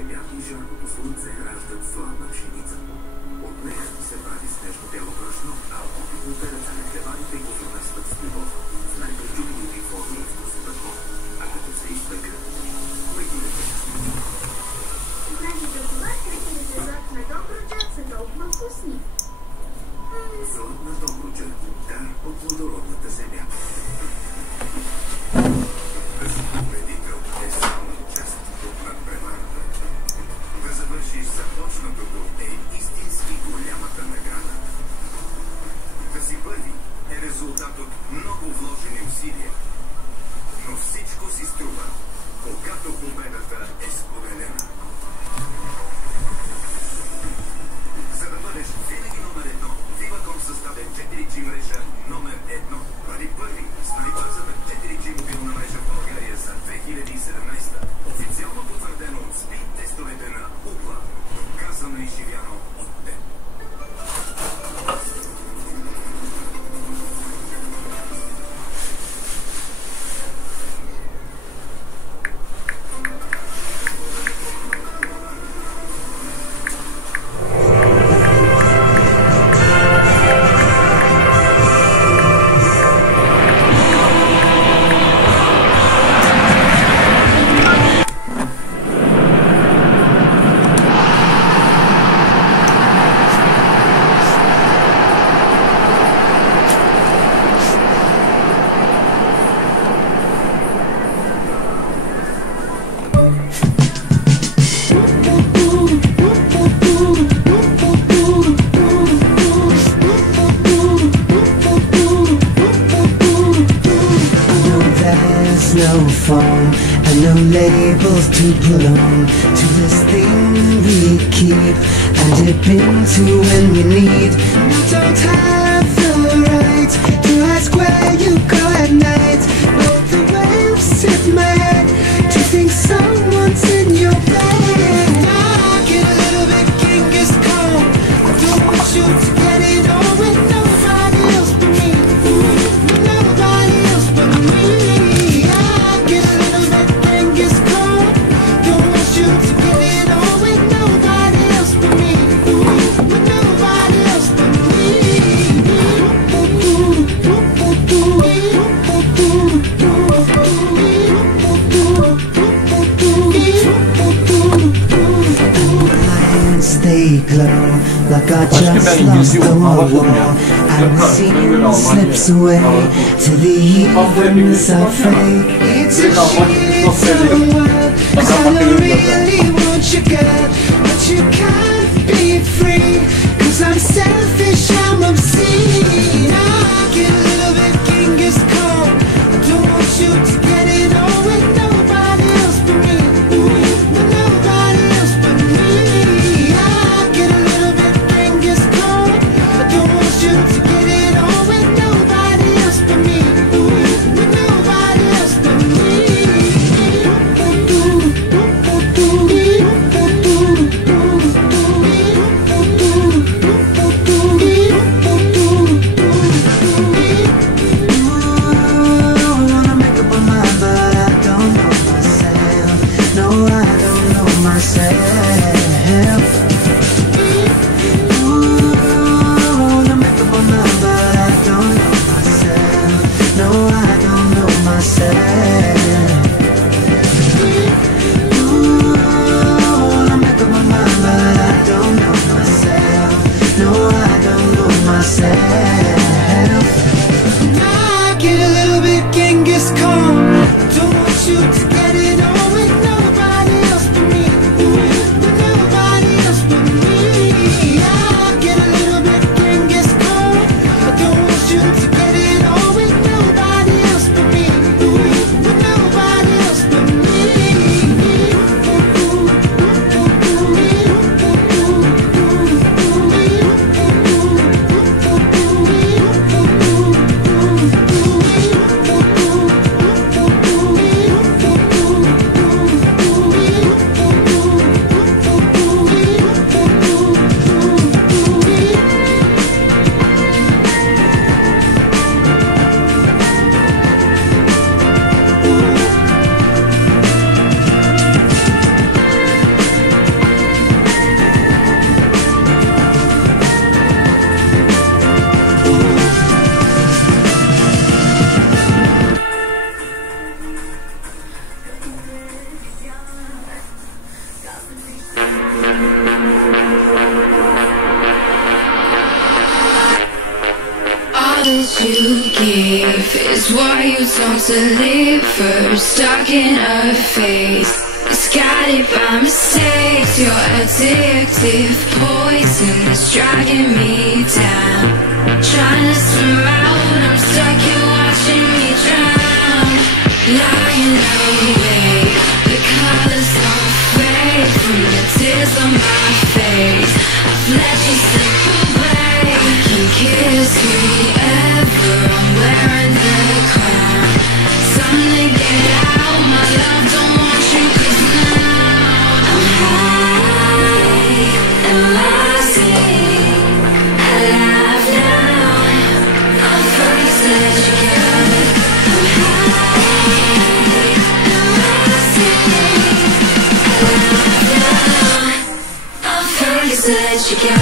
земята и жаркото слънце раждат славна пшеница. От нея се прави снежно бяло брашно, а опитните ръце на хлебарите го заместват с любов, с най-причудливи форми и вкус върху, а като се изпека, мъгилите. Значи за това крехите златна добруджа са толкова вкусни. Златна добруджа, дар от плодородната земя. Победител е само част от надпреварата. Да завършиш започнатото е истински голямата награда. Да си първи е резултат от много вложени усилия. Но всичко си струва, когато победата е споделена. За да бъдеш винаги номер едно, Viva.com съставя 4G мрежа номер едно. Бъди първи с най-бързата 4G мобилна мрежа в България за 2017. Официално потвърдено от спид тестовете на Упла. Доказано и изживяно от теб. No phone and no labels to put on to this thing we keep and dip into when we need. You don't have the right to ask where you go at night, but the waves hit my head to think someone's in your bed. I get a little bit Genghis Khan. I don't want you to get it on with nobody else but me. With nobody else but me. Stay glow like I just lost the war. And the scene slips away to the evenness of fate. It's a shitty world, 'cause I don't really want you, girl, but you can't be free, 'cause I'm selfish, I'm obscene. I get a little bit Genghis Khan. I don't want you to get it on with nobody else but me. With nobody else but me. Else but me, with nobody else give is what you don't deliver. Stuck in a phase, misguided by mistakes. Your addictive poison is dragging me down. Trying to swim out, I'm stuck here watching me drown. Lying awake, the colors don't fade from the tears on my face. I've let you slip away. I can kiss me ever, I'm wearing the crown. Time to get out, my love, don't want you, 'cause now I'm high and rising, alive now. I'm first to let you go. I'm high and rising, alive now. I'm first to let you go.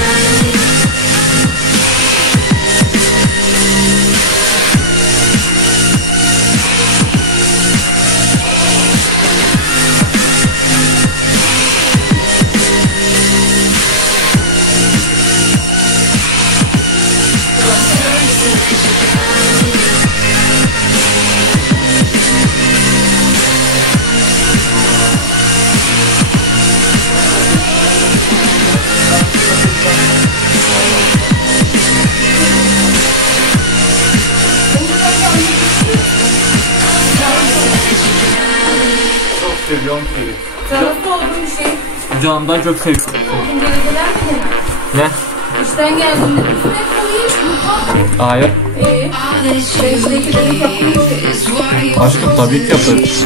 Seviyorum ki. Sen nasıl oldun bir şey? Canımdan çok seviyorum. Bugün geldiler mi? Ne? İşten geldim de üstüne koyayım. Hayır. Beşteki dedik yapayım. Aşkım tabii ki yaparız.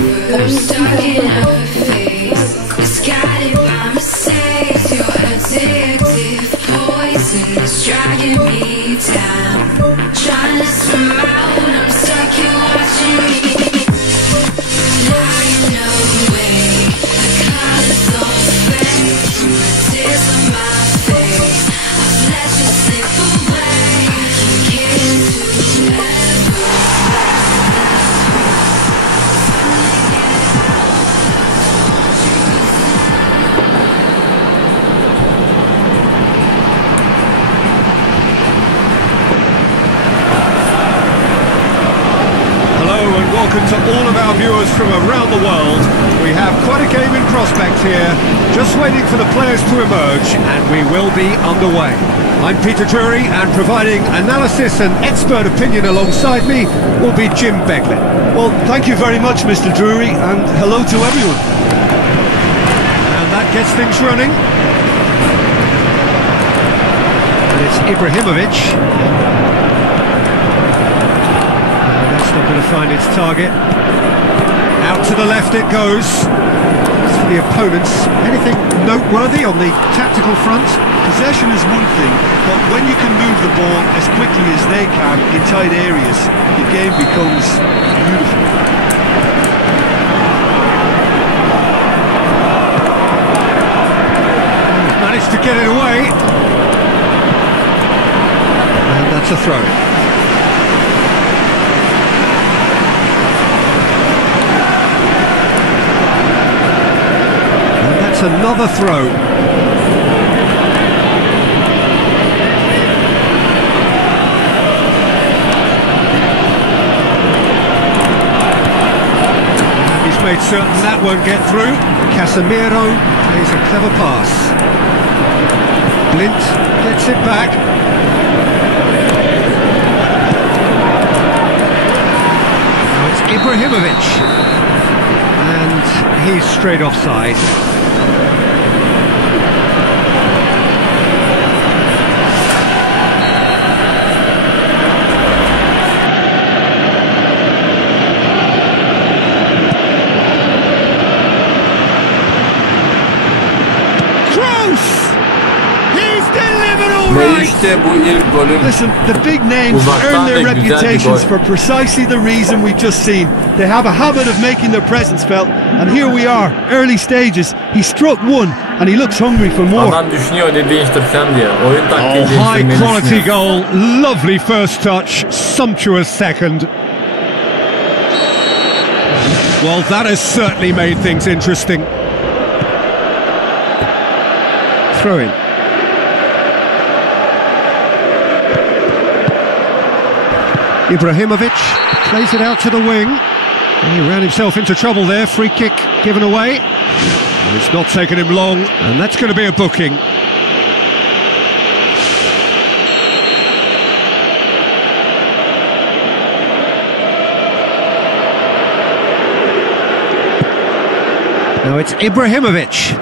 Welcome to all of our viewers from around the world. We have quite a game in prospect here, just waiting for the players to emerge, and we will be underway. I'm Peter Drury, and providing analysis and expert opinion alongside me will be Jim Beglin. Well, thank you very much, Mr. Drury, and hello to everyone. And that gets things running. And it's Ibrahimovic. Not going to find its target. Out to the left it goes. As for the opponents, anything noteworthy on the tactical front? Possession is one thing, but when you can move the ball as quickly as they can in tight areas, the game becomes beautiful. Managed to get it away. And that's a throw. Another throw. And he's made certain that won't get through. Casemiro plays a clever pass. Blint gets it back. Now it's Ibrahimovic. And he's straight offside. Listen, the big names earn their reputations for precisely the reason we've just seen. They have a habit of making their presence felt, and here we are, early stages. He struck one, and he looks hungry for more. Adam düşünüyor ne değiştirsem diye. Oyun taktiği high quality goal, lovely first touch, sumptuous second. Well, that has certainly made things interesting. Throw in. Ibrahimovic plays it out to the wing. He ran himself into trouble there. Free kick given away. It's not taken him long, and that's going to be a booking. Now it's Ibrahimovic.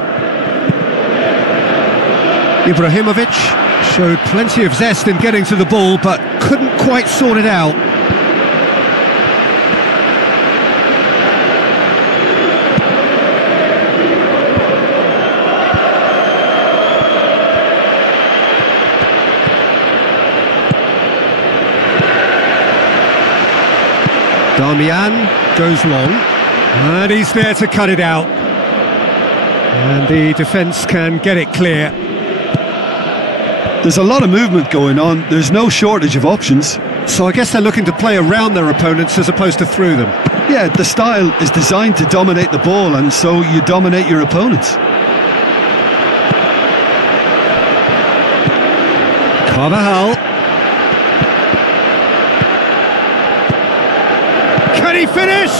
Ibrahimovic showed plenty of zest in getting to the ball, but couldn't quite sort it out. Damian goes long, and he's there to cut it out. And the defence can get it clear. There's a lot of movement going on, there's no shortage of options. So I guess they're looking to play around their opponents as opposed to through them. Yeah, the style is designed to dominate the ball, and so you dominate your opponents. Carvajal. Can he finish?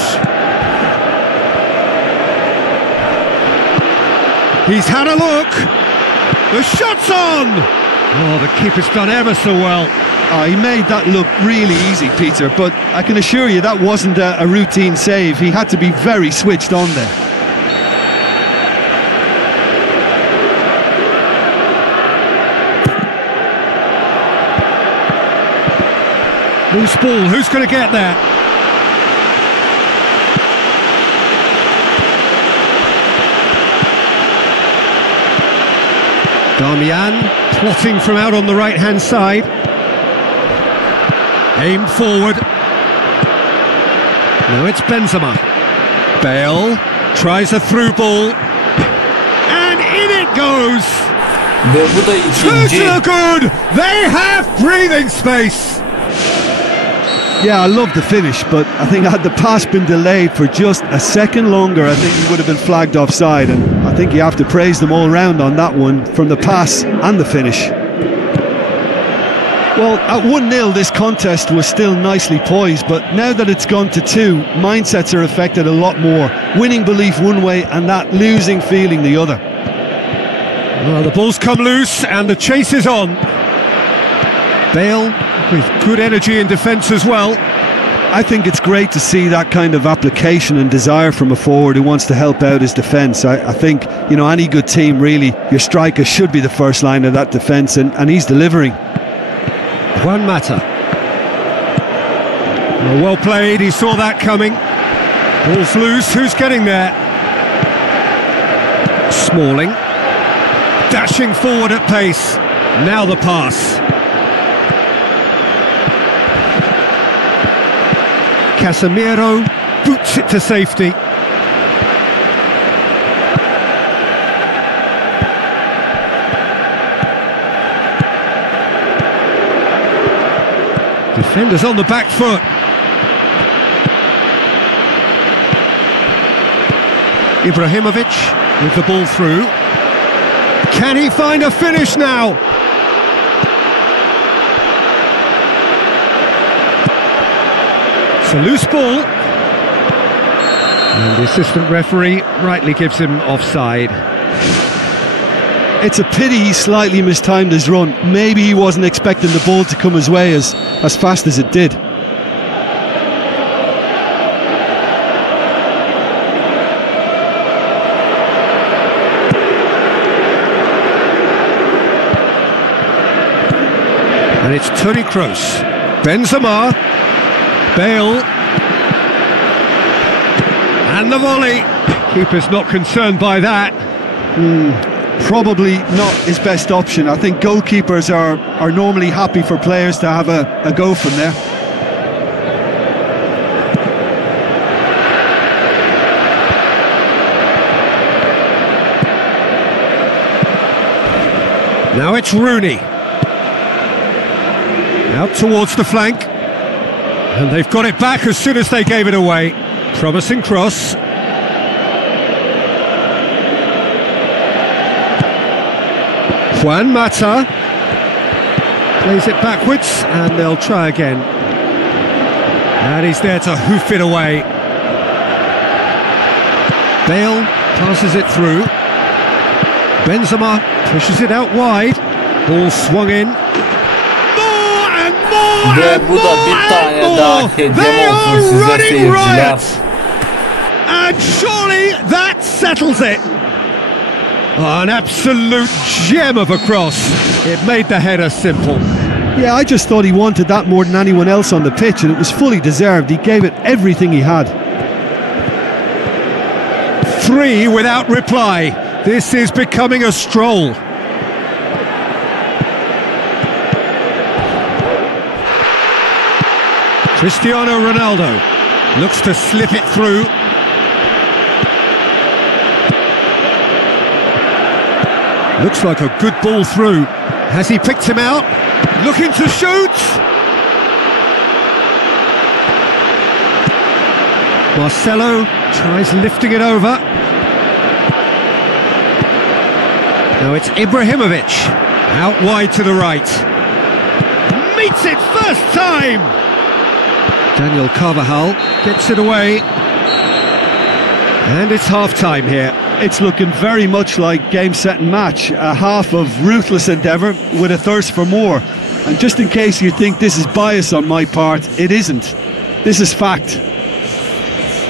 He's had a look. The shot's on! Oh, the keeper's done ever so well. Oh, he made that look really easy, Peter, but I can assure you that wasn't a routine save. He had to be very switched on there. Loose ball, who's going to get there? Damian plotting from out on the right-hand side. Aimed forward. Now it's Benzema. Bale tries a through ball. And in it goes! Ve bu da ikinci. Shoots are good! They have breathing space! Yeah, I love the finish, but I think had the pass been delayed for just a second longer, I think he would have been flagged offside, and I think you have to praise them all round on that one, from the pass and the finish. Well, at 1-0 this contest was still nicely poised, but now that it's gone to 2, mindsets are affected a lot more. Winning belief one way and that losing feeling the other. Well, the ball's come loose and the chase is on. Bale with good energy in defence as well. I think it's great to see that kind of application and desire from a forward who wants to help out his defence. I think, you know, any good team really, your striker should be the first line of that defence, and he's delivering. Juan Mata. Well played, he saw that coming. Ball's loose, who's getting there? Smalling. Dashing forward at pace. Now the pass. Casemiro boots it to safety. Defenders on the back foot. Ibrahimovic with the ball through. Can he find a finish now? It's a loose ball. And the assistant referee rightly gives him offside. It's a pity he slightly mistimed his run. Maybe he wasn't expecting the ball to come his way as fast as it did. And it's Toni Kroos. Benzema. Bale. And the volley. Keeper's not concerned by that. Probably not his best option. I think goalkeepers are normally happy for players to have a go from there. Now it's Rooney. Out towards the flank. And they've got it back as soon as they gave it away. Promising cross. Juan Mata plays it backwards and they'll try again. And he's there to hoof it away. Bale passes it through. Benzema pushes it out wide. Ball swung in. More and more Ve and bu da bir more tane and daha more. hediyem They olsun are size running seyirciler. riot. And surely that settles it. Oh, an absolute gem of a cross. It made the header simple. Yeah, I just thought he wanted that more than anyone else on the pitch, and it was fully deserved. He gave it everything he had. 3 without reply. This is becoming a stroll. Cristiano Ronaldo looks to slip it through. Looks like a good ball through. Has he picked him out? Looking to shoot! Marcelo tries lifting it over. Now it's Ibrahimovic. Out wide to the right. Meets it first time! Daniel Carvajal gets it away. And it's half-time here. It's looking very much like game, set and match. A half of ruthless endeavour with a thirst for more. And just in case you think this is bias on my part, it isn't. This is fact.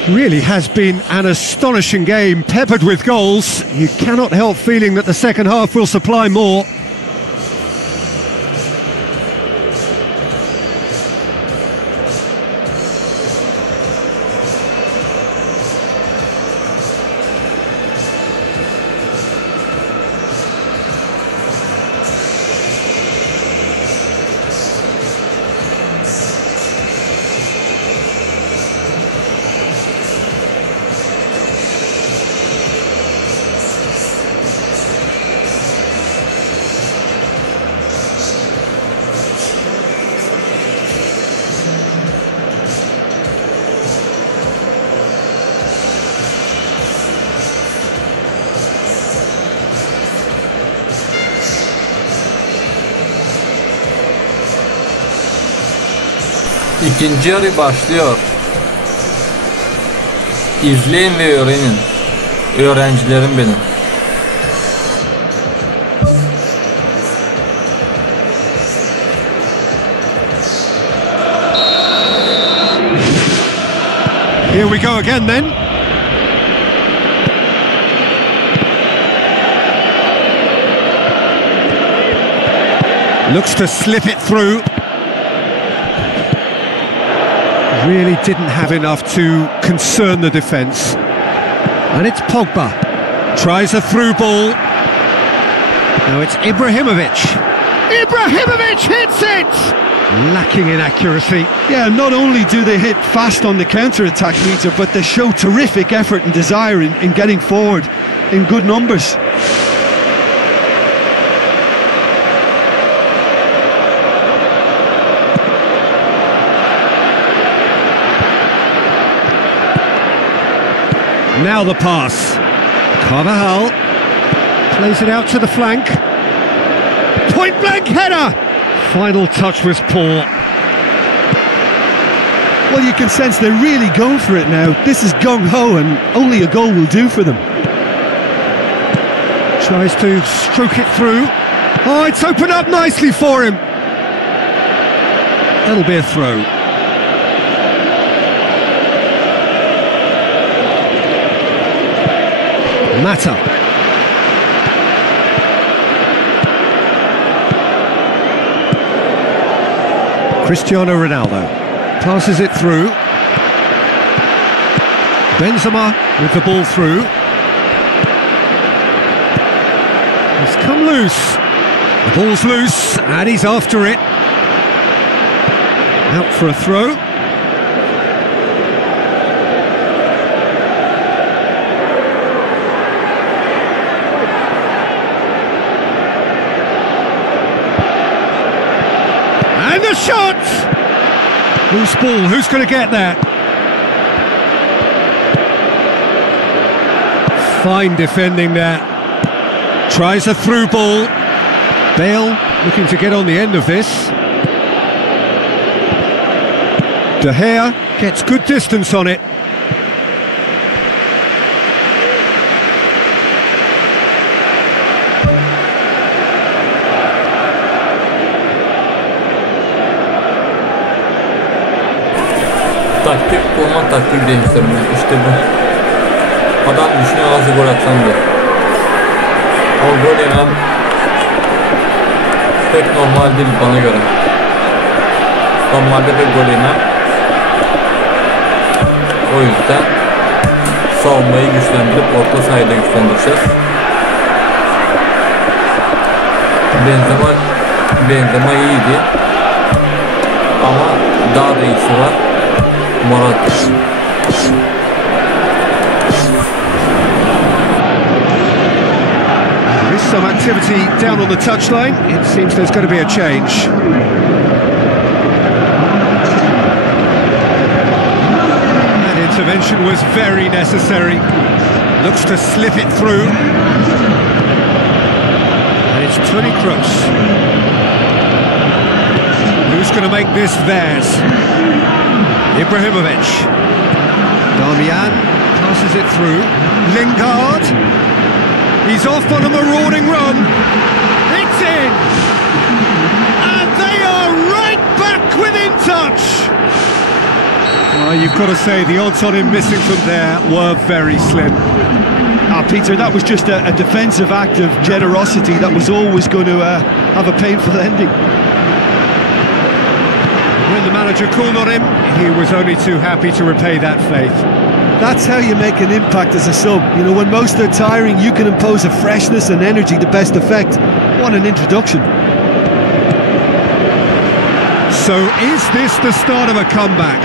Really has been an astonishing game, peppered with goals. You cannot help feeling that the second half will supply more. İkinci yarı başlıyor. İzleyin ve öğrenin. Öğrencilerim benim. Here we go again then. Looks to slip it through. Really didn't have enough to concern the defence. And it's Pogba. Tries a through ball. Now it's Ibrahimovic. Ibrahimovic hits it! Lacking in accuracy. Yeah, not only do they hit fast on the counter-attack meter, but they show terrific effort and desire in getting forward in good numbers. Now the pass. Carvajal plays it out to the flank. Point-blank header! Final touch was poor. Well, you can sense they're really going for it now. This is gung-ho, and only a goal will do for them. Tries to stroke it through. Oh, it's opened up nicely for him. That'll be a throw. Mata. Cristiano Ronaldo passes it through. Benzema with the ball through. It's come loose. The ball's loose and he's after it. Out for a throw. And the shot! Loose ball, who's going to get that? Fine defending there. Tries a through ball. Bale looking to get on the end of this. De Gea gets good distance on it. Taktik bulma, taktik değiştirme. İşte bu. Adam düşünüyor nasıl gol atsam diye. O gol yemem pek normal değil bana göre. Normalde pek gol yemem. O yüzden savunmayı güçlendirip orta sahayı da güçlendireceğiz. Benzema iyiydi. Ama daha da iyisi var. Morata. There is some activity down on the touchline. It seems there's going to be a change. That intervention was very necessary. Looks to slip it through. And it's Toni Kroos. Who's going to make this theirs? Ibrahimovic. Darmian passes it through. Lingard. He's off on a marauding run. It's in! And they are right back within touch! Well, you've got to say the odds on him missing from there were very slim. Peter, that was just a defensive act of generosity that was always going to have a painful ending. When the manager called on him, he was only too happy to repay that faith. That's how you make an impact as a sub. You know, when most are tiring, you can impose a freshness and energy to best effect. What an introduction. So is this the start of a comeback?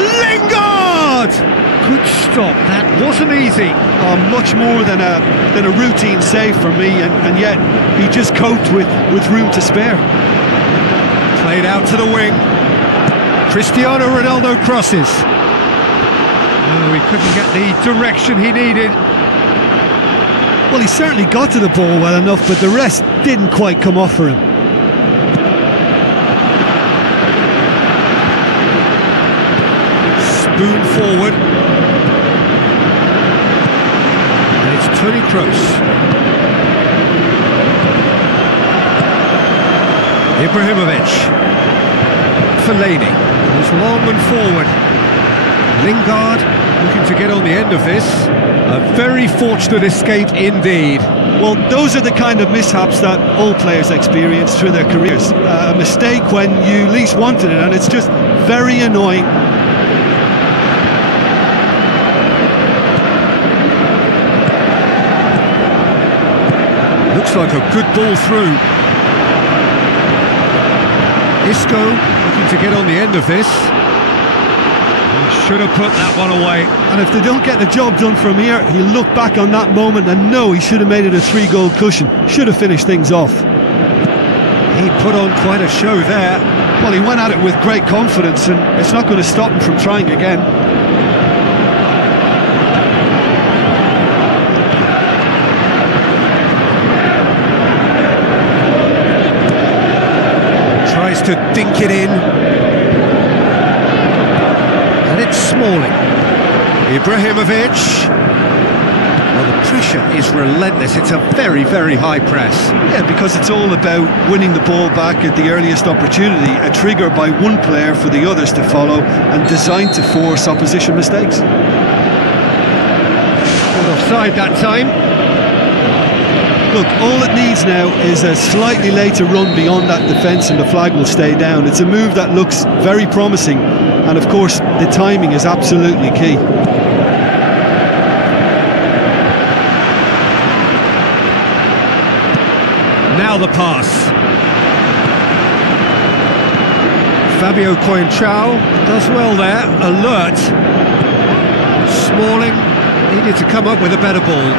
Lingard! Good stop, that wasn't easy. Much more than a routine save for me, and yet he just coped with room to spare. Played out to the wing. Cristiano Ronaldo crosses. No, he couldn't get the direction he needed. Well, he certainly got to the ball well enough, but the rest didn't quite come off for him. Spoon forward. And it's Toni Kroos. Ibrahimovic. Fellaini was long and forward. Lingard looking to get on the end of this. A very fortunate escape indeed. Well, those are the kind of mishaps that all players experience through their careers. A mistake when you least wanted it, and it's just very annoying. Looks like a good ball through. Isco looking to get on the end of this. He should have put that one away. And if they don't get the job done from here, he'll look back on that moment and know he should have made it a 3-goal cushion. Should have finished things off. He put on quite a show there. Well, he went at it with great confidence, and it's not going to stop him from trying again. Tries to dink it in. And it's Smalling. Ibrahimovic. Well, the pressure is relentless. It's a very, very high press. Yeah, because it's all about winning the ball back at the earliest opportunity, a trigger by one player for the others to follow, and designed to force opposition mistakes. Not offside that time. Look, all it needs now is a slightly later run beyond that defence and the flag will stay down. It's a move that looks very promising, and of course the timing is absolutely key. Now the pass. Fabio Coentrao does well there, alert. Smalling needed to come up with a better ball.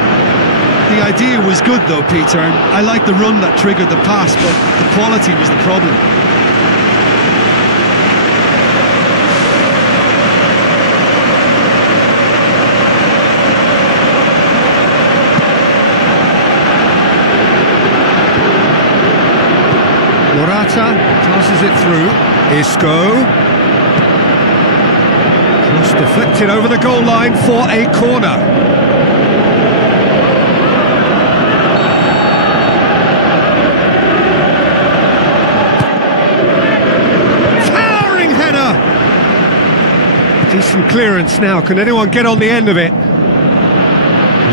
The idea was good though, Peter, and I like the run that triggered the pass, but the quality was the problem. Morata passes it through. Isco. Just deflected over the goal line for a corner. Towering header! Decent clearance now. Can anyone get on the end of it?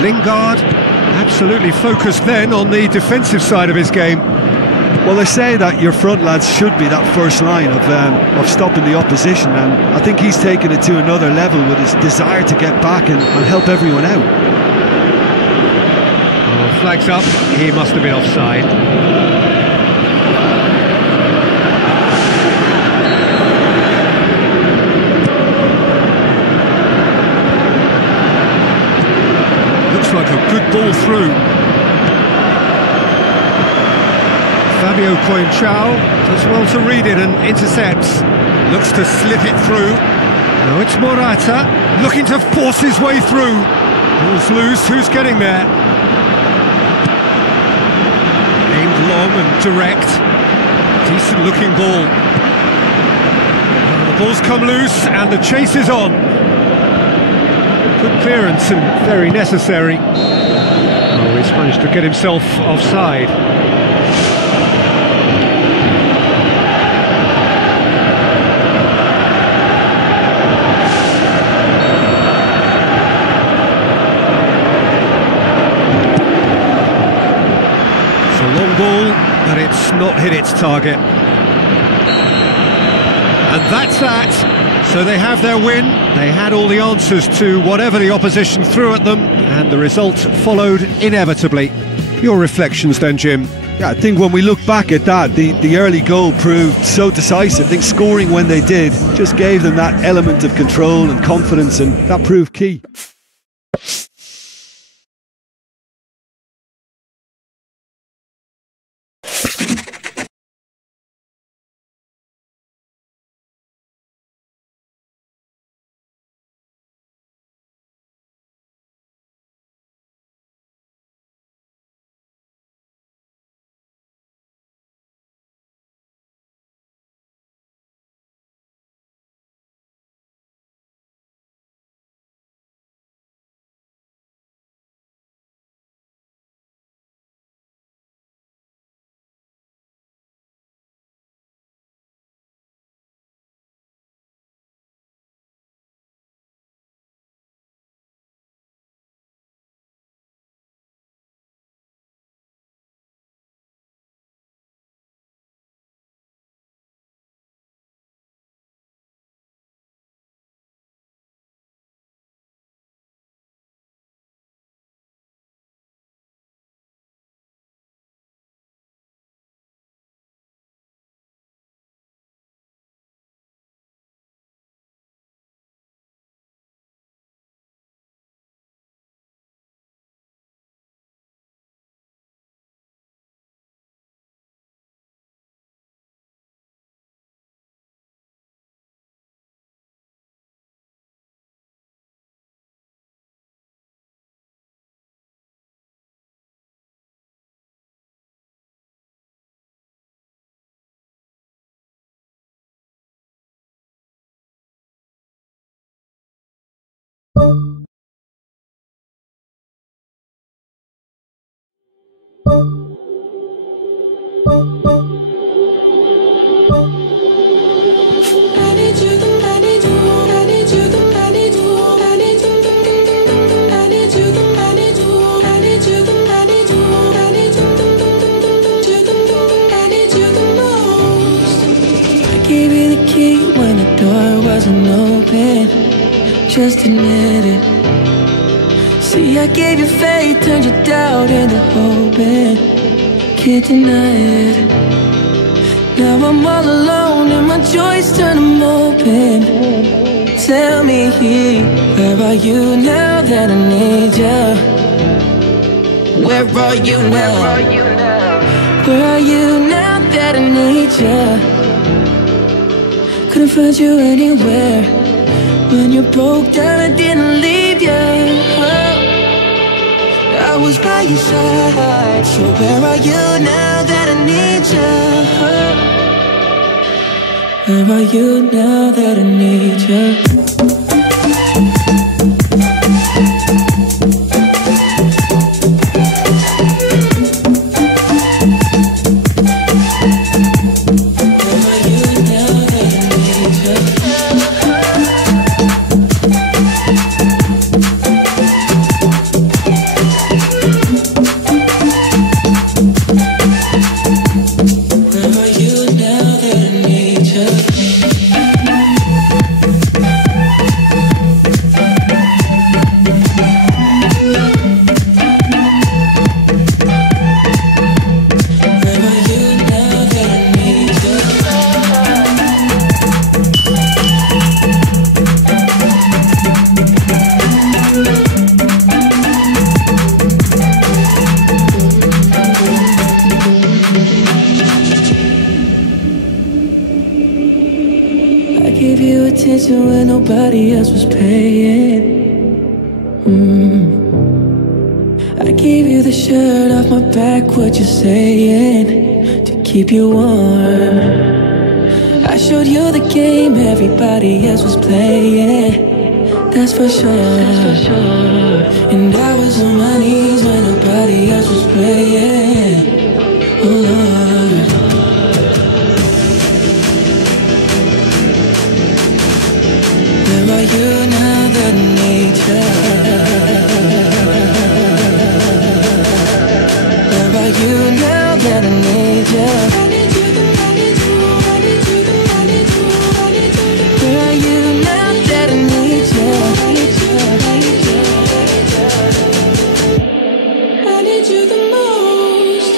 Lingard absolutely focused then on the defensive side of his game. Well, they say that your front lads should be that first line of stopping the opposition, and I think he's taken it to another level with his desire to get back and help everyone out. Oh, flags up, he must have been offside. Looks like a good ball through. Fabio Coentrao does well to read it and intercepts. Looks to slip it through. Now it's Morata looking to force his way through. Ball's loose, who's getting there? Aimed long and direct. Decent looking ball. Now the ball's come loose and the chase is on. Good clearance and very necessary. Oh, he's managed to get himself offside. But it's not hit its target. And that's that. So they have their win. They had all the answers to whatever the opposition threw at them, and the result followed inevitably. Your reflections then, Jim? Yeah, I think when we look back at that, the early goal proved so decisive. I think scoring when they did just gave them that element of control and confidence, and that proved key. Just admit it. See, I gave you faith, turned your doubt into hope, and can't deny it. Now I'm all alone and my joys turn them open. Tell me, where are you now that I need you? Where are you now? Where are you now that I need you? Couldn't find you anywhere. When you broke down, I didn't leave you. I was by your side. So where are you now that I need you? Where are you now that I need you? attention when nobody else was paying. I gave you the shirt off my back, what you saying? To keep you warm. I showed you the game everybody else was playing. That's for sure. And I was on my knees when nobody else was praying. Oh Lord. Where are you now that nature? Where are you now that I need you? Where are you now that I need you? I need you the most.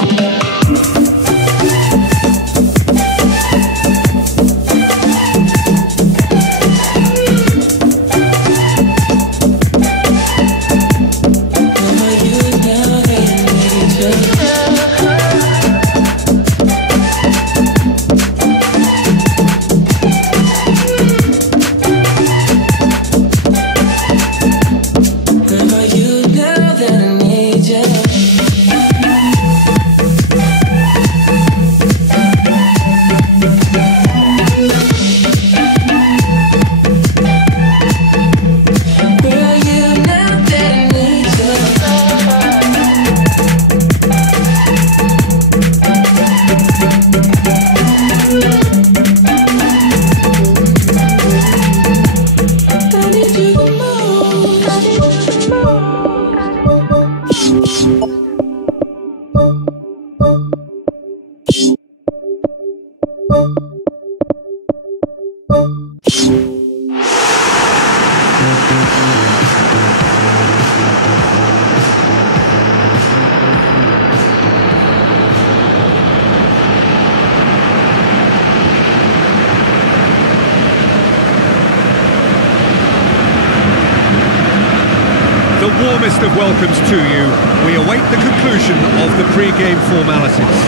The warmest of welcomes to you. We await the conclusion of the pre-game formalities.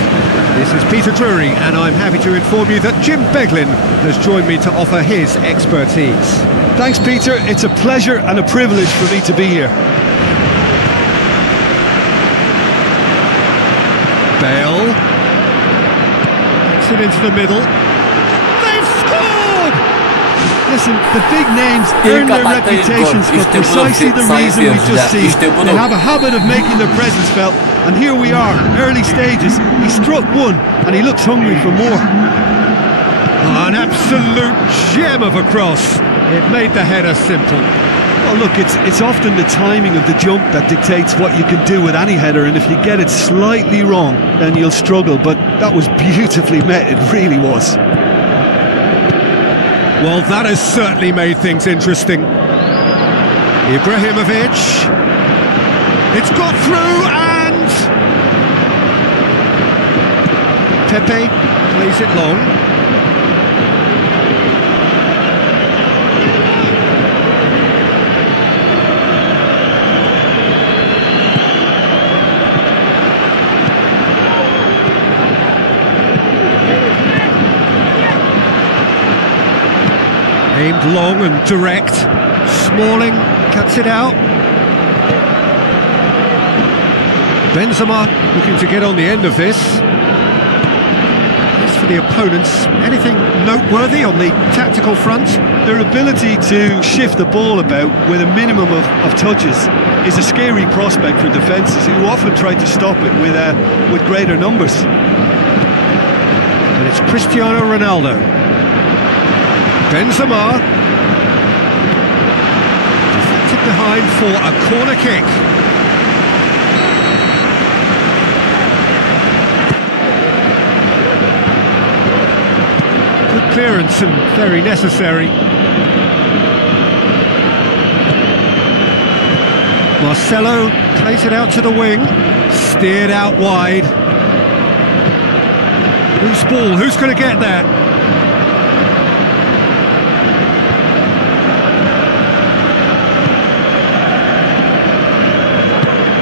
This is Peter Drury, and I'm happy to inform you that Jim Beglin has joined me to offer his expertise. Thanks, Peter. It's a pleasure and a privilege for me to be here. Bale. Gets it into the middle. They've scored! Listen, the big names earn their reputations for precisely the reason we just seen. They have a habit of making their presence felt, and here we are, early stages. He struck one, and he looks hungry for more. An absolute gem of a cross. It made the header simple. Well, look, it's often the timing of the jump that dictates what you can do with any header, and if you get it slightly wrong, then you'll struggle, but that was beautifully met, it really was. Well, that has certainly made things interesting. Ibrahimovic. It's got through, and Pepe plays it long. Aimed long and direct. Smalling cuts it out. Benzema looking to get on the end of this. As for the opponents, anything noteworthy on the tactical front? Their ability to shift the ball about with a minimum of touches is a scary prospect for defences who often try to stop it with greater numbers. And it's Cristiano Ronaldo. Benzema deflected behind for a corner kick. Good clearance and very necessary. Marcelo plays it out to the wing, steered out wide. Loose ball, who's going to get there?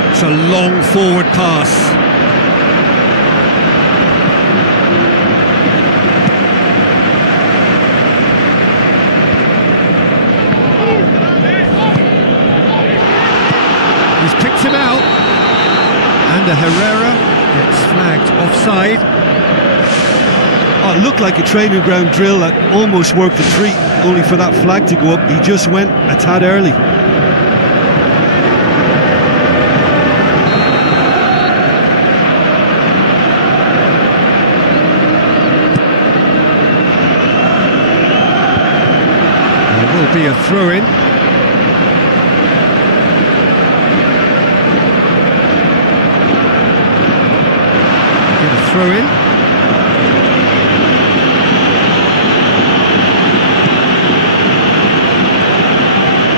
It's a long forward pass. And Herrera gets flagged offside. Oh, it looked like a training ground drill that almost worked a treat, only for that flag to go up. He just went a tad early. There will be a throw-in. Get a throw-in.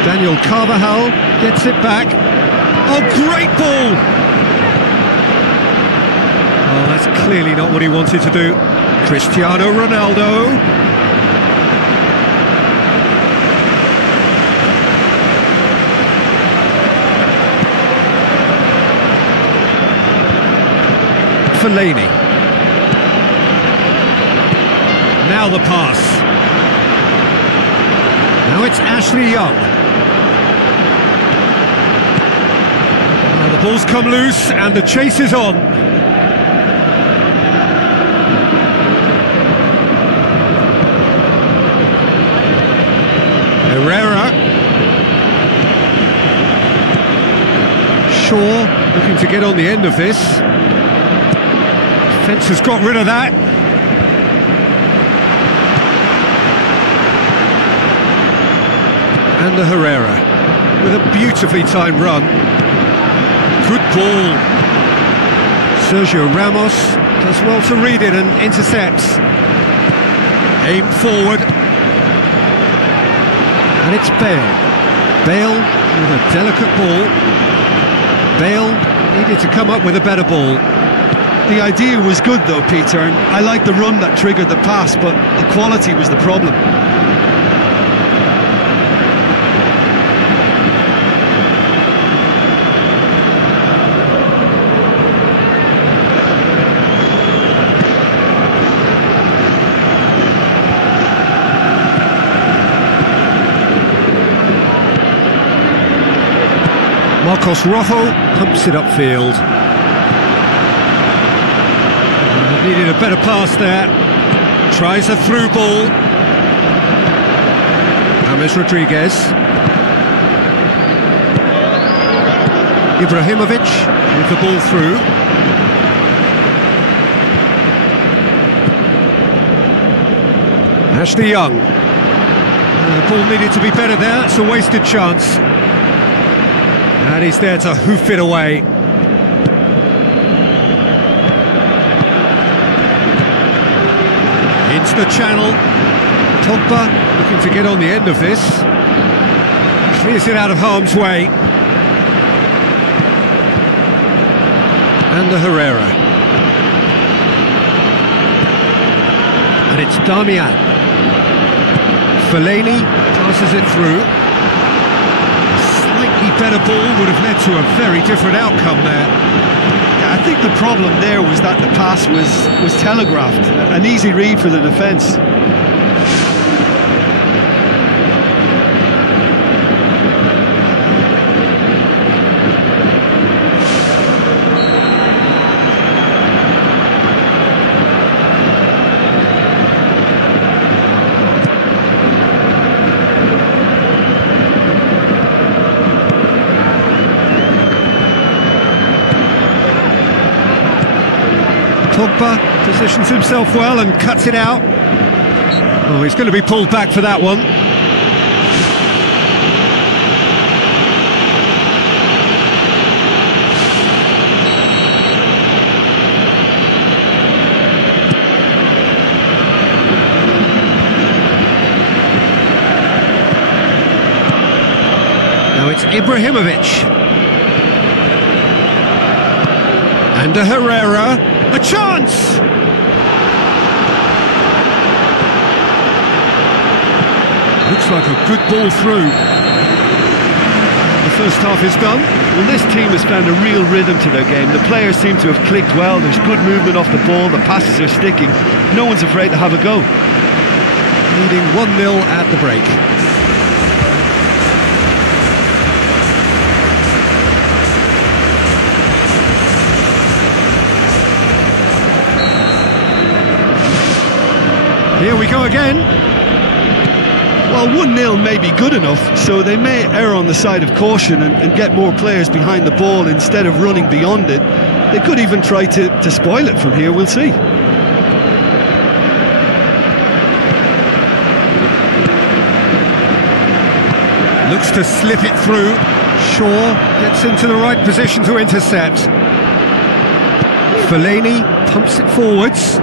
Daniel Carvajal gets it back. Oh, great ball! Oh, that's clearly not what he wanted to do. Cristiano Ronaldo. Fellaini. Now the pass. Now it's Ashley Young. Now the ball's come loose and the chase is on. Herrera. Shaw looking to get on the end of this. Defence has got rid of that. And the Herrera with a beautifully timed run. Good ball. Sergio Ramos does well to read it and intercepts. Aim forward. And it's Bale. Bale with a delicate ball. Bale needed to come up with a better ball. The idea was good though, Peter, and I like the run that triggered the pass, but the quality was the problem. Marcos Rojo pumps it upfield. Needed a better pass there. Tries a through ball. James Rodriguez. Ibrahimovic with the ball through. Ashley Young. The ball needed to be better there. It's a wasted chance. And he's there to hoof it away. Into the channel. Pogba looking to get on the end of this. Clears it out of harm's way. And the Herrera. And it's Damian. Fellaini passes it through. Better ball would have led to a very different outcome there. I think the problem there was that the pass was telegraphed, an easy read for the defence. Pogba positions himself well and cuts it out. Oh, he's going to be pulled back for that one. Now it's Ibrahimovic. And a Herrera. A chance! Looks like a good ball through. The first half is done. Well, this team has found a real rhythm to their game. The players seem to have clicked well. There's good movement off the ball. The passes are sticking. No one's afraid to have a go. Leading 1-0 at the break. Here we go again. Well, 1-0 may be good enough, so they may err on the side of caution and get more players behind the ball instead of running beyond it. They could even try to spoil it from here, we'll see. Looks to slip it through. Shaw gets into the right position to intercept. Fellaini pumps it forwards.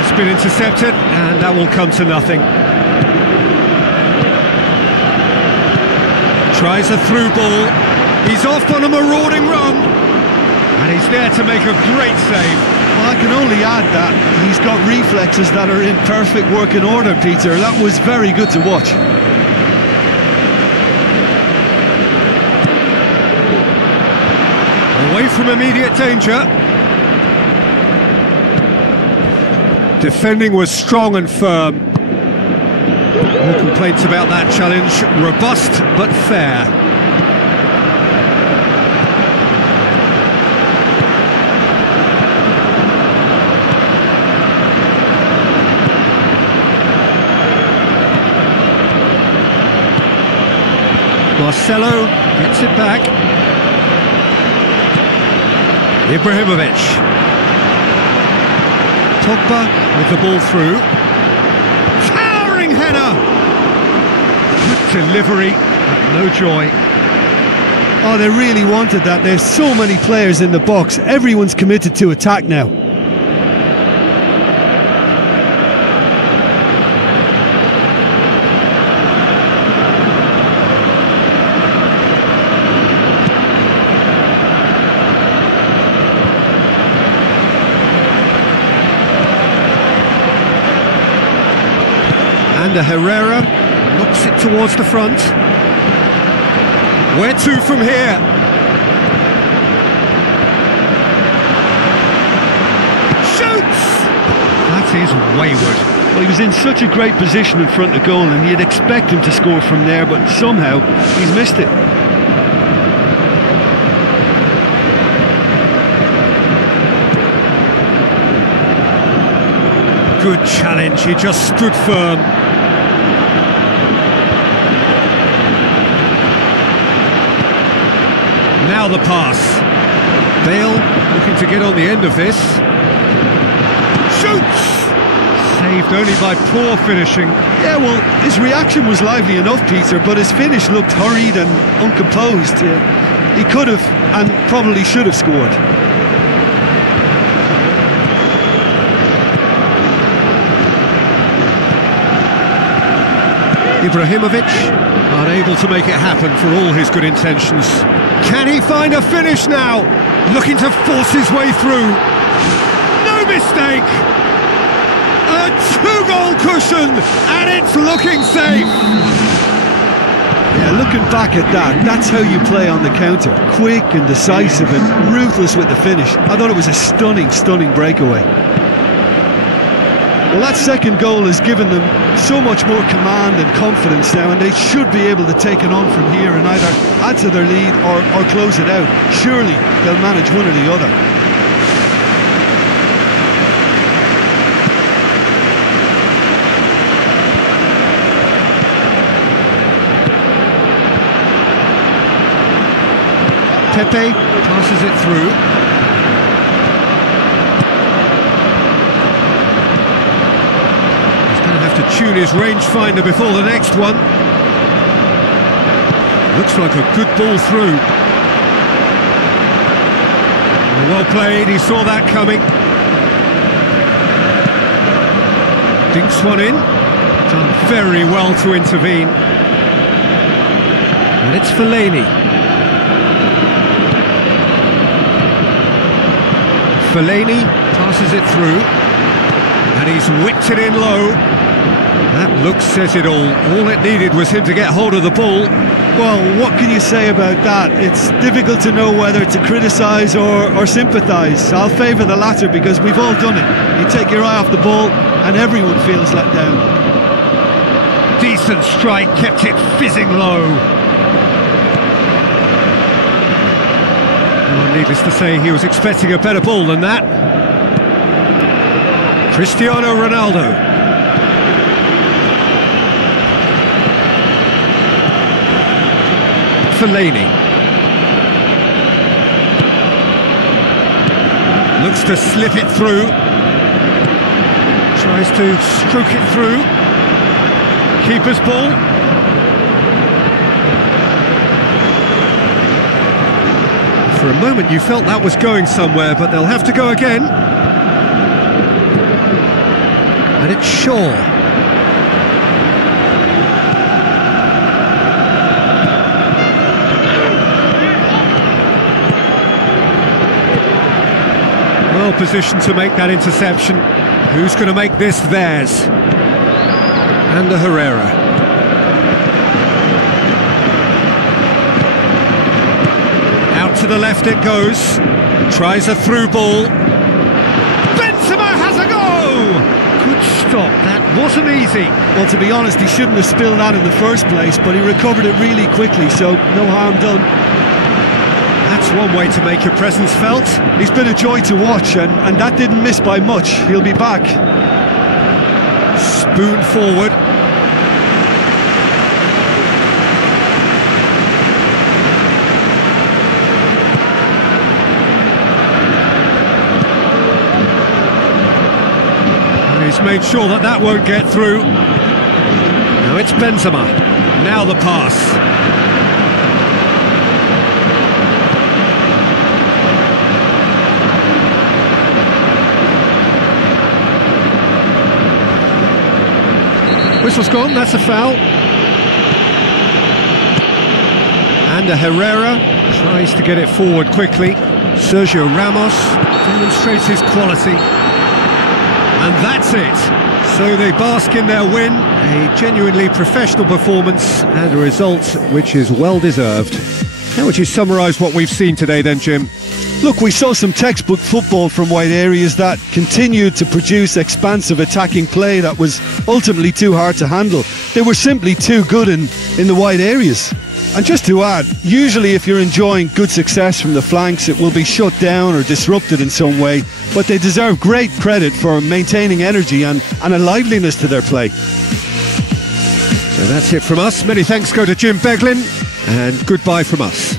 It's been intercepted, and that will come to nothing. Tries a through ball. He's off on a marauding run, and he's there to make a great save. Well, I can only add that he's got reflexes that are in perfect working order, Peter. That was very good to watch. Away from immediate danger. Defending was strong and firm. No complaints about that challenge. Robust but fair. Marcelo gets it back. Ibrahimovic. Pogba with the ball through. Towering header! Good delivery, but no joy. Oh, they really wanted that. There's so many players in the box. Everyone's committed to attack now. And Herrera knocks it towards the front. Where to from here? Shoots! That is wayward. Well, he was in such a great position in front of goal, and you'd expect him to score from there, but somehow he's missed it. Good challenge, he just stood firm. Now the pass. Bale looking to get on the end of this. Shoots! Saved only by poor finishing. Yeah, well, his reaction was lively enough, Peter, but his finish looked hurried and uncomposed. He could have and probably should have scored. Ibrahimovic unable to make it happen for all his good intentions. Can he find a finish now? Looking to force his way through. No mistake! A 2-goal cushion, and it's looking safe! Yeah, looking back at that, that's how you play on the counter. Quick and decisive and ruthless with the finish. I thought it was a stunning, stunning breakaway. Well, that second goal has given them so much more command and confidence now, and they should be able to take it on from here and either add to their lead or close it out. Surely they'll manage one or the other. Pepe passes it through. To tune his rangefinder before the next one. Looks like a good ball through. Well played, he saw that coming. Dinks one in. Done very well to intervene. And it's Fellaini. Fellaini passes it through. And he's whipped it in low. That look says it all. All it needed was him to get hold of the ball. Well, what can you say about that? It's difficult to know whether to criticise or sympathise. I'll favour the latter because we've all done it. You take your eye off the ball and everyone feels let down. Decent strike, kept it fizzing low. Oh, Needless to say, he was expecting a better ball than that. Cristiano Ronaldo. Fellaini. Looks to slip it through. Tries to stroke it through. Keeper's ball. For a moment you felt that was going somewhere, but they'll have to go again. And it's Shaw. Well positioned to make that interception. Who's going to make this theirs? And Herrera. Out to the left it goes. Tries a through ball. Benzema has a go! Good stop, that wasn't easy. Well, to be honest, he shouldn't have spilled that in the first place, but he recovered it really quickly, so no harm done. That's one way to make your presence felt. He's been a joy to watch, and that didn't miss by much. He'll be back. Spoon forward. And he's made sure that that won't get through. Now it's Benzema. Now the pass. Whistle's gone, that's a foul. And Herrera tries to get it forward quickly. Sergio Ramos demonstrates his quality. And that's it. So they bask in their win, a genuinely professional performance and a result which is well deserved. How would you summarise what we've seen today then, Jim? Look, we saw some textbook football from wide areas that continued to produce expansive attacking play that was ultimately too hard to handle. They were simply too good in the wide areas. And just to add, usually if you're enjoying good success from the flanks, it will be shut down or disrupted in some way, but they deserve great credit for maintaining energy and a liveliness to their play. So that's it from us. Many thanks go to Jim Beglin, and goodbye from us.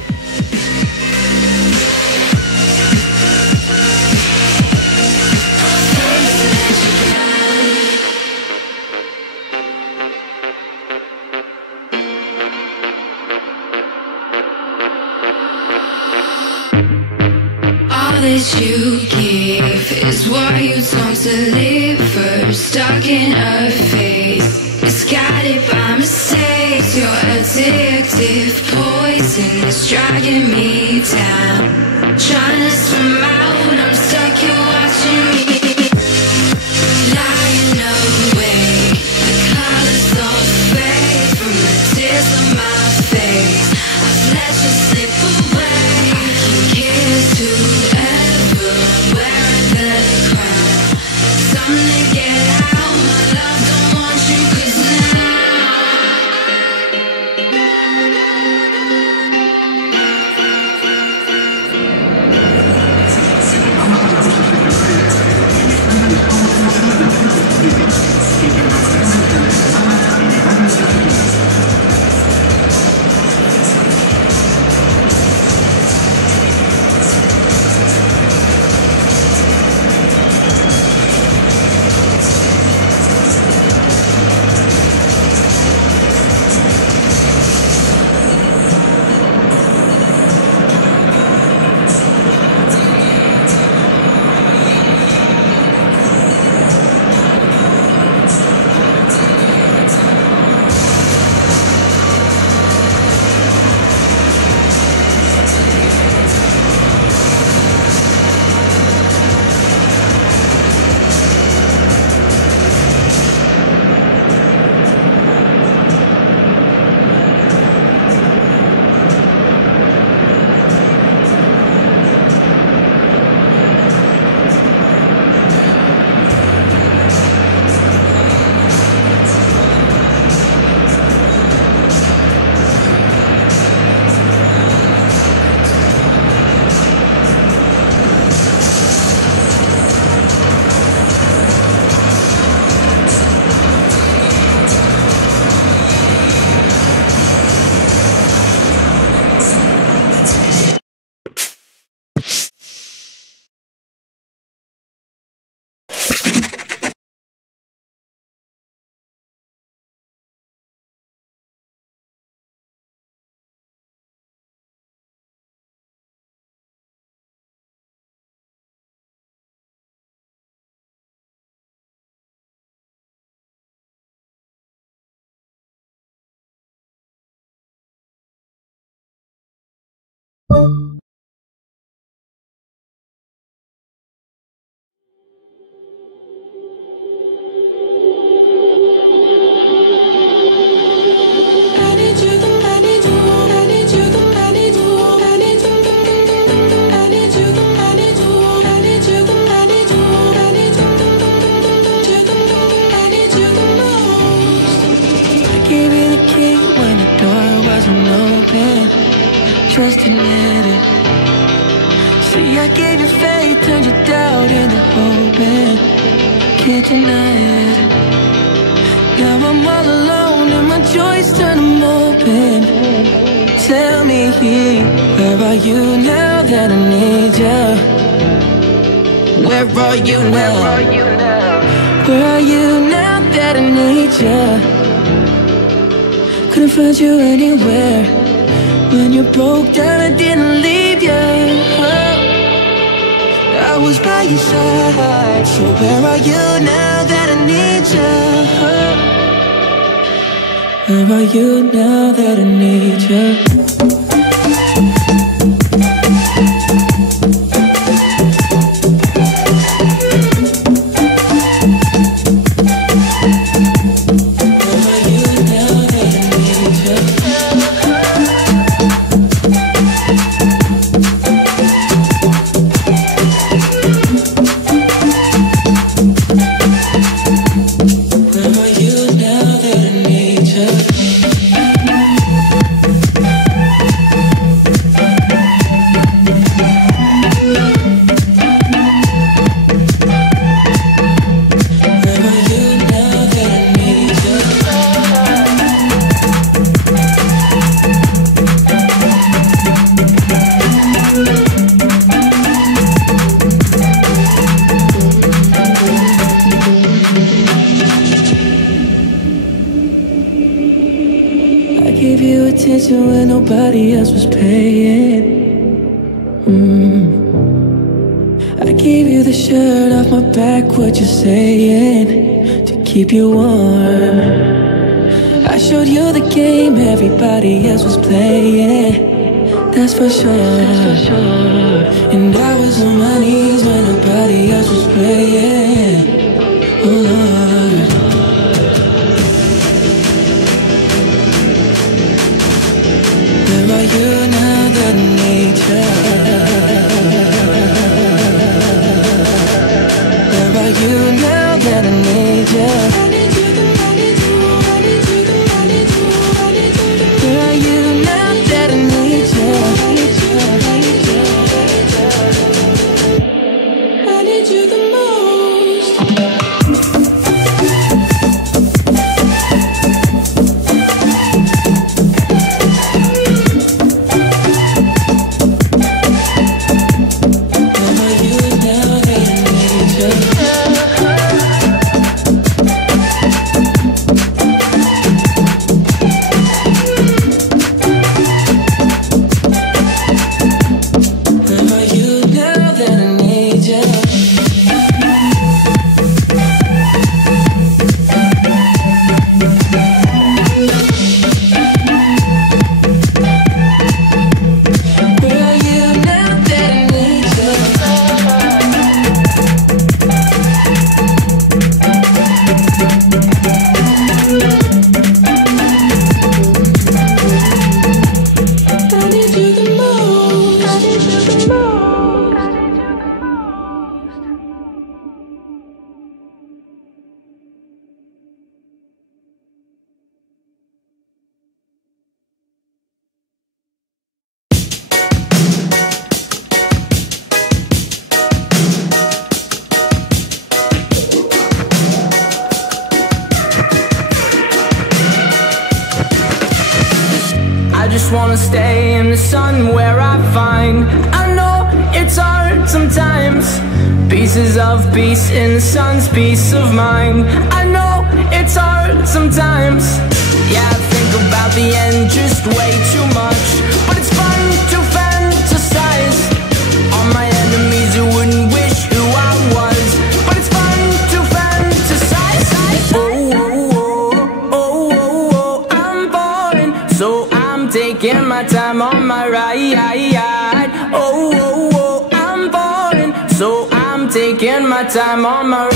That you give is what you don't deliver. Stuck in a phase, it's guided by mistakes. Your addictive poison is dragging me down. Trying to swim out, I'm stuck here watching me. Lying awake, the colors all fade from the tears on my face. I've let you slip away. Kiss to Just admit it. See, I gave you faith, turned your doubt into hope, and can't deny it. Now I'm all alone and my joys turn them open. Tell me, where are you now that I need you? Where are you now? Where are you now that I need you? Couldn't find you anywhere. When you broke down, I didn't leave you. I was by your side. So where are you now that I need you? Where are you now that I need you? When nobody else was paying. I gave you the shirt off my back, what you saying, to keep you warm. I showed you the game everybody else was playing, that's for sure. And I was on my knees when nobody else was praying. Oh Lord, where are you now that I need you? Where are you now that I need you? Where are you now that I need you? I need you the most. Wanna stay in the sun where I find. I know it's hard sometimes. Pieces of peace in the sun's peace of mind. I know it's hard sometimes. Yeah, I think about the end just way too much. But it's fun to fantasize on my enemies who wouldn't wish who I was. But it's fun to fantasize. Oh, oh, oh, oh, oh, oh. I'm falling, so I'm taking my my time on my ride. Oh, oh, oh, I'm falling, so I'm taking my time on my ride.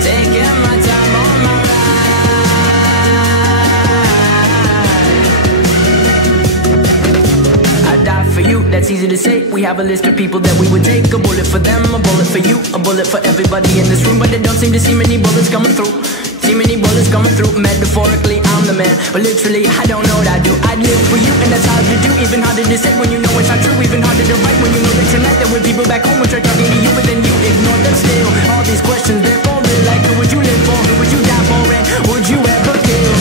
Taking my time on my ride. I die for you, that's easy to say. We have a list of people that we would take. A bullet for them, a bullet for you, a bullet for everybody in this room. But they don't seem to see many bullets coming through. See many bullets coming through. Metaphorically, I'm the man, but literally, I don't know what I do. I live for you, and that's hard to do. Even harder to say when you know it's not true. Even harder to write when you know that tonight there were people back home who tried talking to you, but then you ignore them still. All these questions, they're for real. Like, who would you live for? Who would you die for? And would you ever kill?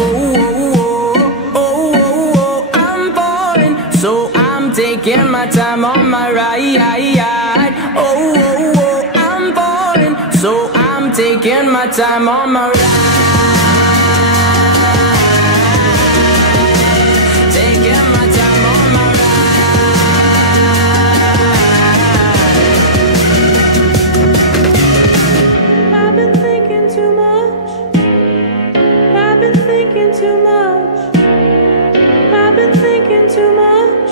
Oh, oh, oh, oh, oh, oh, I'm falling, so I'm taking my time on my ride. Oh, oh, oh, I'm falling, so I'm taking my time on my ride. Taking my time on my ride. I've been thinking too much. I've been thinking too much. I've been thinking too much.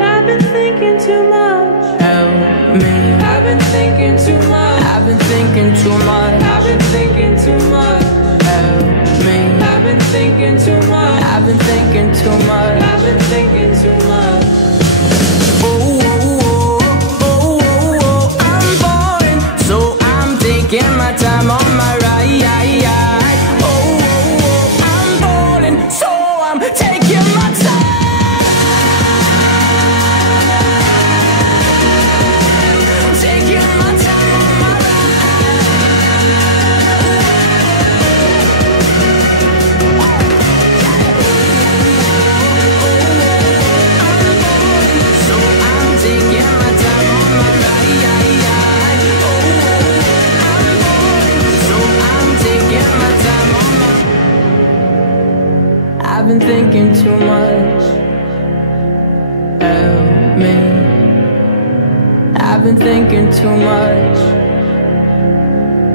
I've been thinking too much. Help me. I've been thinking too much. I've been thinking too much. I've been thinking too much. Help me. I've been thinking too much. I've been thinking too much. I've been thinking too much. Oh, oh, oh, oh, oh, oh, I'm falling, so I'm taking my time on my ride. Oh, oh, oh, I'm falling, so I'm taking my time. Taking my time on my So I'm taking my time on my ride. Oh, I'm falling, so I'm taking my time on my. I've been thinking too much. Help me. I've been thinking too much.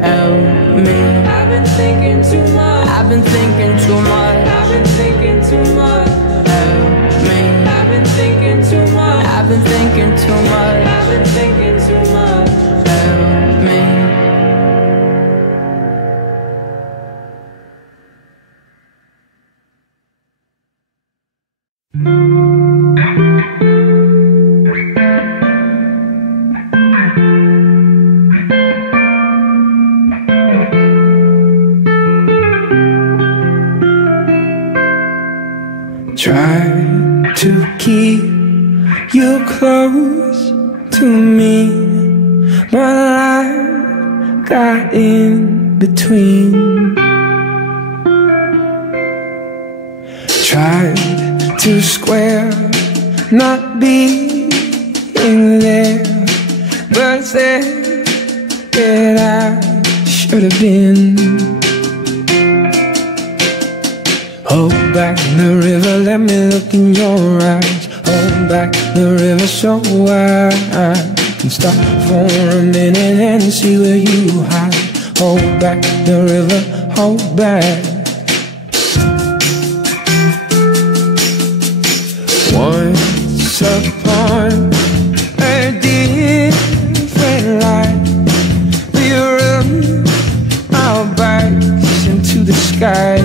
Help me. I've been thinking too much. I've been thinking too much. I've been thinking too much. Help me. I've been thinking too much. I've been thinking too much. I've been thinking too much. Help me. Try to keep you close to me, but life got in between. Tried to square not being there, but said that I should have been. Hold back the river, let me look in your eyes. Hold back the river so I can stop for a minute and see where you hide. Hold back the river, hold back. Once upon a different life, we rode our bikes into the sky.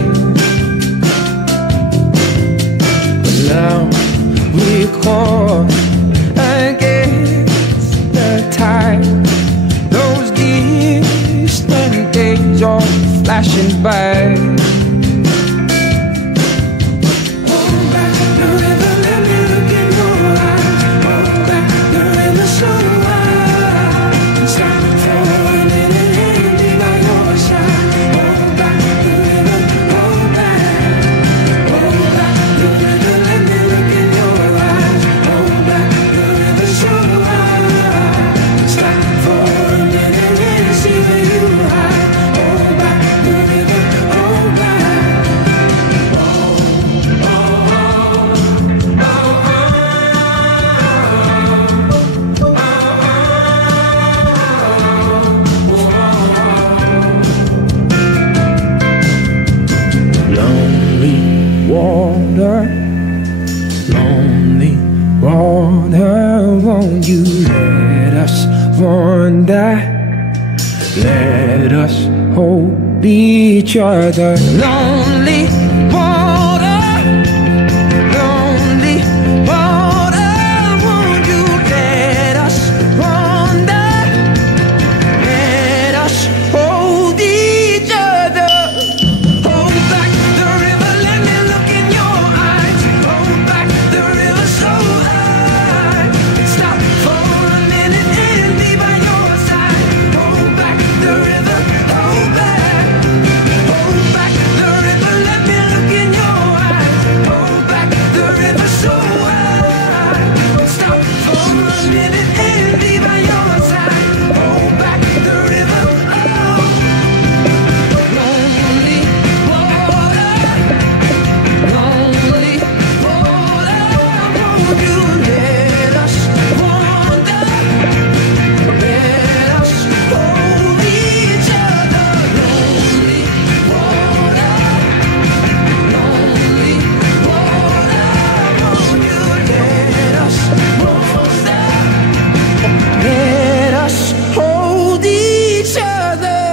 Now we caught against the tide. Those distant days are flashing by. Hold back the river, let me look in your eyes. Hold back the river so I can stop for a minute and be by your side. Hold back the river, hold back. Hold back the river, let me look in your eyes. Hold back the river so I can stop for a minute and see where you hide. Hold back the river, hold each other. Lonely water, lonely water, won't you let us wander? Let us hold each other. Hold back the river, let me look in your eyes. Hold back the river so high. Stop for a minute and be by your side. Hold back the river, hold back. Hold back the river, let me look in your eyes. Hold back the river so high. Stop for a minute and be by your side. Hold back the river, oh. Lonely water, lonely water, won't you let us wander? Let us hold each other. Lonely water, lonely water, won't you let us wander? Let us hold each other.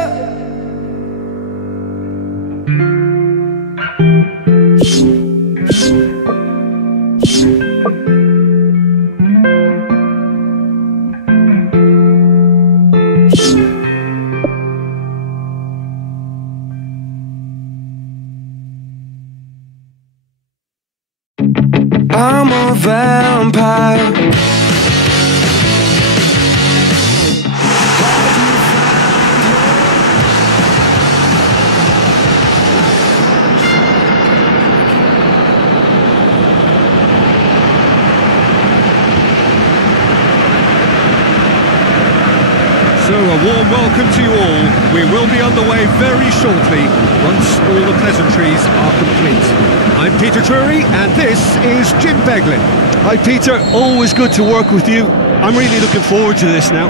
I'm a vampire. So a warm welcome to you all. We will be underway very shortly once all the pleasantries are complete. I'm Peter Drury and this is Jim Beglin. Hi Peter, always good to work with you. I'm really looking forward to this now.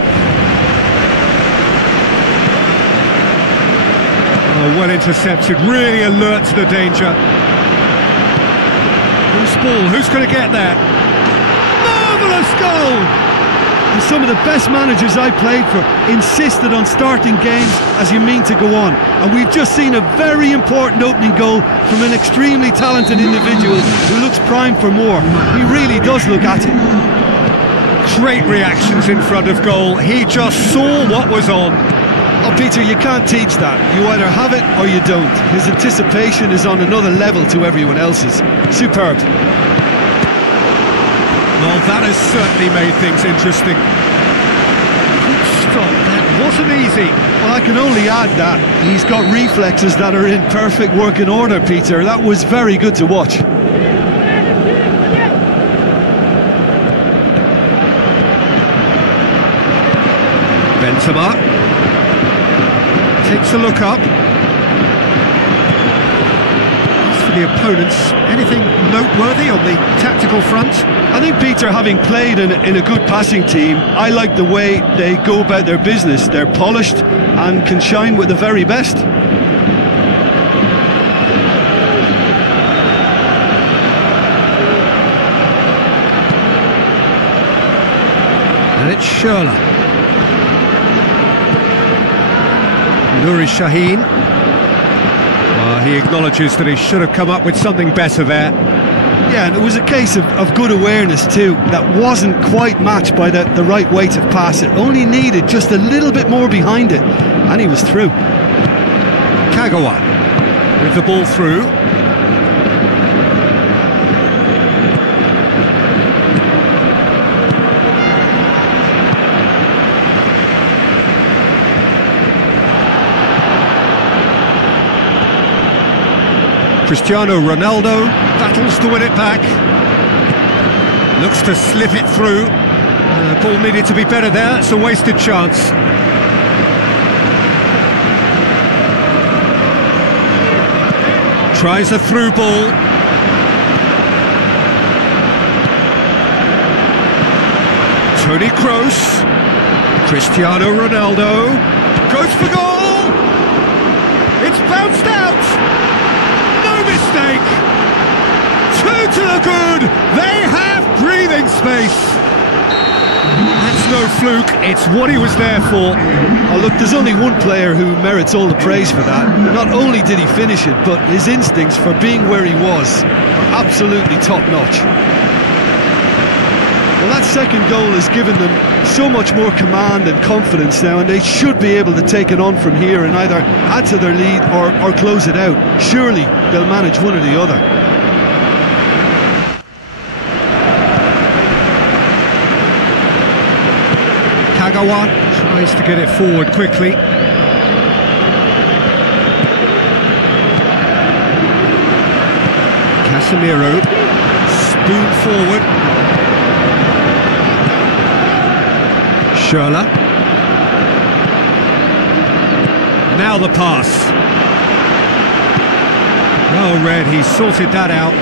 Oh, well intercepted, really alert to the danger. Loose ball, who's going to get that? Marvellous goal! And some of the best managers I played for insisted on starting games as you mean to go on. And we've just seen a very important opening goal from an extremely talented individual who looks primed for more. He really does look at it. Great reactions in front of goal. He just saw what was on. Oh, Peter, you can't teach that. You either have it or you don't. His anticipation is on another level to everyone else's. Superb. Well, that has certainly made things interesting. Good stop, that wasn't easy. Well, I can only add that he's got reflexes that are in perfect working order, Peter. That was very good to watch. Benzema takes a look up. As for the opponents, anything noteworthy on the tactical front? I think, Peter, having played in a good passing team, I like the way they go about their business. They're polished and can shine with the very best. And it's Schürrle. Nuri Sahin. He acknowledges that he should have come up with something better there. Yeah, and it was a case of good awareness too. That wasn't quite matched by the right weight of pass. It only needed just a little bit more behind it, and he was through. Kagawa with the ball through. Cristiano Ronaldo battles to win it back. Looks to slip it through. The ball needed to be better there. It's a wasted chance. Tries a through ball. Toni Kroos. Cristiano Ronaldo goes for goal. It's bounced out. Mistake. Two to the good. They have breathing space. That's no fluke, it's what he was there for. Oh look, there's only one player who merits all the praise for that. Not only did he finish it, but his instincts for being where he was are absolutely top-notch. Well, that second goal has given them so much more command and confidence now, and they should be able to take it on from here and either add to their lead or close it out. Surely they'll manage one or the other. Kagawa tries to get it forward quickly. Casemiro, spoon forward. Schürrle. Now the pass. Well read, he sorted that out.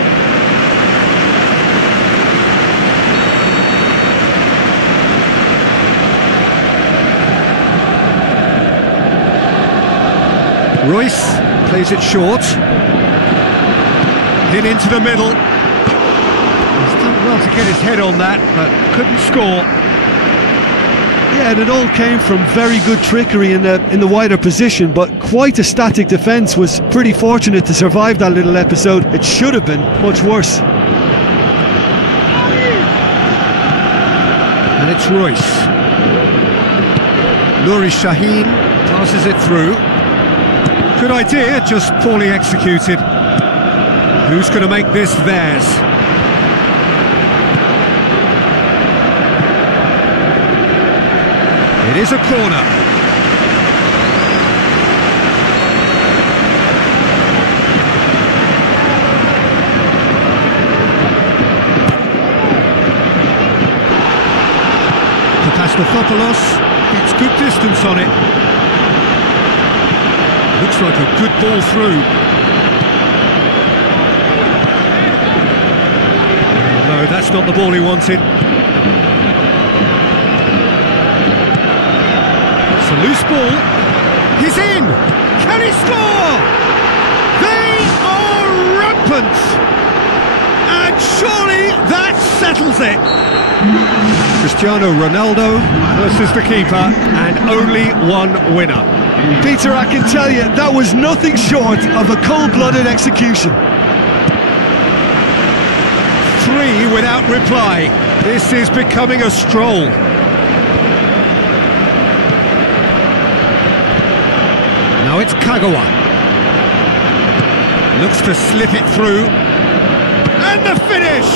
Royce plays it short. Hit into the middle. He's done well to get his head on that, but couldn't score. Yeah, and it all came from very good trickery in the wider position, but quite a static defence. Was pretty fortunate to survive that little episode. It should have been much worse. And it's Royce. Nuri Sahin passes it through. Good idea, just poorly executed. Who's going to make this theirs? It is a corner. Papastopoulos gets good distance on it. Looks like a good ball through. No, that's not the ball he wanted. It's a loose ball. He's in! Can he score? They are rampant! And surely that settles it! Cristiano Ronaldo versus the keeper, and only one winner. Peter, I can tell you, that was nothing short of a cold-blooded execution. 3 without reply. This is becoming a stroll. Now it's Kagawa. Looks to slip it through. And the finish!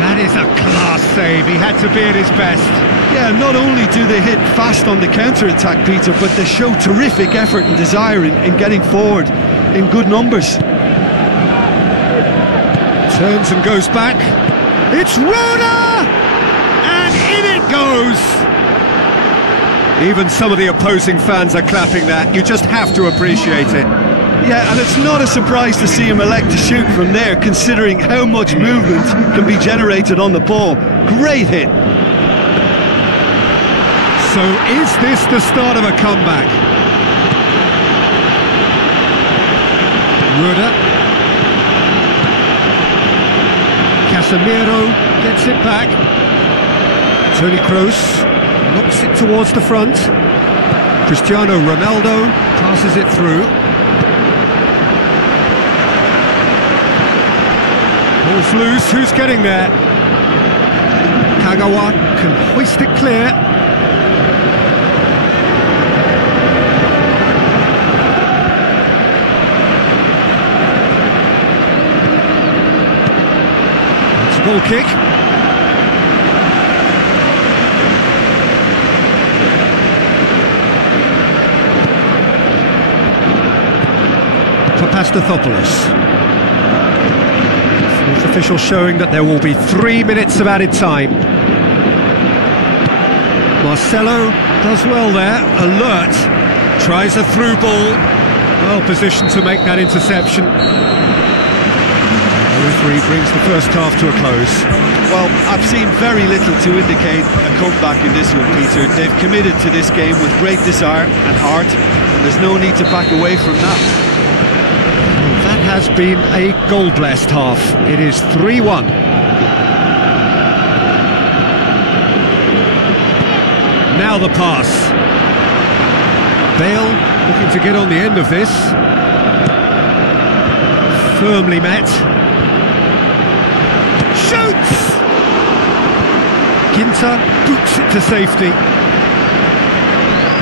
That is a class save. He had to be at his best. Yeah, not only do they hit fast on the counter-attack, Peter, but they show terrific effort and desire in getting forward in good numbers. Turns and goes back. It's Rona! And in it goes! Even some of the opposing fans are clapping that. You just have to appreciate it. Yeah, and it's not a surprise to see him elect to shoot from there, considering how much movement can be generated on the ball. Great hit. So is this the start of a comeback? Ruda. Casemiro gets it back. Toni Kroos knocks it towards the front. Cristiano Ronaldo passes it through. Ball's loose, who's getting there? Kagawa can hoist it clear. It's a goal kick. Papastopoulos. Fourth official showing that there will be 3 minutes of added time. Marcelo does well there, alert, tries a through ball, well positioned to make that interception. The referee brings the first half to a close. Well, I've seen very little to indicate a comeback in this one, Peter. They've committed to this game with great desire and heart, and there's no need to back away from that. That has been a goal-blessed half. It is 3-1. Now the pass. Bale looking to get on the end of this. Firmly met. Shoots! Ginter boots it to safety.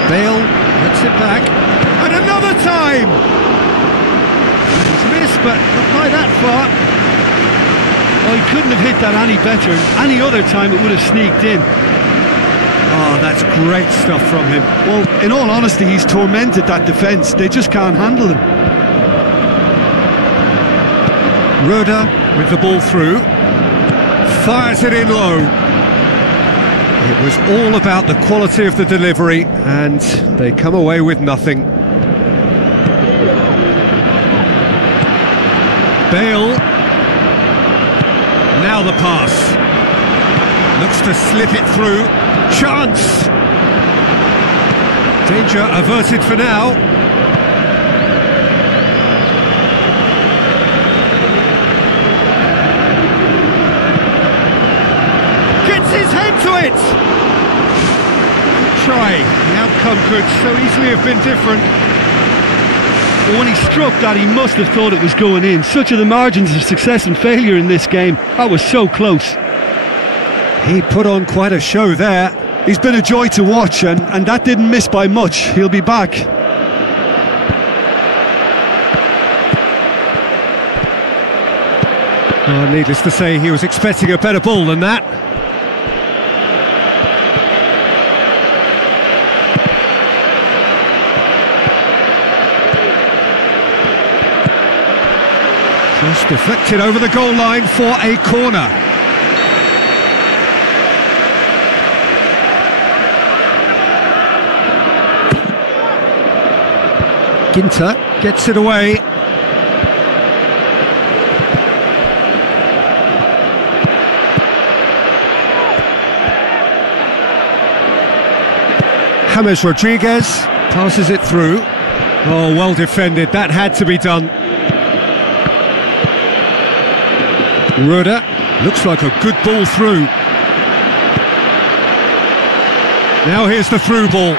Bale gets it back. And another time! It's missed, but not by that far. Oh, he couldn't have hit that any better. Any other time it would have sneaked in. Oh, that's great stuff from him. Well, in all honesty, he's tormented that defence. They just can't handle him. Roda with the ball through. Fires it in low. It was all about the quality of the delivery, and they come away with nothing. Bale. Now the pass. Looks to slip it through. Chance! Danger averted for now. Gets his head to it! Try. The outcome could so easily have been different. But when he struck that, he must have thought it was going in. Such are the margins of success and failure in this game. That was so close. He put on quite a show there. He's been a joy to watch, and that didn't miss by much. He'll be back. Needless to say, he was expecting a better ball than that. Just deflected over the goal line for a corner. Ginter gets it away. James Rodriguez passes it through. Oh, well defended. That had to be done. Roda looks like a good ball through. Now here's the through ball.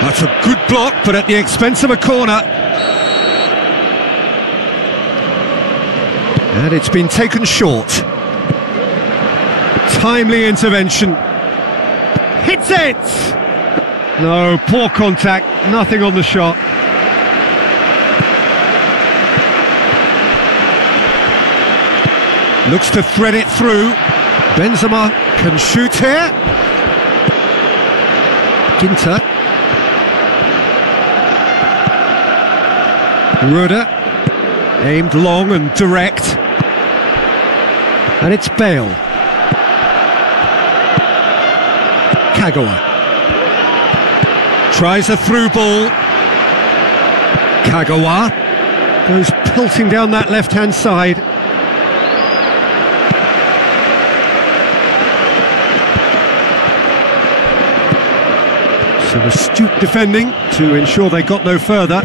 That's a good block, but at the expense of a corner. And it's been taken short. Timely intervention. Hits it! No, poor contact, nothing on the shot. Looks to thread it through. Benzema can shoot here. Ginter. Roda, aimed long and direct, and it's Bale. Kagawa tries a through ball. Kagawa goes pelting down that left-hand side. Some astute defending to ensure they got no further.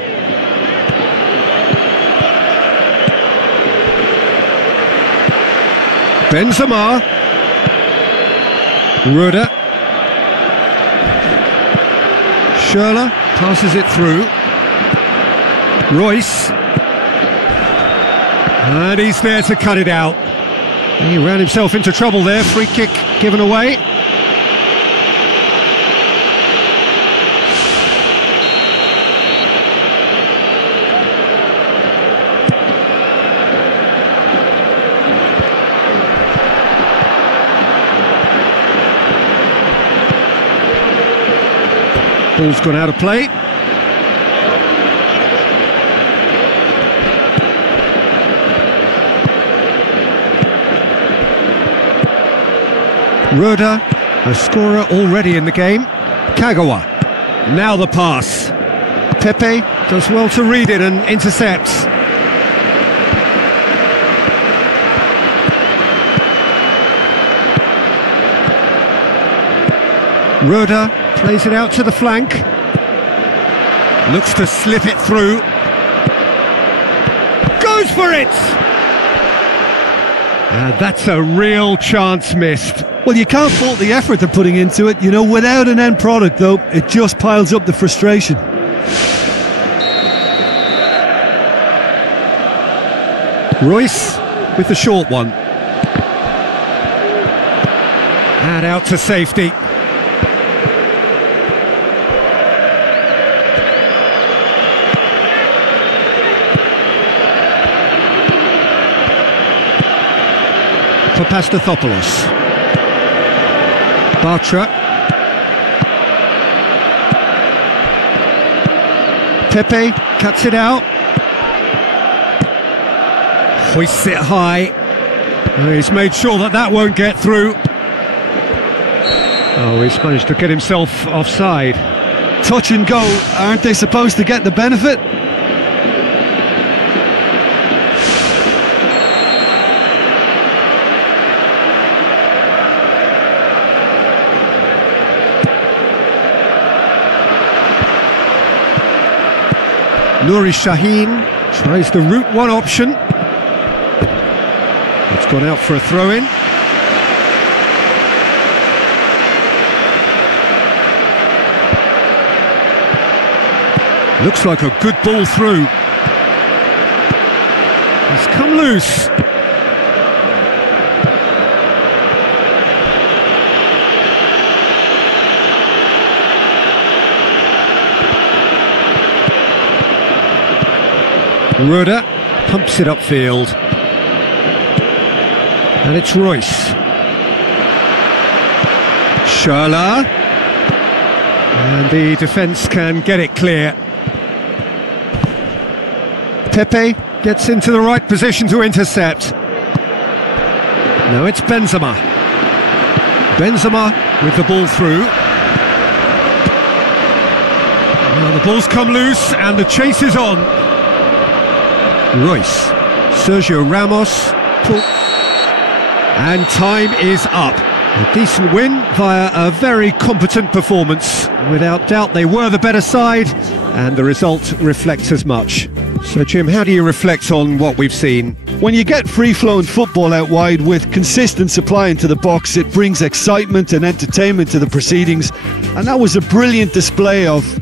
Benzema. Roda. Schürrle passes it through. Royce. And he's there to cut it out. He ran himself into trouble there. Free kick given away. Ball's gone out of play. Roda, a scorer already in the game. Kagawa. Now the pass. Pepe does well to read it and intercepts. Roda plays it out to the flank. Looks to slip it through. Goes for it! That's a real chance missed. Well, you can't fault the effort they're putting into it. You know, without an end product, though, it just piles up the frustration. Royce with the short one. And out to safety. Papastathopoulos. Bartra. Pepe cuts it out. Hoists it high. Oh, he's made sure that that won't get through. Oh, he's managed to get himself offside. Touch and go, aren't they supposed to get the benefit? Nouri Shaheen tries the route one option. It's gone out for a throw-in. Looks like a good ball through. It's come loose. Ruda pumps it upfield. And it's Royce. Shala. And the defence can get it clear. Pepe gets into the right position to intercept. Now it's Benzema. Benzema with the ball through. Now the ball's come loose and the chase is on. Royce, Sergio Ramos, and time is up. A decent win via a very competent performance. Without doubt they were the better side and the result reflects as much. So Jim, how do you reflect on what we've seen? When you get free-flowing football out wide with consistent supply into the box, it brings excitement and entertainment to the proceedings, and that was a brilliant display of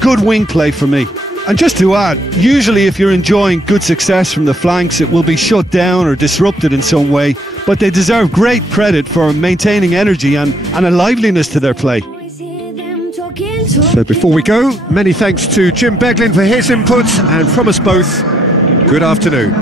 good wing play for me. And just to add, usually if you're enjoying good success from the flanks, it will be shut down or disrupted in some way, but they deserve great credit for maintaining energy and a liveliness to their play. So before we go, many thanks to Jim Beglin for his input, and from us both, good afternoon.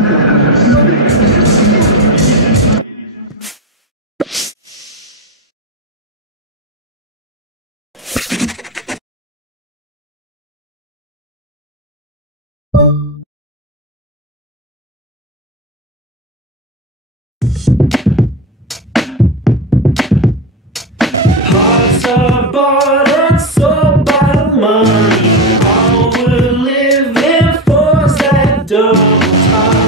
Hearts are bought and sold by money. All we're living for is that double time.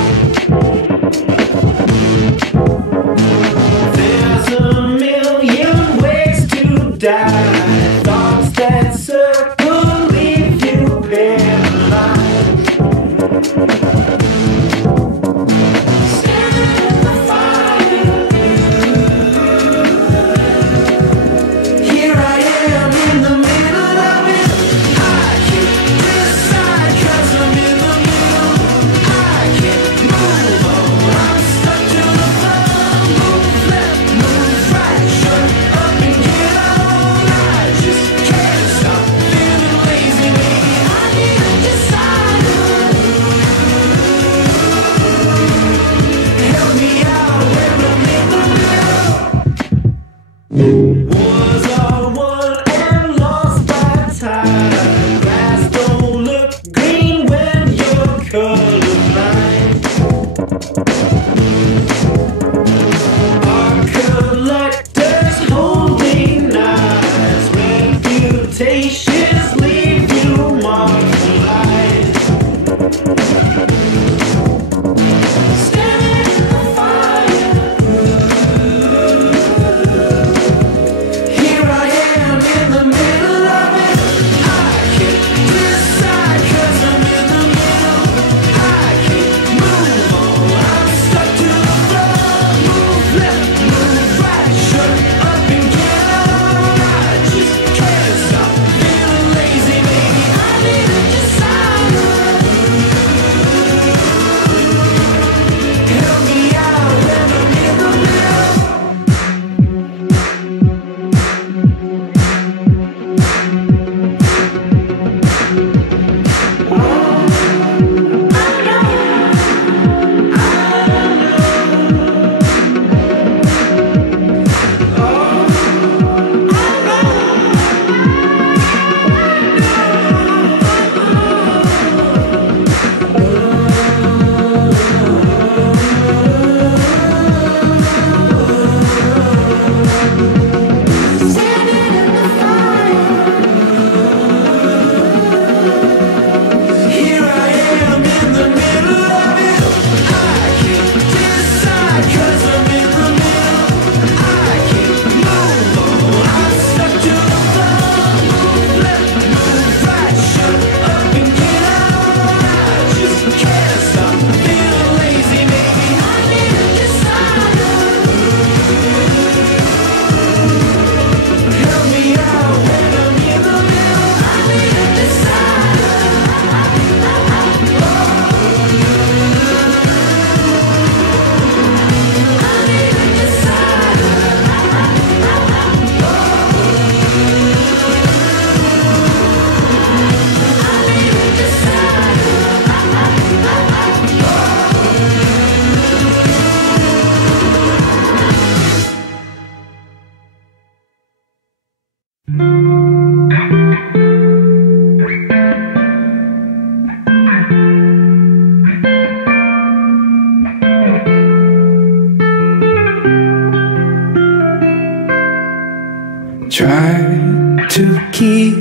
Try to keep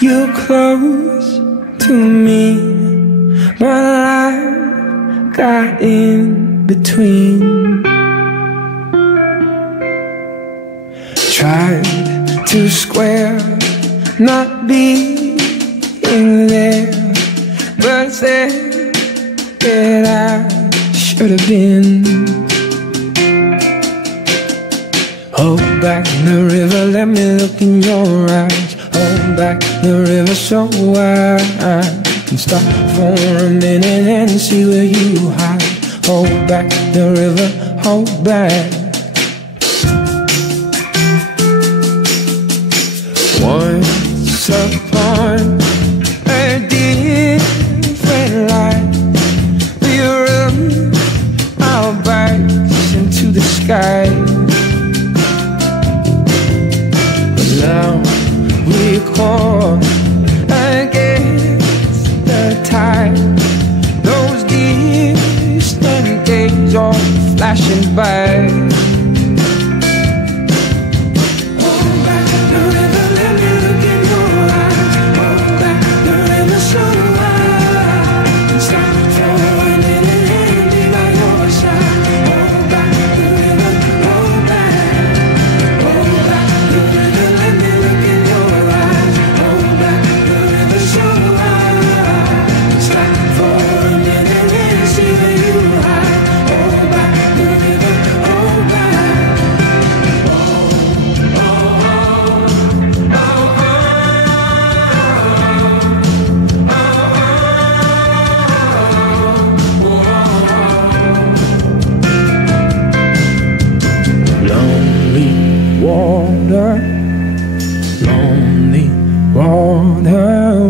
you close to me, but life got in between. Tried to square not being there, but said that I should have been. Hold back the river, let me look in your eyes. Hold back the river so I can stop for a minute and see where you hide. Hold back the river, hold back. Once upon a different life, we rode our bikes into the sky. But now we caught against the tide. Those distant days are flashing by.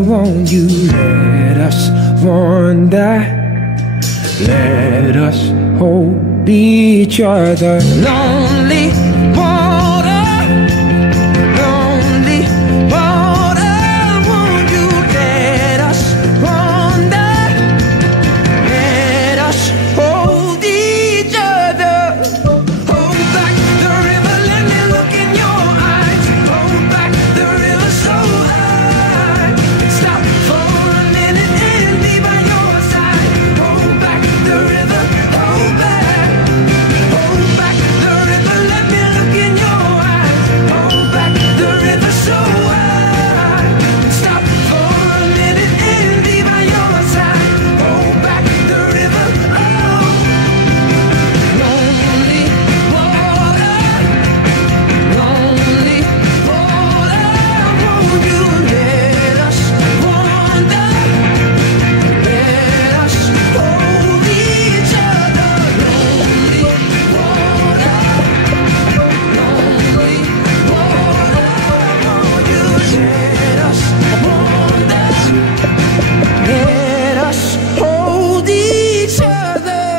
Won't you let us wander? Let us hold each other. Lonely water, lonely water. Won't you let us wander? Let us hold each other. Hold back the river, let me look in your eyes. Hold back the river so high. Stop for a minute and be by your side. Hold back the river, hold back. Hold back the river, let me look in your eyes. Hold back the river so high. Stop for a minute and be by your side. Hold back the river, oh. Lonely water, lonely water. Won't you let us wander? Let us hold each other. Lonely water, lonely water. Won't you let us wander? Let us hold each other.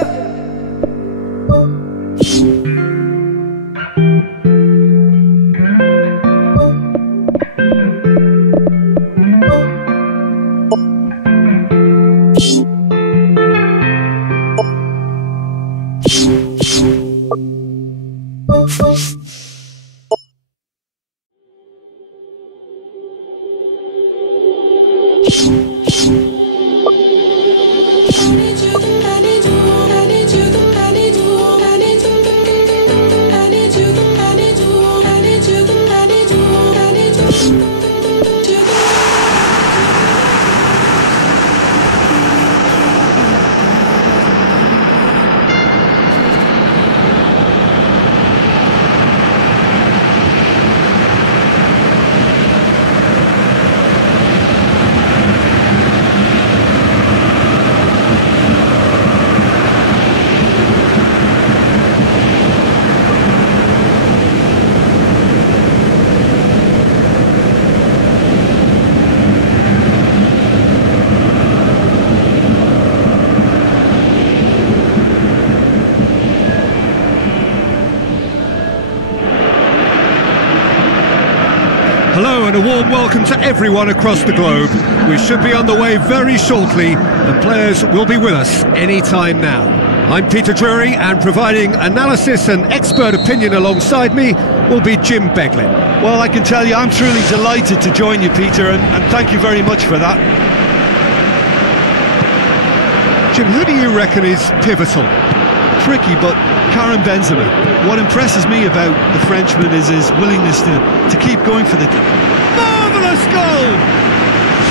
Hello and a warm welcome to everyone across the globe. We should be on the way very shortly. The players will be with us any time now. I'm Peter Drury, and providing analysis and expert opinion alongside me, will be Jim Beglin. Well, I can tell you I'm truly delighted to join you, Peter, and thank you very much for that. Jim, who do you reckon is pivotal? Tricky, but Karim Benzema. What impresses me about the Frenchman is his willingness to keep going for the... Marvellous goal!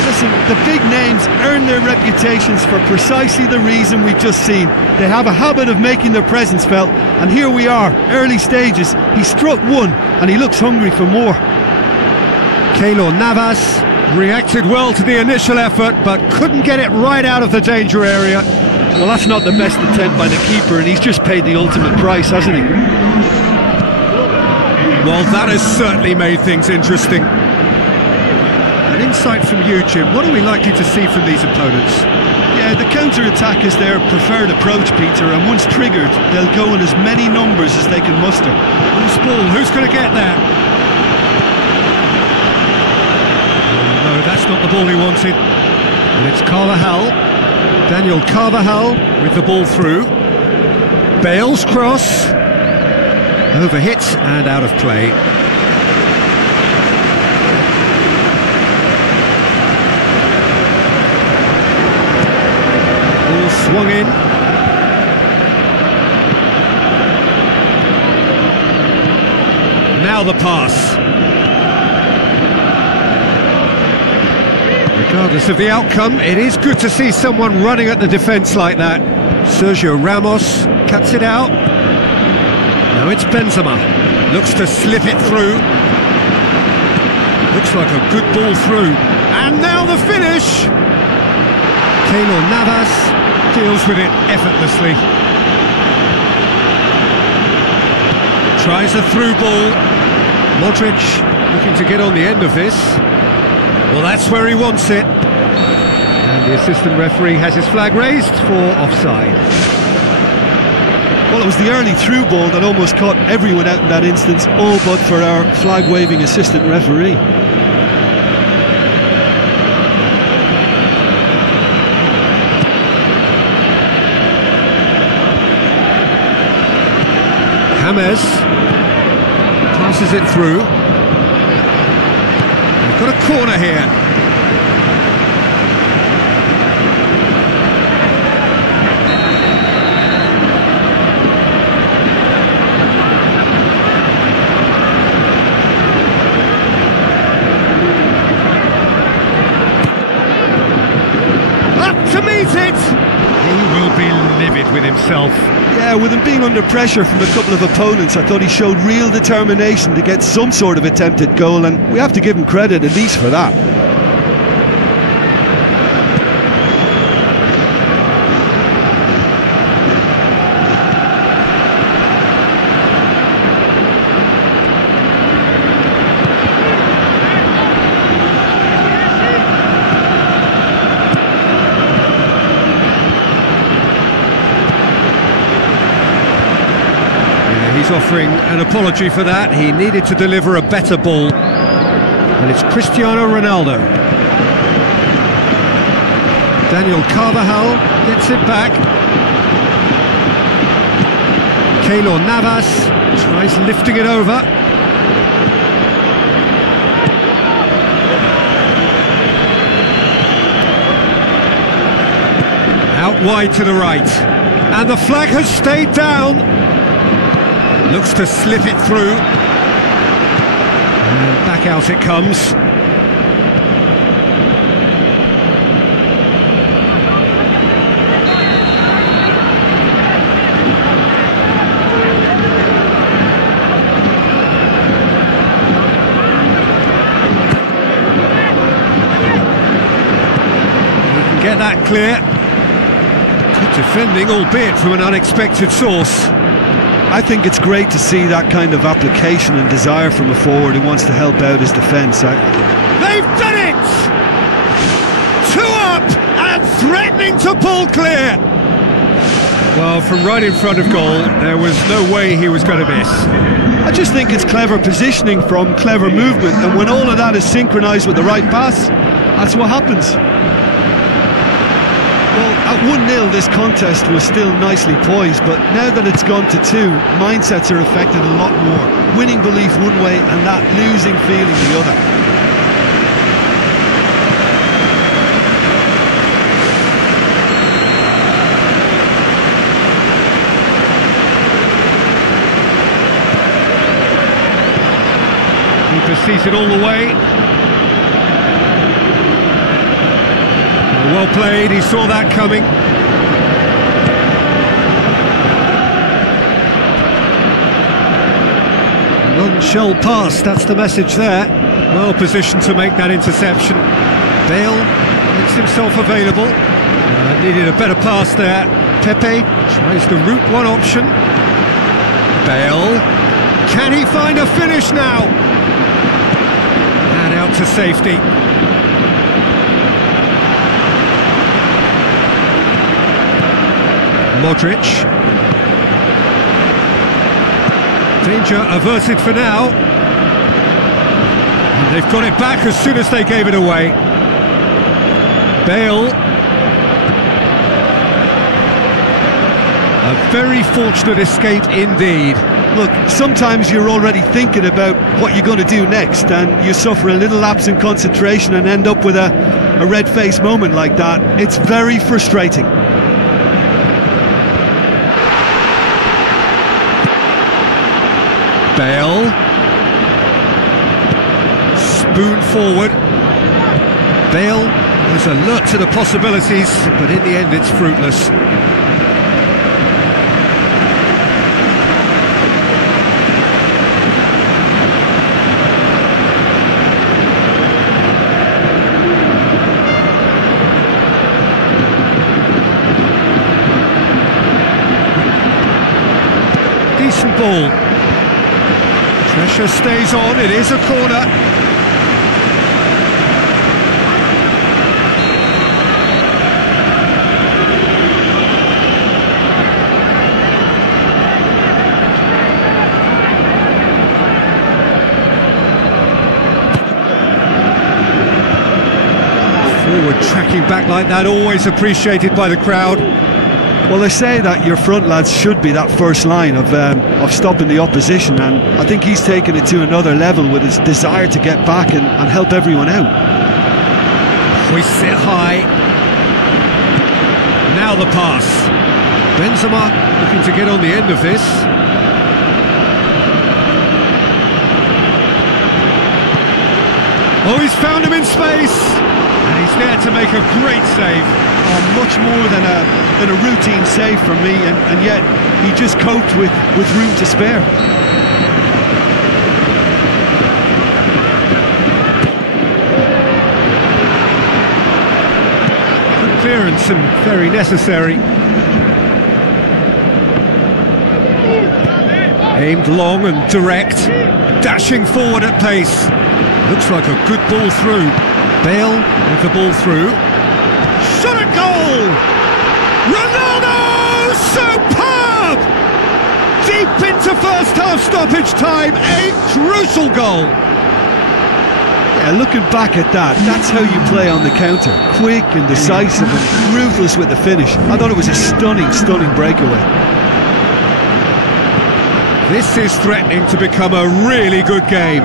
Listen, the big names earn their reputations for precisely the reason we've just seen. They have a habit of making their presence felt, and here we are, early stages. He struck one, and he looks hungry for more. Keylor Navas reacted well to the initial effort, but couldn't get it right out of the danger area. Well, that's not the best attempt by the keeper, and he's just paid the ultimate price, hasn't he? Well, that has certainly made things interesting. An insight from you, Jim. What are we likely to see from these opponents? Yeah, the counter-attack is their preferred approach, Peter, and once triggered, they'll go in as many numbers as they can muster. Loose ball, who's going to get there? No, that's not the ball he wanted. And it's Carvajal. Daniel Carvajal with the ball through. Bale's cross. Overhit and out of play. Ball swung in. Now the pass. Regardless of the outcome, it is good to see someone running at the defence like that. Sergio Ramos cuts it out. Now it's Benzema. Looks to slip it through. Looks like a good ball through. And now the finish! Keylor Navas deals with it effortlessly. Tries a through ball. Modric looking to get on the end of this. Well, that's where he wants it. And the assistant referee has his flag raised for offside. Well, it was the early through ball that almost caught everyone out in that instance, all but for our flag-waving assistant referee. James passes it through. Got a corner here. Up to meet it! He will be livid with himself. Yeah, with him being under pressure from a couple of opponents, I thought he showed real determination to get some sort of attempted goal, and we have to give him credit at least for that. Offering an apology for that. He needed to deliver a better ball. And it's Cristiano Ronaldo. Daniel Carvajal gets it back. Keylor Navas tries lifting it over. Out wide to the right. And the flag has stayed down. Looks to slip it through. And back out it comes. You can get that clear. Good defending, albeit from an unexpected source. I think it's great to see that kind of application and desire from a forward who wants to help out his defence. They've done it! 2 up and threatening to pull clear! Well, from right in front of goal, there was no way he was going to miss. I just think it's clever positioning from clever movement, and when all of that is synchronised with the right pass, that's what happens. Well, at 1-0 this contest was still nicely poised, but now that it's gone to 2, mindsets are affected a lot more. winning belief one way and that losing feeling the other. Keeper sees it all the way. Well played, he saw that coming. None shall pass, that's the message there. Well positioned to make that interception. Bale makes himself available. Needed a better pass there. Pepe tries the route one option. Bale, can he find a finish now? And out to safety. Modric. Danger averted for now. And they've got it back as soon as they gave it away. Bale. A very fortunate escape indeed. Look, sometimes you're already thinking about what you're going to do next and you suffer a little lapse in concentration and end up with a red-faced moment like that. It's very frustrating. Bale. Spoon forward. Bale was alert to the possibilities, but in the end it's fruitless. Decent ball. Pressure stays on, it is a corner. Forward tracking back like that, always appreciated by the crowd. Well, they say that your front lads should be that first line of stopping the opposition, and I think he's taken it to another level with his desire to get back and help everyone out. Hoists it high. Now the pass. Benzema looking to get on the end of this. Oh, he's found him in space, and he's there to make a great save. Much more than a routine save for me, and yet he just coped with room to spare. Good clearance and very necessary. Aimed long and direct, dashing forward at pace. Looks like a good ball through. Bale with the ball through. Shot at goal! Ronaldo! Superb! Deep into first half stoppage time, a crucial goal. Yeah, looking back at that, that's how you play on the counter. Quick and decisive and ruthless with the finish. I thought it was a stunning breakaway. This is threatening to become a really good game.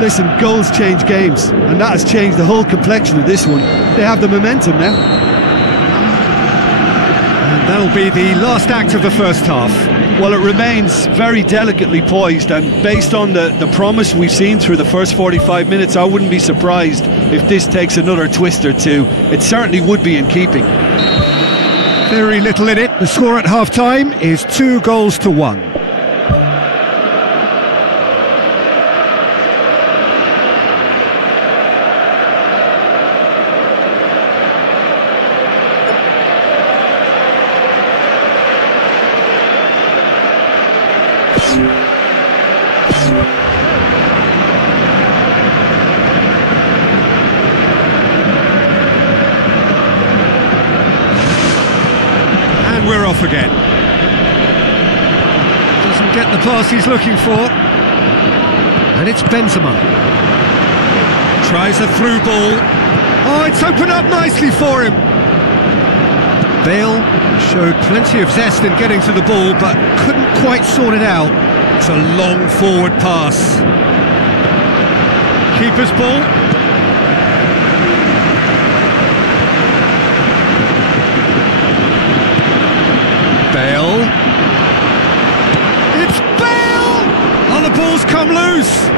Listen, goals change games, and that has changed the whole complexion of this one. They have the momentum now. And that'll be the last act of the first half. Well, it remains very delicately poised, and based on the promise we've seen through the first 45 minutes, I wouldn't be surprised if this takes another twist or two. It certainly would be in keeping. Very little in it. The score at half-time is 2-1. And we're off again. Doesn't get the pass he's looking for. And it's Benzema. Tries a through ball. Oh, it's opened up nicely for him. Bale showed plenty of zest in getting to the ball, but couldn't quite sort it out. It's a long forward pass. Keeper's ball. Bale. It's Bale! Oh, the ball's come loose.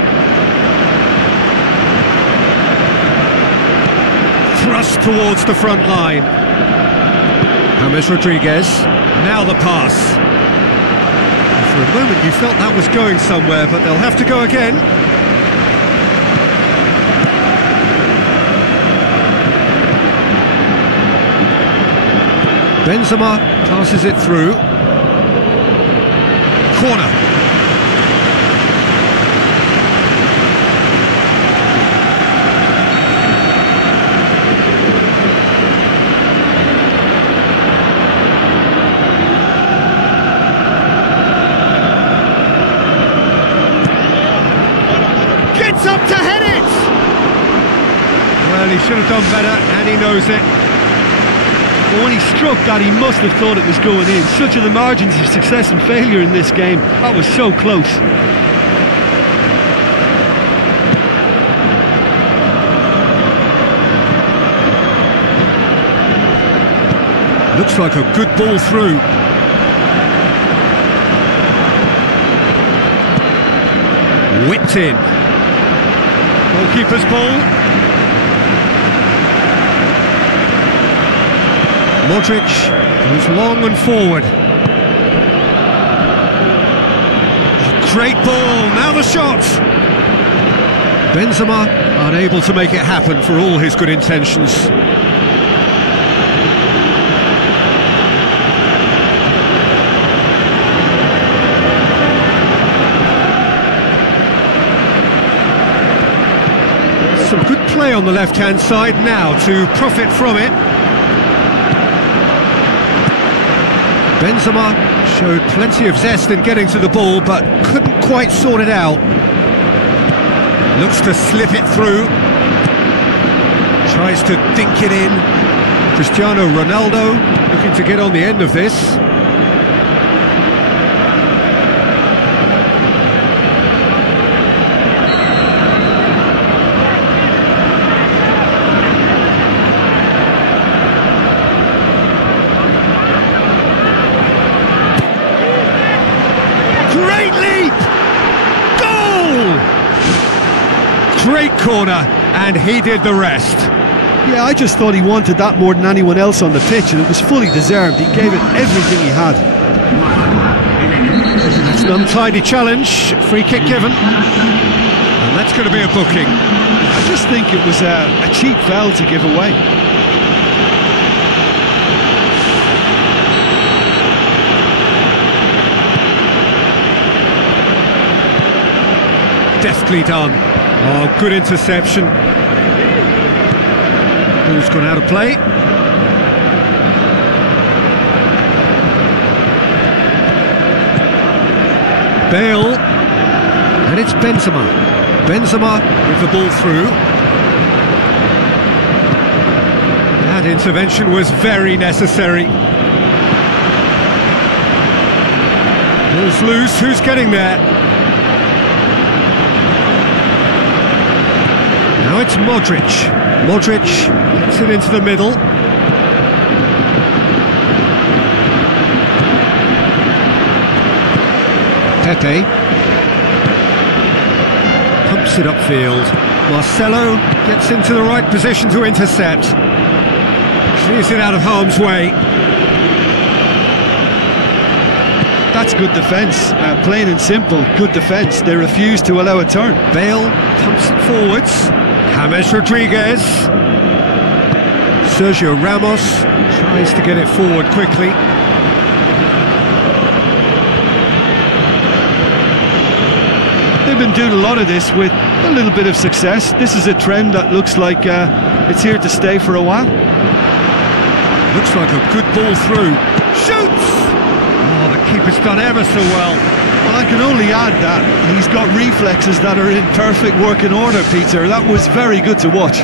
Thrust towards the front line. James Rodriguez. Now the pass. For a moment you felt that was going somewhere, but they'll have to go again. Benzema passes it through. Corner. Gets up to head it! Well, he should have done better, and he knows it. But when he struck that, he must have thought it was going in. Such are the margins of success and failure in this game. That was so close. Looks like a good ball through. Whipped in. Goalkeeper's ball. Modric goes long and forward. Oh, great ball, now the shot! Benzema unable to make it happen for all his good intentions. Some good play on the left-hand side now to profit from it. Benzema showed plenty of zest in getting to the ball, but couldn't quite sort it out. Looks to slip it through. Tries to dink it in. Cristiano Ronaldo looking to get on the end of this. Great corner, and he did the rest. Yeah, I just thought he wanted that more than anyone else on the pitch, and it was fully deserved. He gave it everything he had. That's an untidy challenge, free kick given, and that's going to be a booking. I just think it was a cheap foul to give away. Deftly done. Oh, good interception. Ball's gone out of play. Bale. And it's Benzema. Benzema with the ball through. That intervention was very necessary. Ball's loose, who's getting there? Now it's Modric. Modric gets it into the middle. Pepe pumps it upfield. Marcelo gets into the right position to intercept. Clears it out of harm's way. That's good defence, plain and simple, good defence. They refuse to allow a turn. Bale pumps it forwards. James Rodriguez. Sergio Ramos tries to get it forward quickly. They've been doing a lot of this with a little bit of success. This is a trend that looks like it's here to stay for a while. Looks like a good ball through. Shoots! Oh, the keeper's done ever so well. Well, I can only add that he's got reflexes that are in perfect working order, Peter. That was very good to watch.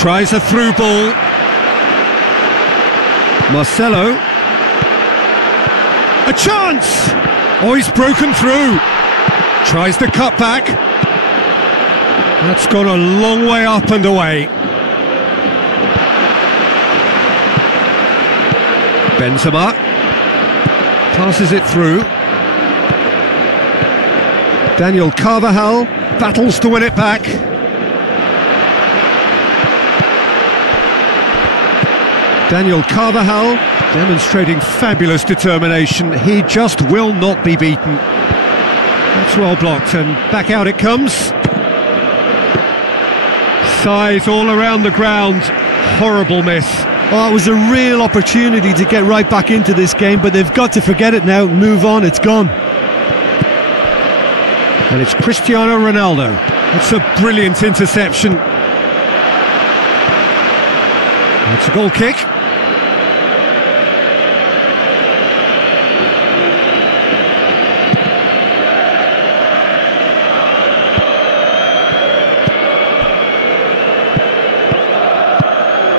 Tries a through ball. Marcelo. A chance! Oh, he's broken through. Tries the cut back. That's gone a long way up and away. Benzema passes it through. Daniel Carvajal battles to win it back. Daniel Carvajal demonstrating fabulous determination. He just will not be beaten. That's well blocked, and back out it comes. Size all around the ground. Horrible miss. Oh, it was a real opportunity to get right back into this game, but they've got to forget it now, move on, it's gone. And it's Cristiano Ronaldo. It's a brilliant interception. It's a goal kick.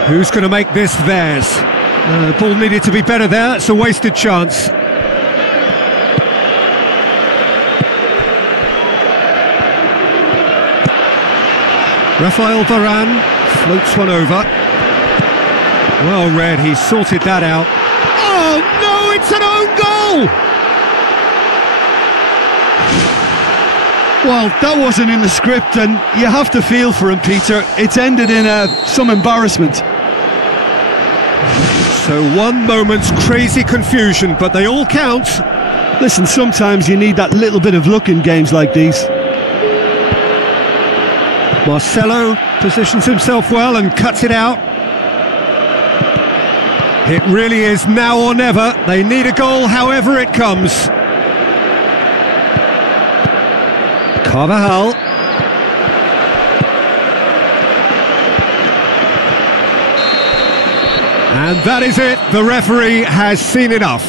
Who's going to make this theirs? The ball needed to be better there. It's a wasted chance. Rafael Varane floats one over. Well read, he sorted that out. Oh no, it's an own goal! Well, that wasn't in the script, and you have to feel for him, Peter. It's ended in some embarrassment. So one moment's crazy confusion, but they all count. Listen, sometimes you need that little bit of luck in games like these. Marcelo positions himself well and cuts it out. It really is now or never. They need a goal however it comes. Carvajal. And that is it. The referee has seen enough.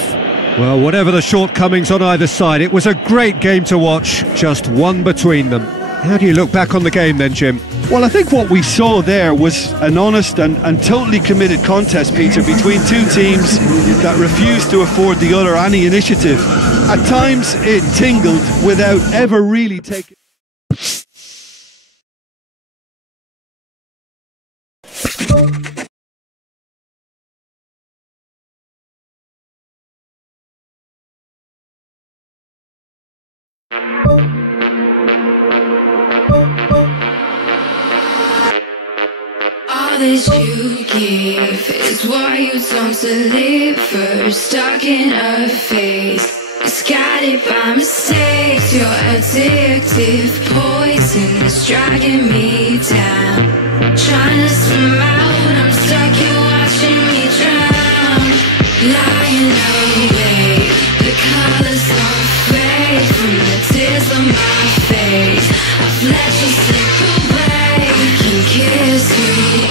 Well, whatever the shortcomings on either side, it was a great game to watch, just one between them. How do you look back on the game then, Jim? Well, I think what we saw there was an honest and totally committed contest, Peter, between two teams that refused to afford the other any initiative. At times, it tingled without ever really taking... That you give is why you don't deliver. Stuck in a phase, it's guided by mistakes. Your addictive poison is dragging me down. Trying to swim out, I'm stuck, you're watching me drown. Lying awake, the colors don't fade from the tears on my face. I've let you slip away, can kiss you.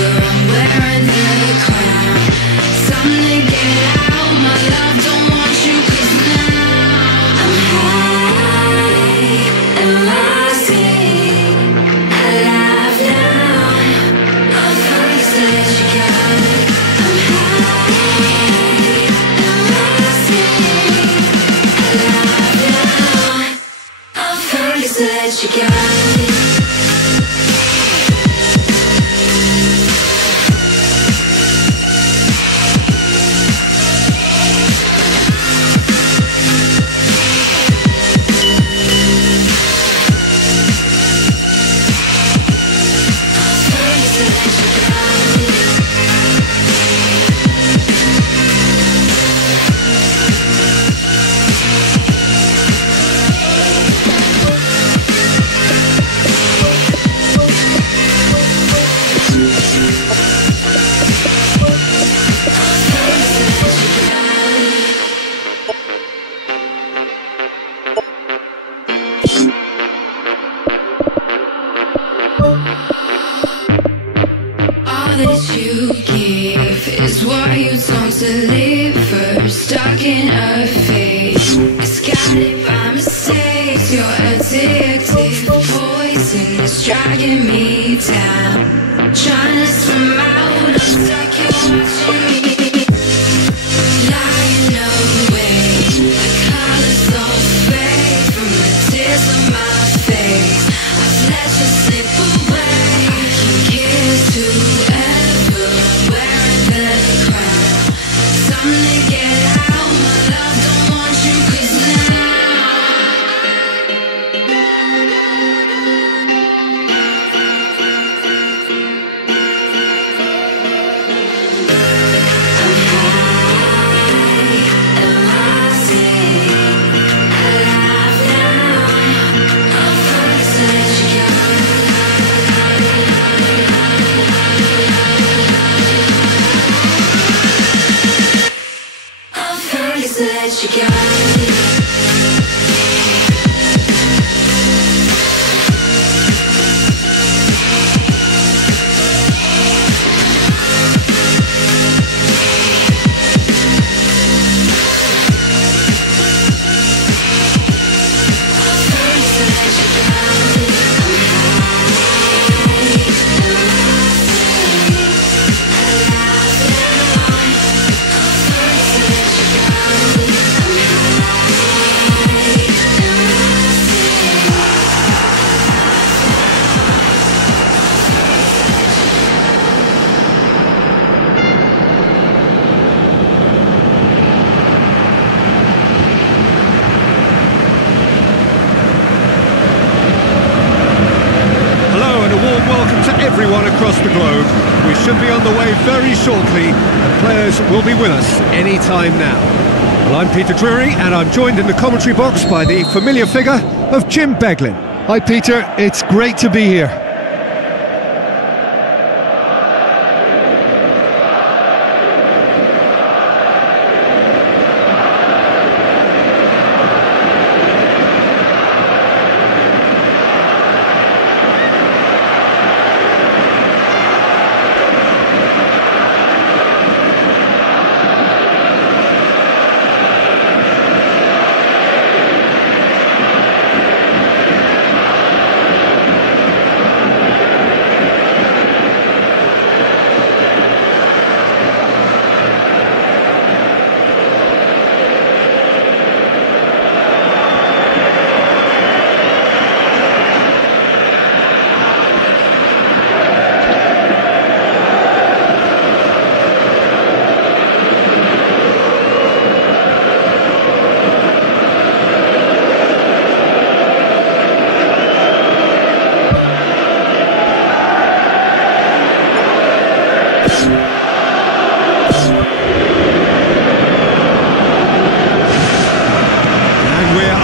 I'm wearing the crown. Something to get out, my love, don't want you, 'cause now I'm high and rising, alive now. I'm focused that you got it. I'm high and rising, alive now. I'm focused that you got it. That you give is why you don't deliver. Stuck in a phase, it's guided by mistakes. Your addictive poison is dragging me down. trying to swim out, I'm stuck here watching me. Lying awake, the colors all fade from the tears on my face. I've let you slip away. I can kiss whoever wearing the crown. Time to get out, my love, don't want you, 'cause now let you go. Everyone across the globe. We should be on the way very shortly, and players will be with us any time now. Well, I'm Peter Drury, and I'm joined in the commentary box by the familiar figure of Jim Beglin. Hi Peter, it's great to be here.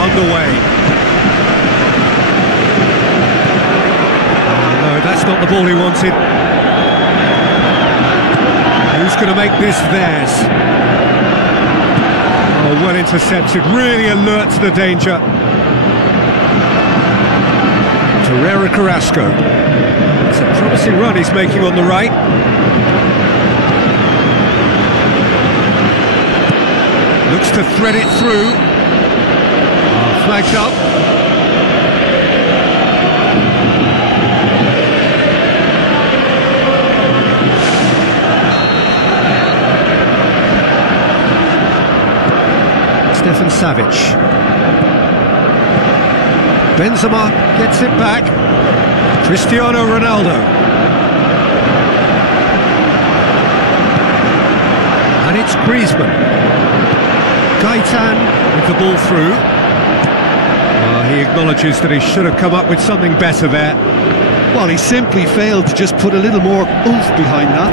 Underway. Oh, no, that's not the ball he wanted. Who's going to make this theirs? Oh, well intercepted, really alert to the danger. Torreira Carrasco. It's a promising run he's making on the right. Looks to thread it through. Flagged up. Stefan Savic. Benzema gets it back. Cristiano Ronaldo. And it's Griezmann. Gaetan with the ball through. He acknowledges that he should have come up with something better there. Well, he simply failed to just put a little more oomph behind that.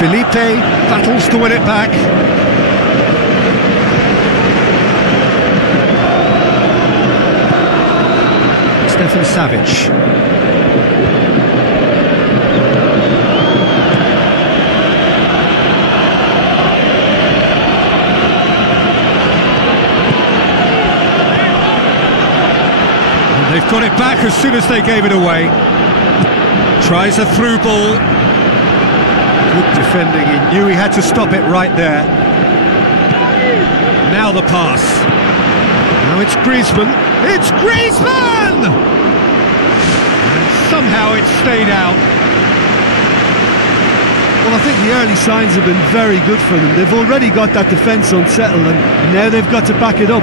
Felipe battles to win it back. Stefan Savic. They've got it back as soon as they gave it away. Tries a through ball. Good defending, he knew he had to stop it right there. Now the pass. Now it's Griezmann. It's Griezmann! And somehow it stayed out. Well, I think the early signs have been very good for them. They've already got that defence unsettled, and now they've got to back it up.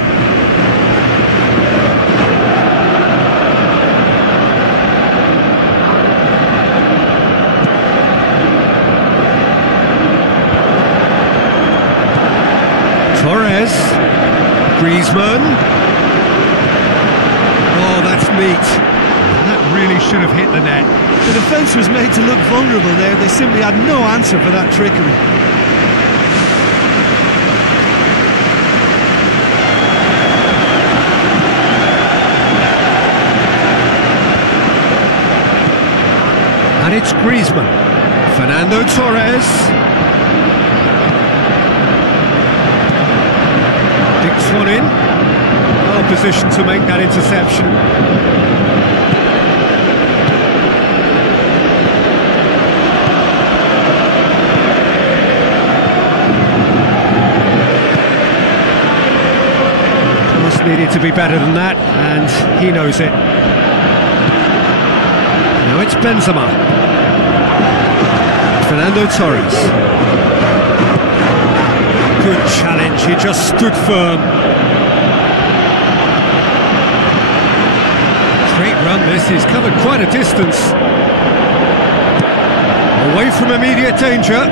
Torres, Griezmann. Oh, that's neat. That really should have hit the net. The defence was made to look vulnerable there. They simply had no answer for that trickery. And it's Griezmann. Fernando Torres. Dicks one in. Well positioned to make that interception. Cross needed to be better than that, and he knows it. Now it's Benzema. Fernando Torres. Good challenge, he just stood firm. Great run this, he's covered quite a distance. Away from immediate danger.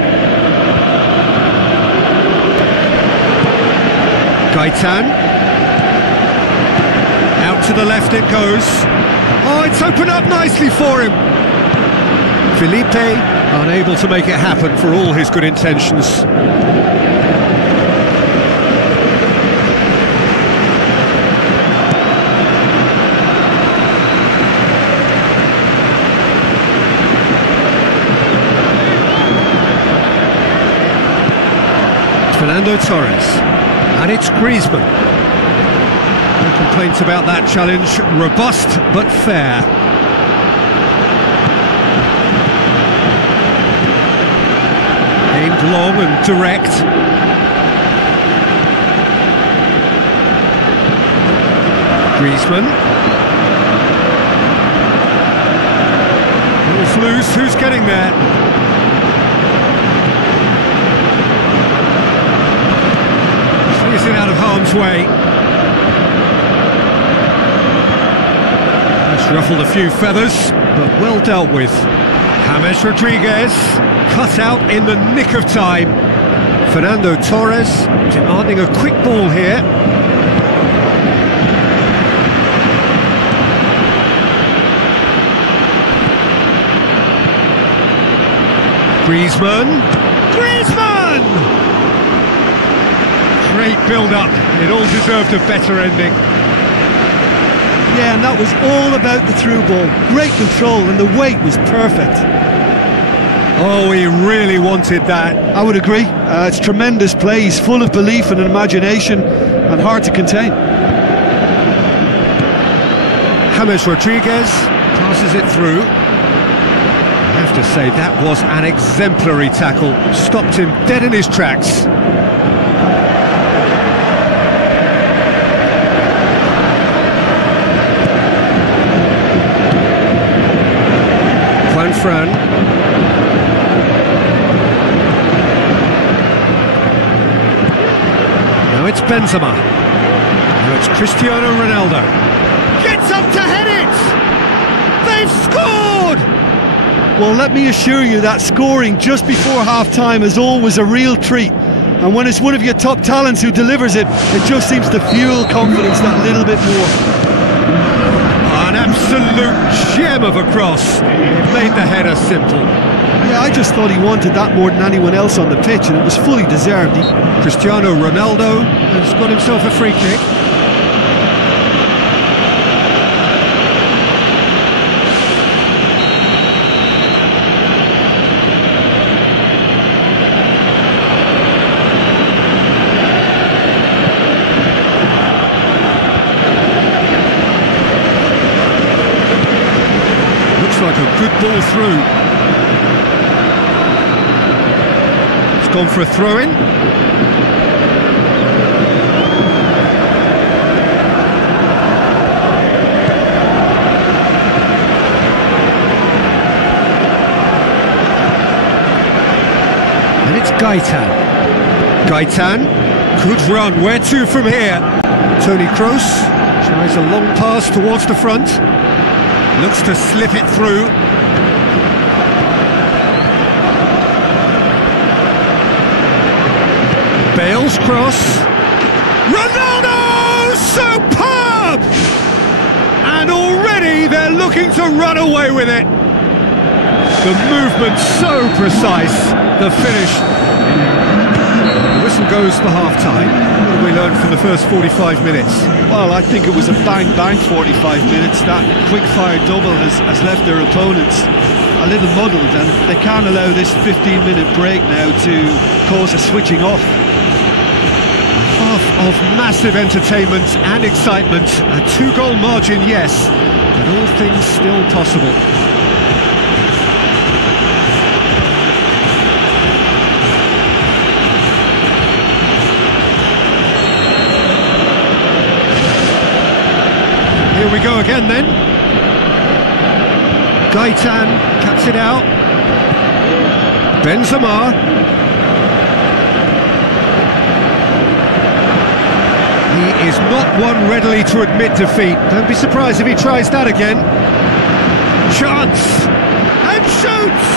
Gaetan. Out to the left it goes. Oh, it's opened up nicely for him. Felipe unable to make it happen for all his good intentions. Fernando Torres, and it's Griezmann. No complaints about that challenge, robust but fair. Aimed long and direct. Griezmann. Ball's loose, who's getting there? Out of harm's way. That's ruffled a few feathers, but well dealt with. James Rodriguez cut out in the nick of time. Fernando Torres demanding a quick ball here. Griezmann. Griezmann! Great build-up, it all deserved a better ending. Yeah, and that was all about the through ball. Great control, and the weight was perfect. Oh, he really wanted that. I would agree. It's tremendous play. He's full of belief and imagination, and hard to contain. James Rodriguez passes it through. I have to say, that was an exemplary tackle. Stopped him dead in his tracks. Fran. Now it's Benzema. Now it's Cristiano Ronaldo. Gets up to head it! They've scored! Well, let me assure you that scoring just before half-time is always a real treat. And when it's one of your top talents who delivers it, it just seems to fuel confidence that little bit more. An absolute gem of a cross. It made the header simple. Yeah, I just thought he wanted that more than anyone else on the pitch, and it was fully deserved. Cristiano Ronaldo has got himself a free kick. Like a good ball through. It's gone for a throw-in. Gaitan, good run, where to from here? Toni Kroos tries a long pass towards the front, looks to slip it through. Bale's cross, Ronaldo, superb! And already they're looking to run away with it. The movement so precise, the finish. The whistle goes for half-time. What have we learned from the first 45 minutes? Well, I think it was a bang-bang 45 minutes. That quick-fire double has left their opponents a little muddled, and they can't allow this 15-minute break now to cause a switching off. Half of massive entertainment and excitement. A 2-goal margin, yes, but all things still possible. Here we go again then. Gaitan cuts it out. Benzema. He is not one readily to admit defeat. Don't be surprised if he tries that again. Chance. And shoots!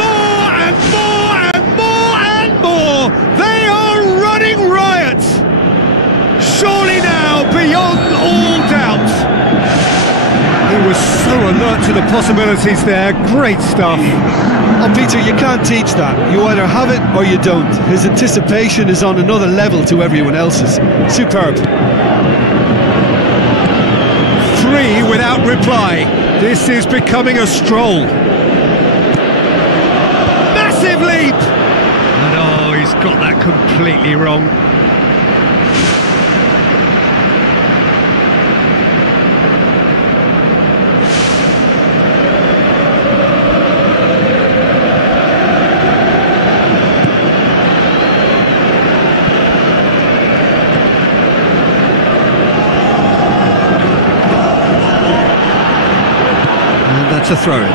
More and more and more and more! They are running riot! Surely now, beyond all doubt. He was so alert to the possibilities there. Great stuff. Oh, Peter, you can't teach that. You either have it or you don't. His anticipation is on another level to everyone else's. Superb. 3 without reply. This is becoming a stroll. Massive leap! And oh, he's got that completely wrong. To throw it.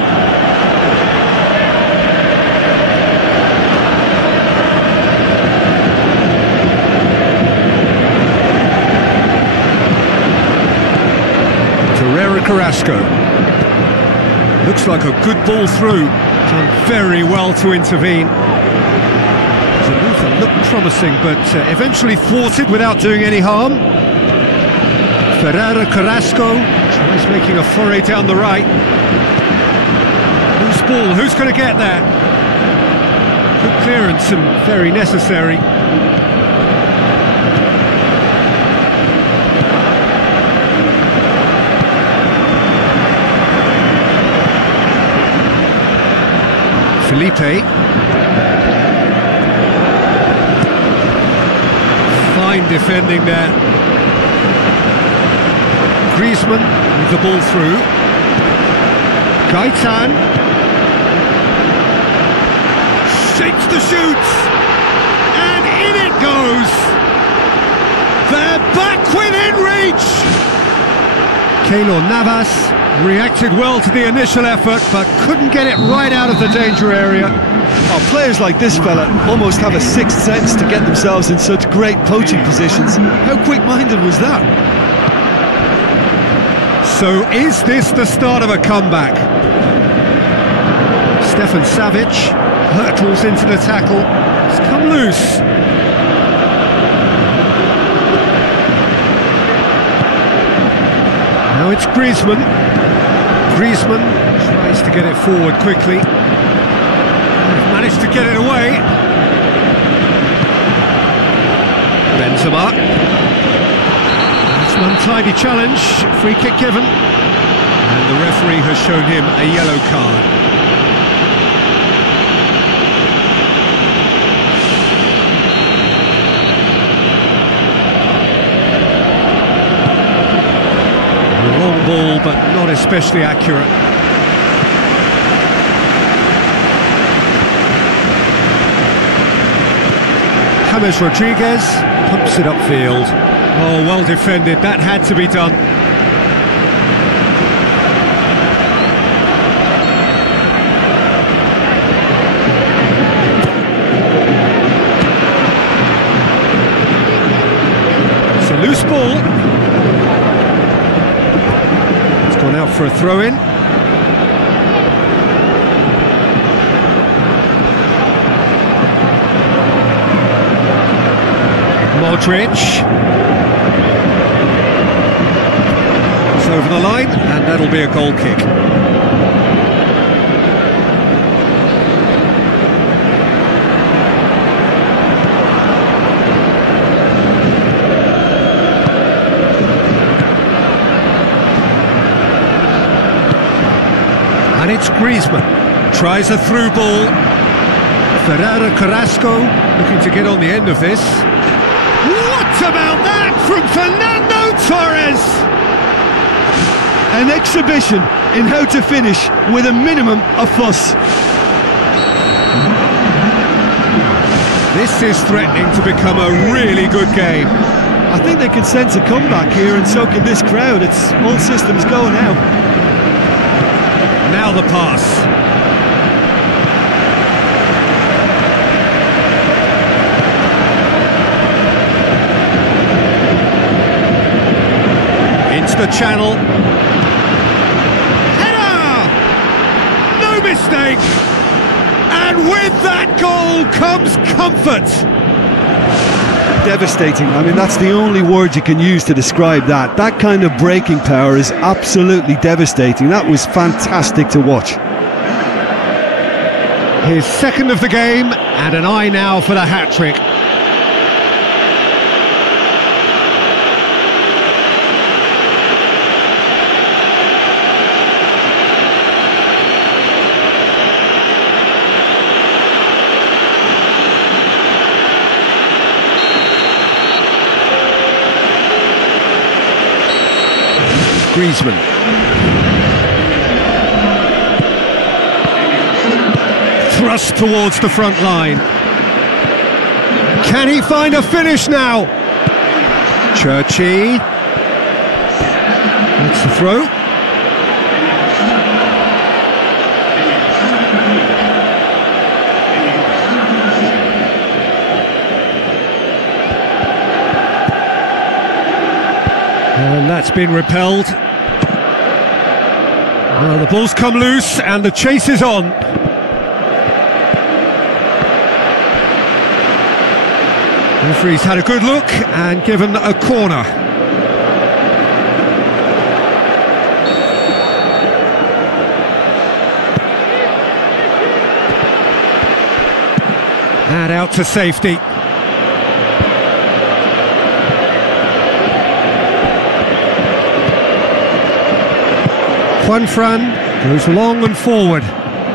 Carrasco. Looks like a good ball through. Done very well to intervene. The move that looked promising, but eventually thwarted without doing any harm. Carrasco tries making a foray down the right. Loose ball, who's going to get that? Good clearance and very necessary. Felipe. Fine defending there. Griezmann with the ball through. Gaitan. Shakes the shoots. And in it goes. They're back within reach. Keylor Navas reacted well to the initial effort, but couldn't get it right out of the danger area. Oh, players like this fella almost have a sixth sense to get themselves in such great poaching positions. How quick-minded was that? So is this the start of a comeback? Stefan Savic hurtles into the tackle. It's come loose. Now it's Griezmann. Griezmann tries to get it forward quickly. Managed to get it away. Benzema. It's an untidy challenge. Free kick given. And the referee has shown him a yellow card. Long ball, but not especially accurate. James Rodriguez pumps it upfield. Oh, well defended, that had to be done. Gone out for a throw-in. Modric. It's over the line, and that'll be a goal kick. And it's Griezmann, tries a through ball. Ferreira Carrasco looking to get on the end of this. What about that from Fernando Torres? An exhibition in how to finish with a minimum of fuss. This is threatening to become a really good game. I think they can sense a comeback here, and so can this crowd. It's all systems go now. Now the pass. Into the channel. Header! No mistake! And with that goal comes comfort. Devastating. I mean, that's the only word you can use to describe that. That kind of breaking power is absolutely devastating. That was fantastic to watch. His second of the game, and an eye now for the hat-trick. Griezmann. Thrust towards the front line. Can he find a finish now? Churchy. That's the throw. And that's been repelled. Well, the ball's come loose and the chase is on. The referee's had a good look and given a corner. And out to safety. Juanfran goes long and forward.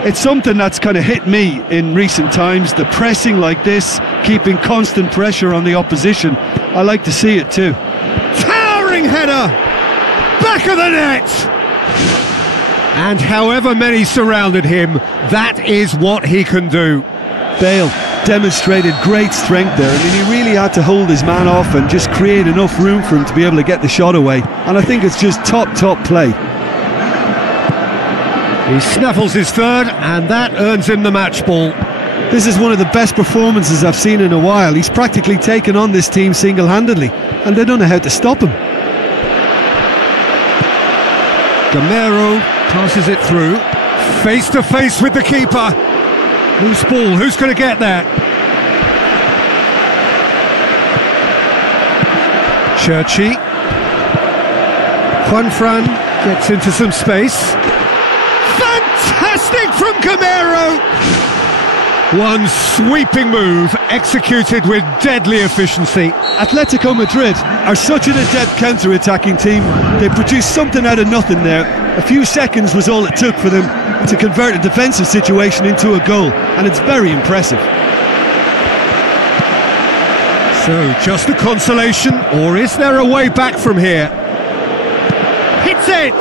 It's something that's kind of hit me in recent times, the pressing like this, keeping constant pressure on the opposition. I like to see it too. Towering header! Back of the net! And however many surrounded him, that is what he can do. Bale demonstrated great strength there. I mean, he really had to hold his man off and just create enough room for him to be able to get the shot away. And I think it's just top play. He snaffles his third, and that earns him the match ball. This is one of the best performances I've seen in a while. He's practically taken on this team single-handedly, and they don't know how to stop him. Gamero passes it through, face to face with the keeper. Loose ball, who's going to get that? Churchy. Juanfran gets into some space. Fantastic from Gamero! One sweeping move, executed with deadly efficiency. Atletico Madrid are such an adept counter-attacking team. They produced something out of nothing there. A few seconds was all it took for them to convert a defensive situation into a goal, and it's very impressive. So, just a consolation, or is there a way back from here? Hits it!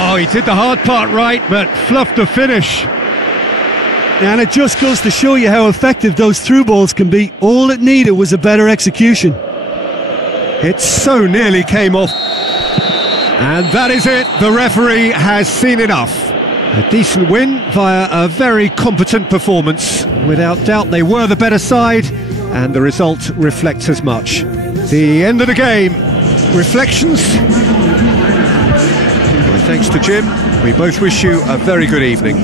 Oh, he did the hard part right, but fluffed the finish. And it just goes to show you how effective those through balls can be. All it needed was a better execution. It so nearly came off. And that is it. The referee has seen enough. A decent win via a very competent performance. Without doubt, they were the better side, and the result reflects as much. The end of the game. Reflections? thanks to Jim. We both wish you a very good evening.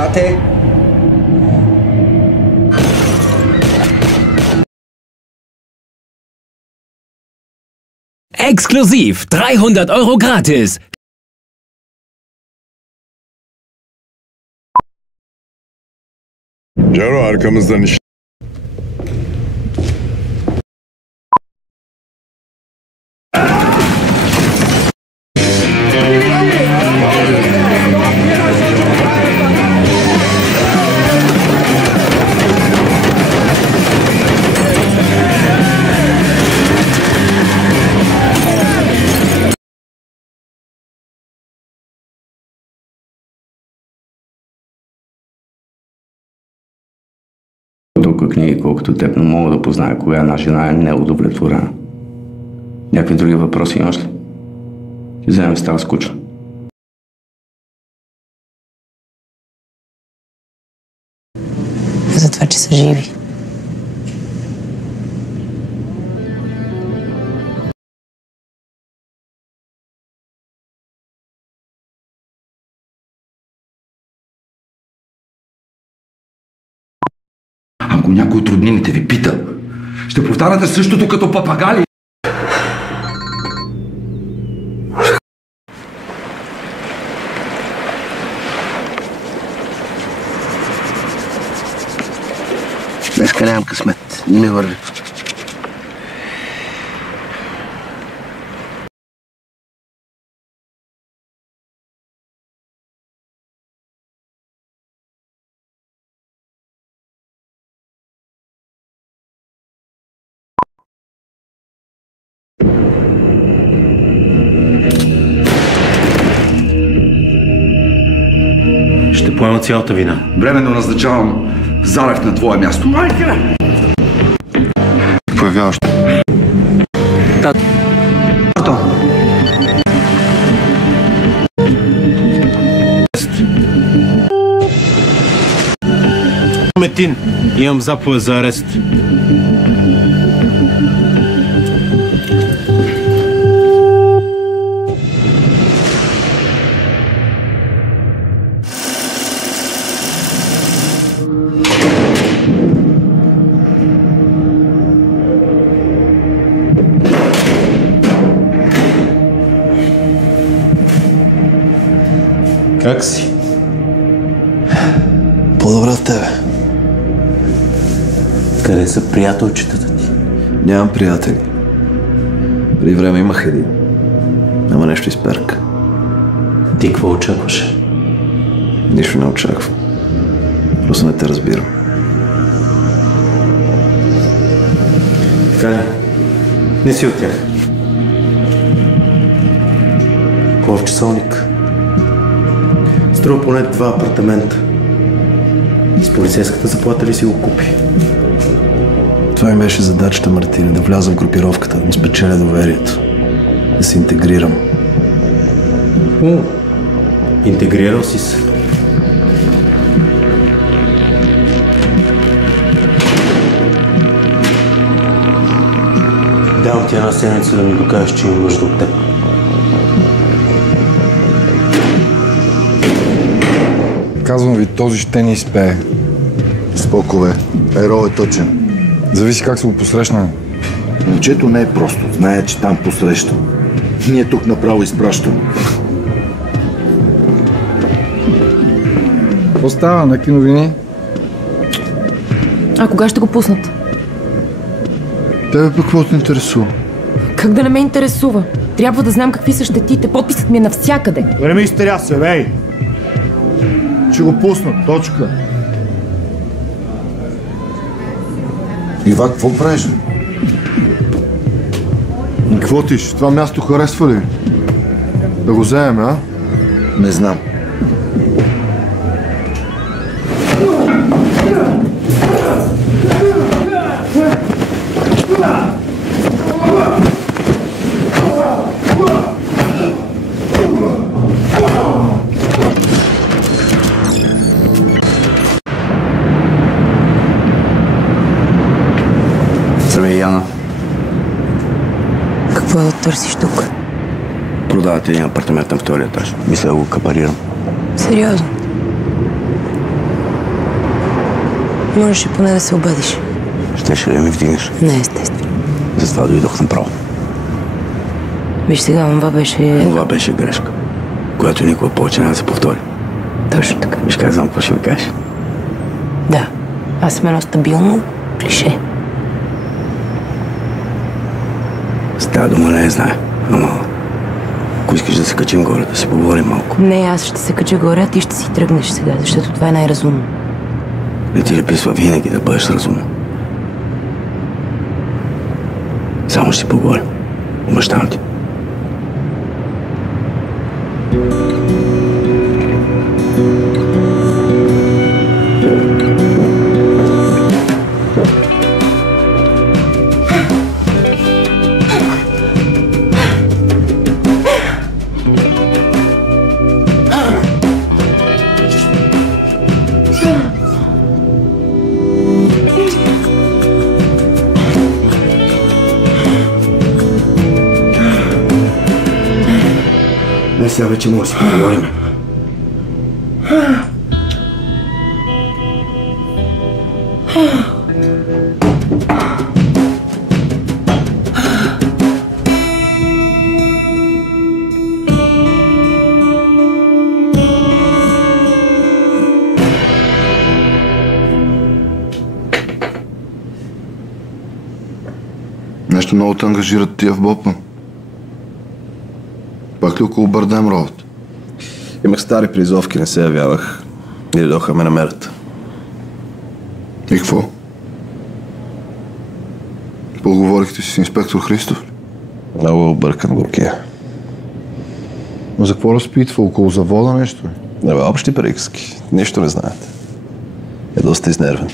Тате! Exklusiv 300 € gratis. Caro arkamızdan iş. Толкова книги, колкото теб, но мога да позная коя една жена е неудовлетворена. Някакви други въпроси имаш ли? Ще вземем, става скучно. За това, че са живи. Ако някой от роднините ви пита, ще повтаряте същото като папагали. Днеска нямам късмет. Не ми върви. Ще поема цялата вина. Временно назначавам Залев на твое място. Майке! Появяваш. Метин, имам заповед за арест. Как си? По-добре от тебе. Къде са приятелчетата ти? Нямам приятели. При време имах един. Ама нещо изперка. Ти какво очакваш? Нищо не очаквам. Просто не те разбирам. Така ли? Не си от тях. Какво в часовник? Струва поне 2 апартамента. С полицейската заплата ли си го купи? Това ми беше задачата, Мартине, да вляза в групировката, да му спечеля доверието. Да се интегрирам. Интегрирал си се. Давам ти една седмица да ми докажеш, че имам нужда от теб. Казвам ви, този ще не изпее. Спокове. Ерол е точен. Зависи как се го посрещна. Момчето не е просто. Знае, че там посреща. Ние тук направо изпращаме. Какво става? На киновини? А кога ще го пуснат? Тебе пък какво те интересува? Как да не ме интересува? Трябва да знам какви са щетите. Подписът ми е навсякъде. Не ми изтеряся, бей! Ще го пуснат, точка. Ива, какво правиш? Какво тиш? Това място харесва ли? Да го вземем, а? Не знам. Рейяна. Какво да търсиш тук? Продавате един апартамент на втория етаж. Мисля да го капарирам. Сериозно? Можеше поне да се обадиш. Щеше ли да ми вдигнеш? Не, естествено. Затова дойдох направо. Виж сега, това беше... Това беше грешка, която никога повече няма да се повтори. Точно така. Виж как знам какво ще ви кажеш. Да, аз съм едно стабилно клише. С тази дума не знае, ама ако искаш да се качим горе, да си поговорим малко. Не, аз ще се кача горе, а ти ще си тръгнеш сега, защото това е най-разумно. Не ти ли писва винаги да бъдеш разумно? Само ще си поговорим. Обещавам ти. Сега вече може да си поговорим. Нещо много те ангажират тия в Бопа. Пак ли около Бърдем ровът? Имах стари призовки, не се явявах. И дойдоха ме намерят. И какво? Поговорихте си с инспектор Христов? Много объркан горкия. Но за какво разпитва? Около завода нещо ли? Не бе, общи приказки. Нищо не знаете. Е доста изнервен.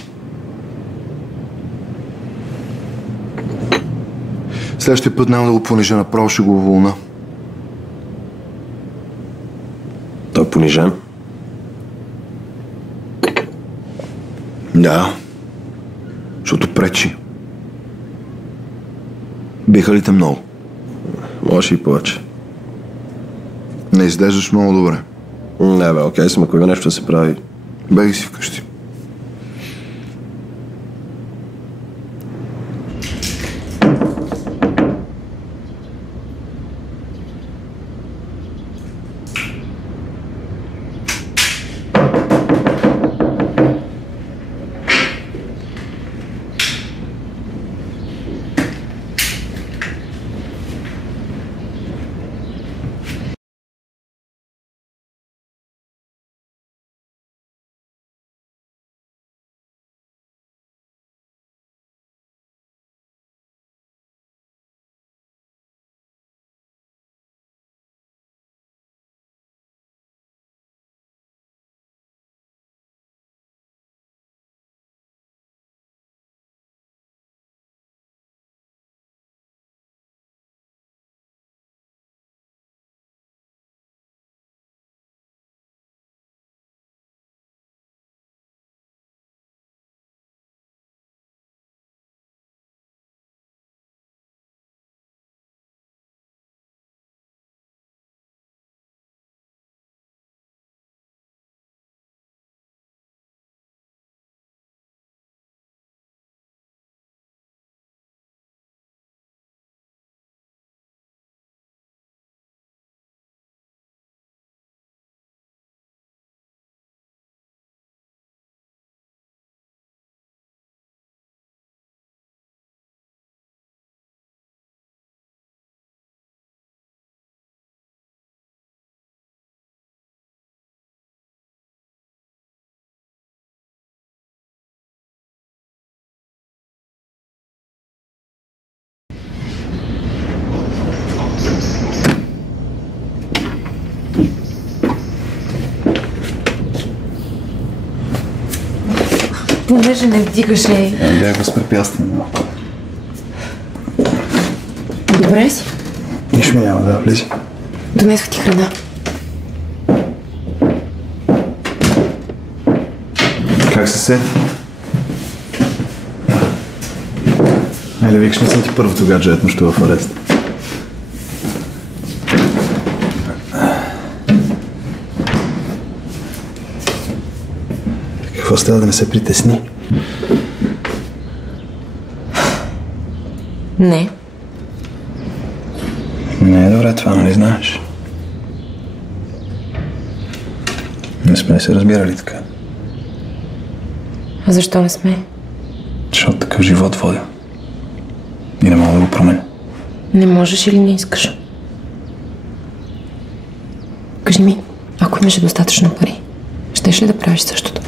Следващия път няма да го понижа, направо ще го уволна. Той е понижен? Да. Защото пречи. Биха ли те много? Може и повече. Не изглеждаш много добре. Не бе, окей съм, ако има нещо да се прави. Беги си вкъщи. Понеже не вдигаш, Бях възпрепятстван. Добре си? Нищо ми няма, да, влези. Донесох ти храна. Как се сети? Айде, викаш, не съм ти първото гадже, ето нощува в арест. Какво става да не се притесни? Не. Не е добре това, нали знаеш? Не сме се разбирали така. А защо не сме? Защото такъв живот водя. И не мога да го променя. Не можеш или не искаш? Кажи ми, ако имаше достатъчно пари, щеш ли да правиш същото?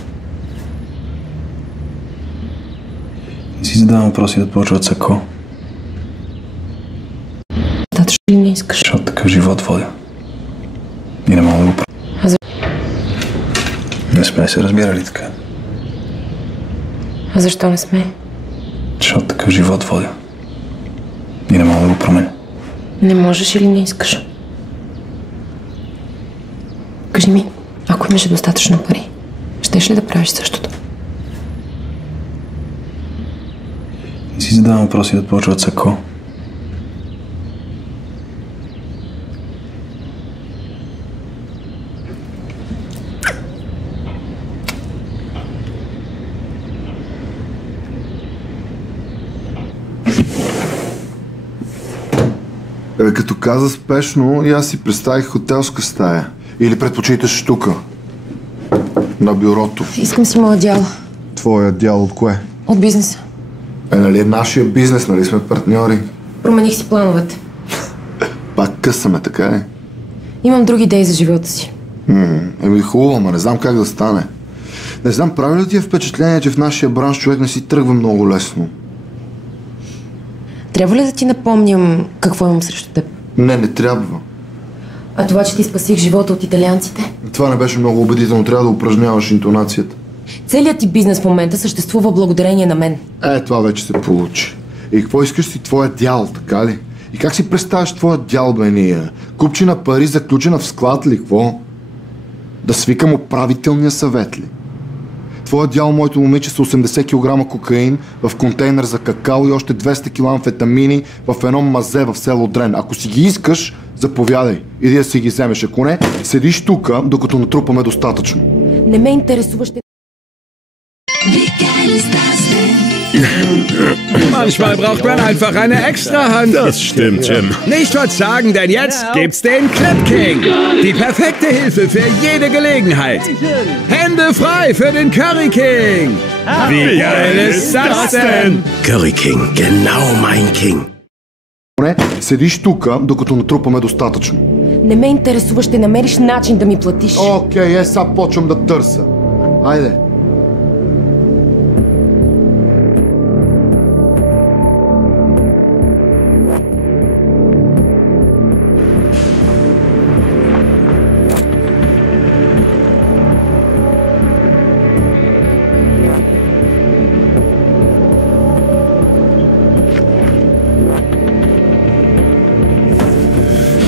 Не си задавам въпроси да почват с ако. Достатъчно ли не искаш? Защото такъв живот водя. И не мога да го променя. А Не сме се разбирали така. А защо не сме? Защото такъв живот водя. И не мога да го променя. Не можеш или не искаш? Кажи ми, ако имаше достатъчно пари, щеш ли да правиш същото? Не си задавам въпроси да почват с ако. Като каза спешно, и аз си представих хотелска стая. Или предпочиташ тука? На бюрото. Искам си моя дял. Твоя дял от кое? От бизнеса. Нали е нашия бизнес, нали сме партньори? Промених си плановете. Пак късаме, така е? Имам други идеи за живота си. Еми хубаво, ама не знам как да стане. Не знам, прави ли ти е впечатление, че в нашия бранш човек не си тръгва много лесно? Трябва ли да ти напомням какво имам срещу теб? Не трябва. А това, че ти спасих живота от италианците? Това не беше много убедително, трябва да упражняваш интонацията. Целият ти бизнес в момента съществува благодарение на мен. Това вече се получи. И какво искаш си твоя дял, така ли? И как си представяш твоя дял, бе, ние? Купчина пари заключена в склад ли, какво? Да свикам управителния съвет ли? Твоя дял, моето момиче, са 80 кг кокаин в контейнер за какао и още 200 кг амфетамини в едно мазе в село Дрен. Ако си ги искаш, заповядай. Иди да си ги вземеш. Ако не, седиш тука, докато натрупаме достатъчно. Не ме интересуваш. Manchmal braucht man einfach eine Extrahand. Das stimmt, Jim. Nicht verzagen, denn jetzt gibt's den Clip King. Die perfekte Hilfe für jede Gelegenheit. Hände frei für den Curry King. Wie geil ist das denn? Curry King, genau mein King. Не, седиш тука, докато натрупаме достатъчно. Не ме интересува, ще намериш начин да ми платиш. Окей, сега почвам да търся. Айде.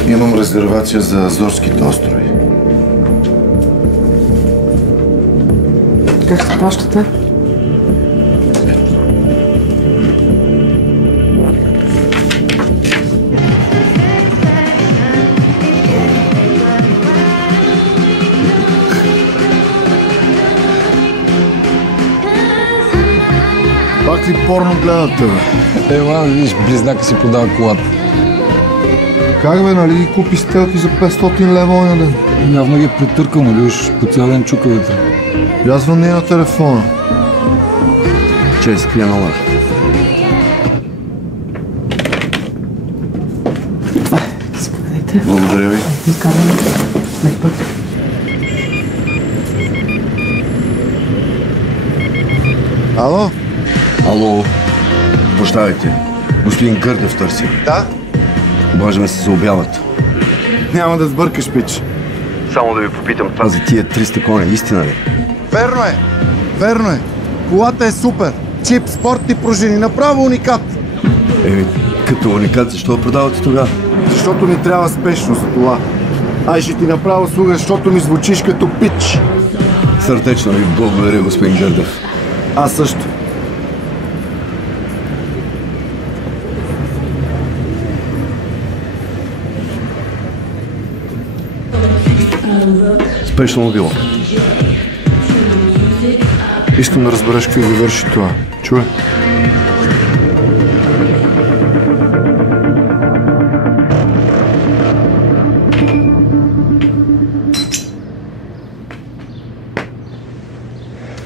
Имам резервация за Азорските острови. Как се плащате? Пак ли порно гледате, бе? Ела, виж, близнака си подава колата. Как бе, нали ги купи стелки за 500 лева оня ден? Явно ги е притъркал, нали уж по цял ден чука вътре. Я звънни на телефона. Че скрия на лъж. Заповядайте. Благодаря ви. Изкарваме. Лек път. Ало? Ало. Прощавайте. Господин Гърдев търси. Да? Обаждаме се за обявата. Няма да сбъркаш, пич. Само да ви попитам, това за тия 300 коня, истина ли? Верно е! Верно е! Колата е супер! Чип, спортни пружини, направо уникат! Като уникат, защо да продавате тогава? Защото ми трябва спешно за това. Ай, ще ти направя услуга, защото ми звучиш като пич. Сърдечно ви благодаря, господин Гърдев. Аз също. Спешно мобило. Искам да разбереш какви го върши това. Чуй.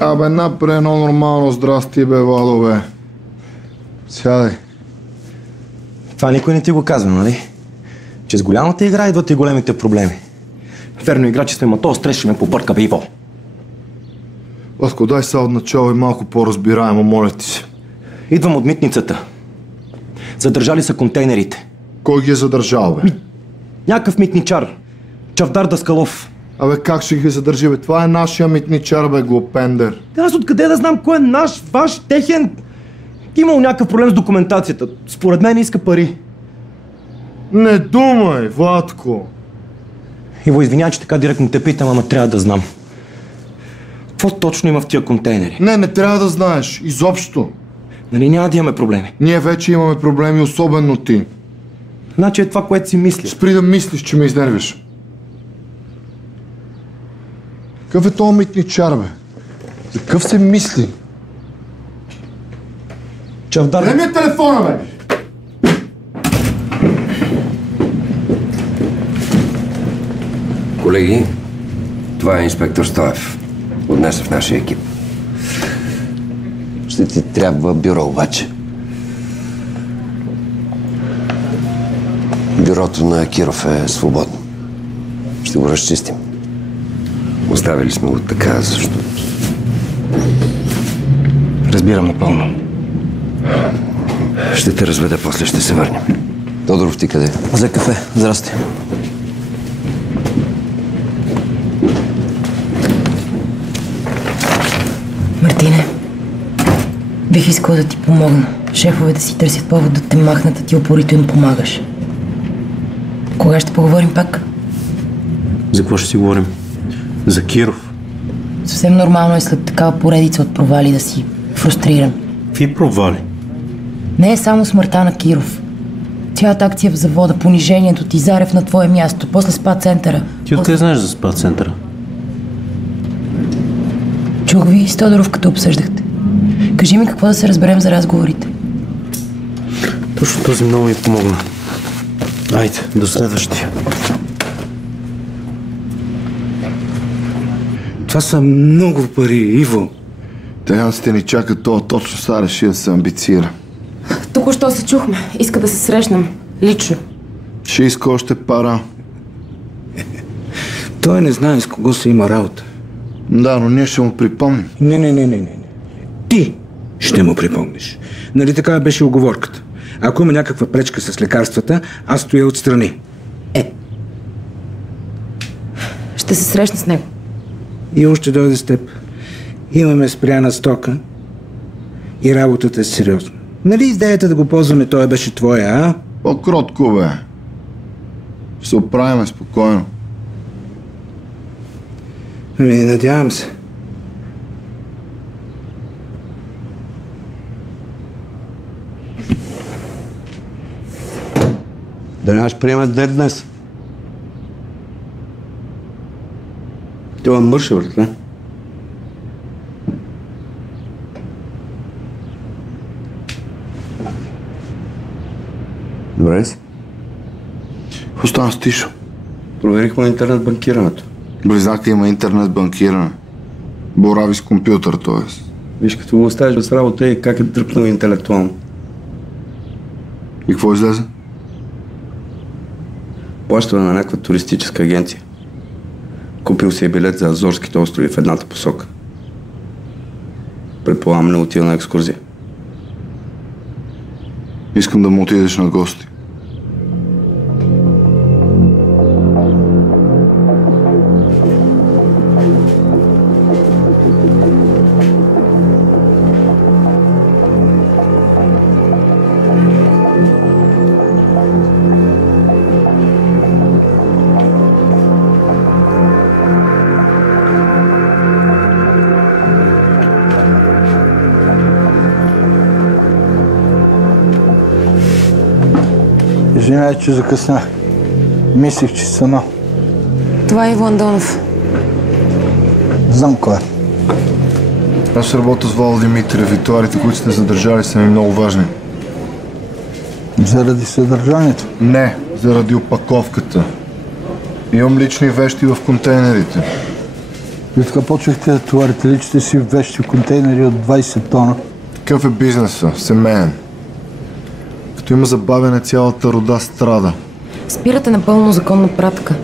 Абе, напре едно нормално здрасти, бе, Владо, бе. Сядай. Това никой не ти го казва, нали? Че с голямата игра идват и големите проблеми. Верно, играчи сме, ма този стрес ще ме побърка, бе, Иво. Ласко, дай са от начало и малко по-разбираемо, моля ти се. Идвам от митницата. Задържали са контейнерите. Кой ги е задържал, бе? Някакъв митничар. Чавдар Даскалов. Абе, как ще ги задържи, бе? Това е нашия митничар, бе, глупендер. Аз откъде да знам кой е наш, ваш, техен? Имал някакъв проблем с документацията. Според мен иска пари. Не думай, Владко. Иво, извинявай, че така директно те питам, ама трябва да знам. Какво точно има в тия контейнери? Не трябва да знаеш. Изобщо. Нали няма да имаме проблеми? Ние вече имаме проблеми, особено ти. Значи е това, което си мислиш. Спри да мислиш, че ме изнервиш. Какъв е този митничар, бе? За какъв се мисли? Чавдар... Дай ми телефона, бе! Колеги, това е инспектор Стоев. От днес в нашия екип. Ще ти трябва бюро обаче. Бюрото на Киров е свободно. Ще го разчистим. Оставили сме го така, защото... Разбирам напълно. Ще те разведа, после ще се върнем. Тодоров, ти къде? За кафе. Здрасти. Мартине, бих искала да ти помогна. Шефовете си търсят повод да те махнат, а ти упорито им помагаш. Кога ще поговорим пак? За какво ще си говорим? За Киров? Съвсем нормално е след такава поредица от провали да си фрустриран. Какви провали? Не е само смъртта на Киров. Цялата акция в завода, понижението ти, Зарев на твое място, после спа-центъра. Ти откъде знаеш за спа-центъра? Чух ви с Тодоров, като обсъждахте. Кажи ми какво да се разберем за разговорите. Точно този много ми помогна. Айде, до следващия. Това са много пари, Иво. Таяците ни чакат, това точно сега реши да се амбицира. Току-що се чухме. Иска да се срещнем. Лично. Ще иска още пара. Той не знае с кого се има работа. Да, но ние ще му припомним. Не. Ти ще му припомниш. Нали така беше уговорката? Ако има някаква пречка с лекарствата, аз стоя отстрани. Ще се срещна с него. И още дойде с теб. Имаме спряна стока и работата е сериозна. Нали идеята да го ползваме, той беше твоя, а? По-кротко, бе. Ще се оправим спокойно. Надявам се. Да нямаш приемат ден днес. Това мърша, братле. Добре си? Остана с Тишо. Проверихме интернет банкирането. Близнака има интернет банкиране. Борави с компютър, т.е. Виж, като го оставиш без работа и как е дръпнал интелектуално. И какво излезе? Плаща на някаква туристическа агенция. Купил си билет за Азорските острови в едната посока. Предполагам, не отида на екскурзия. Искам да му отидеш на гости. Извинявай, че закъснях. Мислих, че си сама. Това е Иво Андонов. Знам кой е. Аз работя с Вал Димитрев и товарите, които сте задържали, са ми много важни. Заради съдържанието? Не, заради опаковката. Имам лични вещи в контейнерите. И така почнахте да товарите личните си вещи в контейнери от 20 тона. Какъв е бизнеса? Семейен. Като има забавяне, цялата рода страда. Спирате напълно законна пратка.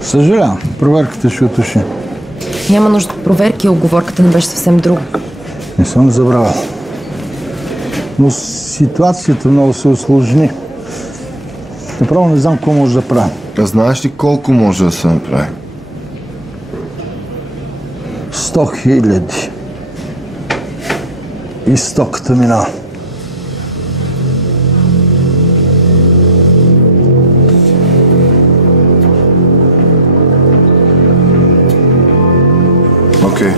Съжалявам, проверката ще уточни. Няма нужда от проверки, оговорката не беше съвсем друга. Не съм забравял. Но ситуацията много се усложни. Направо не знам какво може да правим. А знаеш ли колко може да се направи? 100 000. И стоката минава. Окей.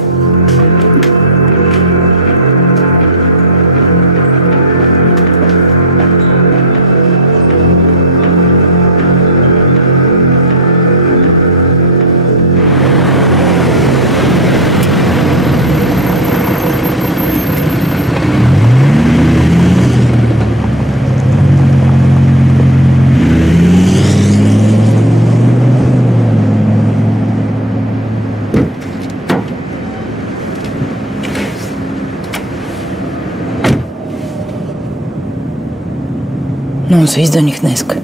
Много се изданих днеска.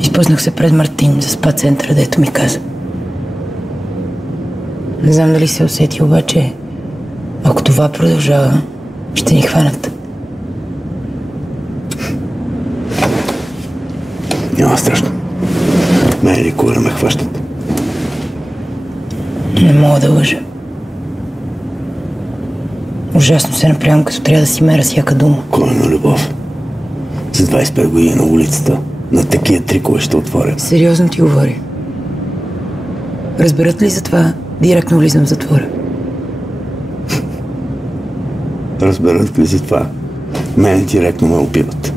Изпуснах се пред Мартин за спа центъра, дето ми каза. Не знам дали се усети, обаче ако това продължава, ще ни хванат. Няма страшно. Мен или кога ме хващат? Не мога да лъжа. Ужасно се напрямам, като трябва да си мера всяка дума. Кой на любов? За 25 години на улицата. На такива трикове ще отворя. Сериозно ти говоря. Разберат ли за това, директно влизам в затвора? Разберат ли за това? Мен директно ме убиват.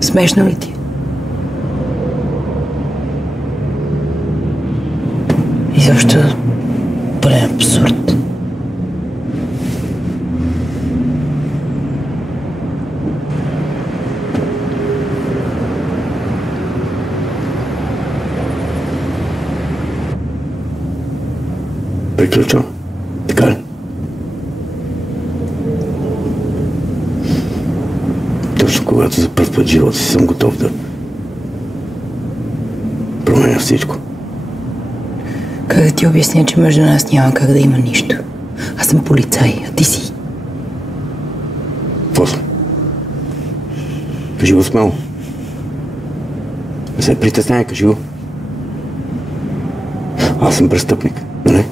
Смешно ли ти? Изобщо пълен абсурд. Приключвам. Така ли? Точно когато за първ път в живота си съм готов да променя всичко. Как да ти обясня, че между нас няма как да има нищо? Аз съм полицай, а ти си... Какво съм? Кажи го смело. Не се притесняй, кажи го. Аз съм престъпник, нали?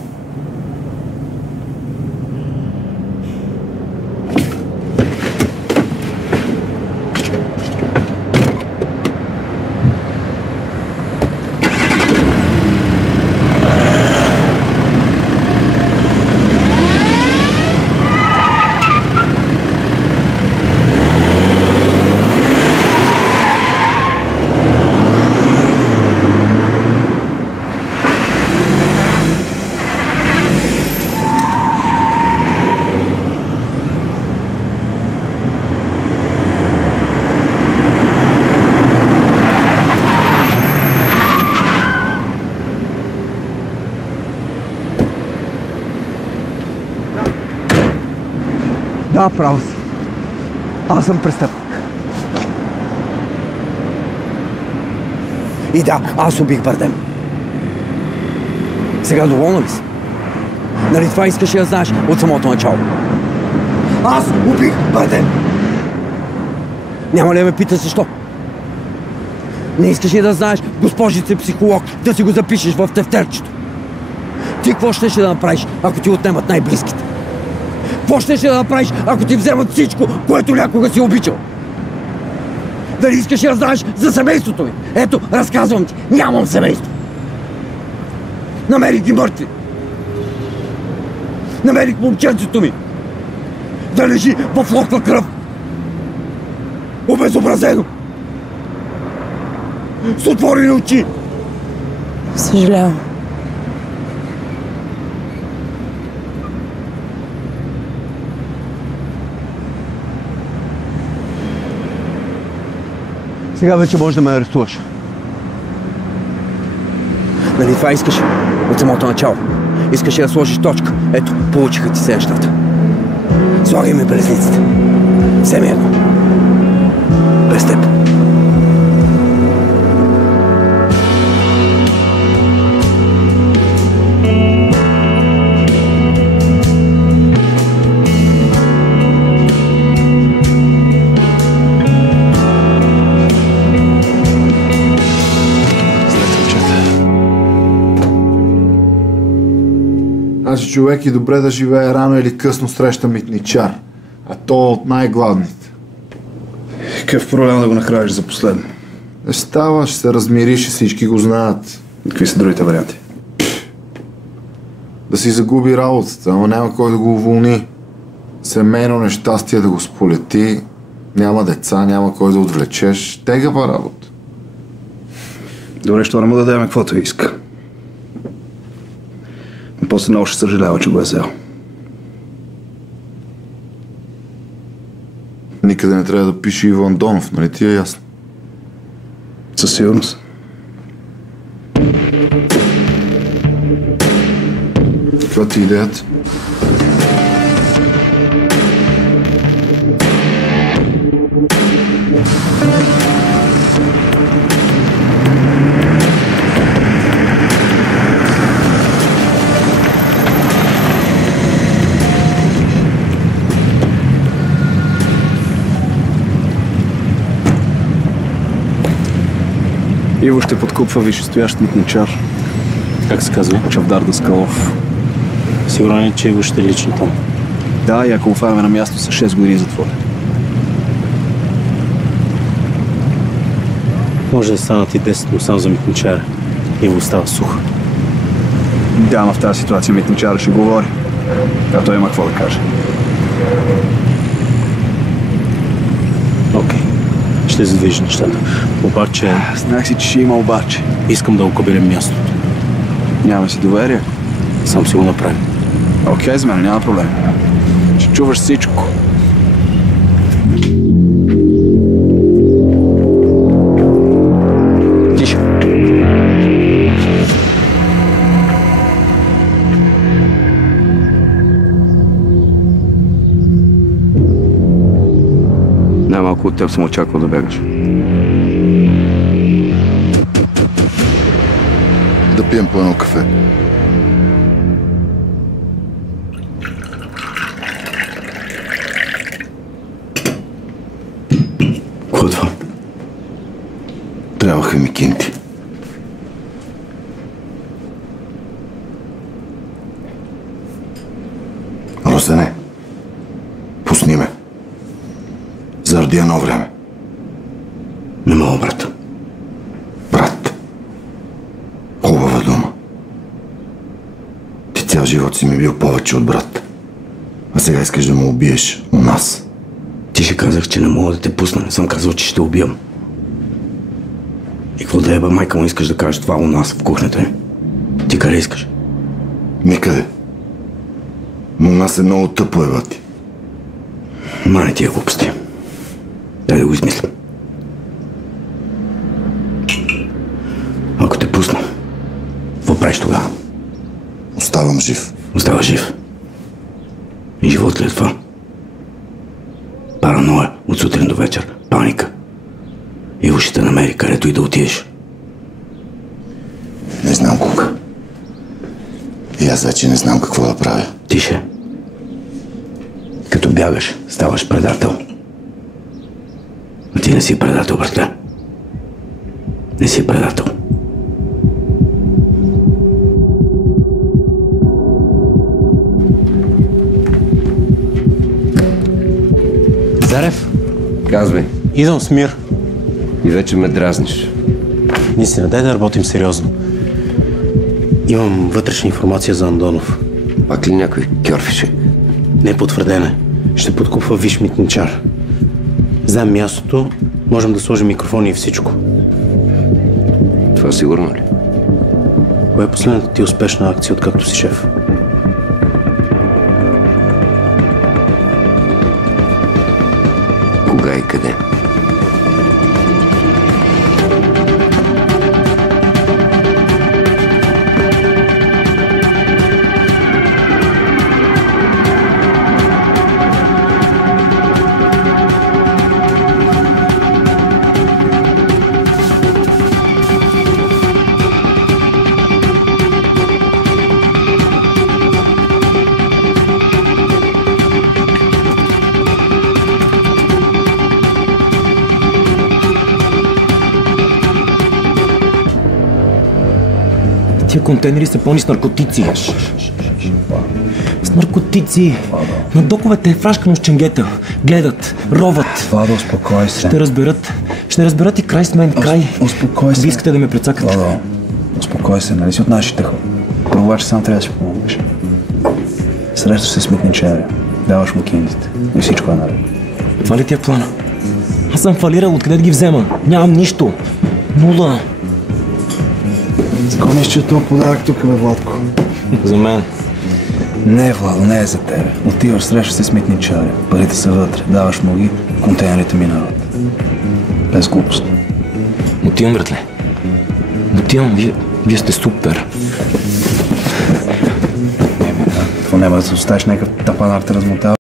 Да, право си. Аз съм престъпник. И да, аз убих Бардем. Сега доволна ли си? Нали това искаш да знаеш от самото начало? Аз убих Бардем! Няма ли да ме питаш защо? Не искаш ли да знаеш, госпожице психолог, да си го запишеш в тефтерчето? Ти какво щеше да направиш, ако ти отнемат най-близките? Какво щеше да направиш, ако ти вземат всичко, което някога си обичал? Дали искаш да знаеш за семейството ми? Ето, разказвам ти, нямам семейство. Намерих ги мъртви. Намерих момченцето ми да лежи в локва кръв. Обезобразено. с отворени очи. Съжалявам. Сега вече можеш да ме арестуваш. Нали това искаш от самото начало? Искаш да сложиш точка. Ето, получиха ти се нещата. Слагай ми белезниците. Все ми едно. Без теб. Значи човек и добре да живее рано или късно среща митничар, а то от най-гладните. Какъв проблем да го нахраниш за последно? Не става, ще се размириш и всички го знаят. Какви са другите варианти? Да си загуби работата, ама няма кой да го уволни. Семейно нещастие да го сполети, няма деца, няма кой да отвлечеш. Тегава работа. Добре, що не му да дадем каквото иска. И после много ще съжалява, че го е взел. Никъде не трябва да пише Иво Андонов, нали ти е ясно? Със сигурност. Каква ти е идеята? Иво ще подкупва висшестоящ митничар. Как се казва? Чавдар Даскалов. Сигурен е, че Иво ще лично там. Да, и ако го фаме на място с 6 години затвор. Може да станат и 10, но само за митничара. Иво остава сух. Да, но в тази ситуация митничара ще говори. А той има какво да каже. Окей. Ще задвижи нещата. Обаче... Знаех си, че ще има обаче. Искам да окабелим мястото. Няма си доверие. Сам си го направим. Окей, за мен няма проблем. Ще чуваш всичко. Тише. Най-малко от теб съм очаквал да бегаш. Да пием по едно кафе. Какво е това? Трябваха ми кинти. Росене, пусни ме. Заради едно време. Не мога, брат. Брат. Хубава дума. Ти цял живот си ми бил повече от брат. А сега искаш да ме убиеш у нас. Ти ще казах, че не мога да те пусна. Не съм казал, че ще убивам. И какво да еба, майка му искаш да кажеш това у нас в кухнята? Ти къде искаш? Никъде. Но у нас е много тъпо, ебати. Мане тия глупости. Дай да го измислям. Ако те пусна, какво правиш тогава? Оставам жив. Остава жив. И живот ли е това? Параноя от сутрин до вечер. Паника. Иво ще те намери където и да отидеш. Не знам кога. И аз вече не знам какво да правя. Тише. Като бягаш, ставаш предател. А ти не си предател, братле. Не си предател. Зарев? Казвай. Идвам с мир. И вече ме дразниш. Наистина, дай да работим сериозно. Имам вътрешна информация за Андонов. Пак ли някой кьорфише? Не е потвърдена. Ще подкупва виш митничар. Знаем мястото, можем да сложим микрофони и всичко. Това сигурно ли? Коя е последната ти успешна акция, откакто си шеф? Кога и къде? Тия контейнери са пълни с наркотици. С наркотици. На доковете е фрашкано с ченгета. Гледат, роват. Владо, успокой се. Ще разберат и край с мен, край. Успокой се. Вие искате да ме прецакате. Владо, успокой се, нали си от нашите хора. Първо, че сам трябва да си помогнеш. Срещаш се с митничаря, даваш му киндите и всичко е наред. Това ли ти е плана? Аз съм фалирал, откъде да ги взема? Нямам нищо. Нула. Скомиш, че това подарък тук е, Владко. За мен. Не, Владо, не е за тебе. Отиваш, срещаш се с митничаря, парите са вътре, даваш му ги, контейнерите минават. Без глупост. Отивам, братле. Отивам, вие сте супер. Това няма да се оставиш, нека тапанар те размотава.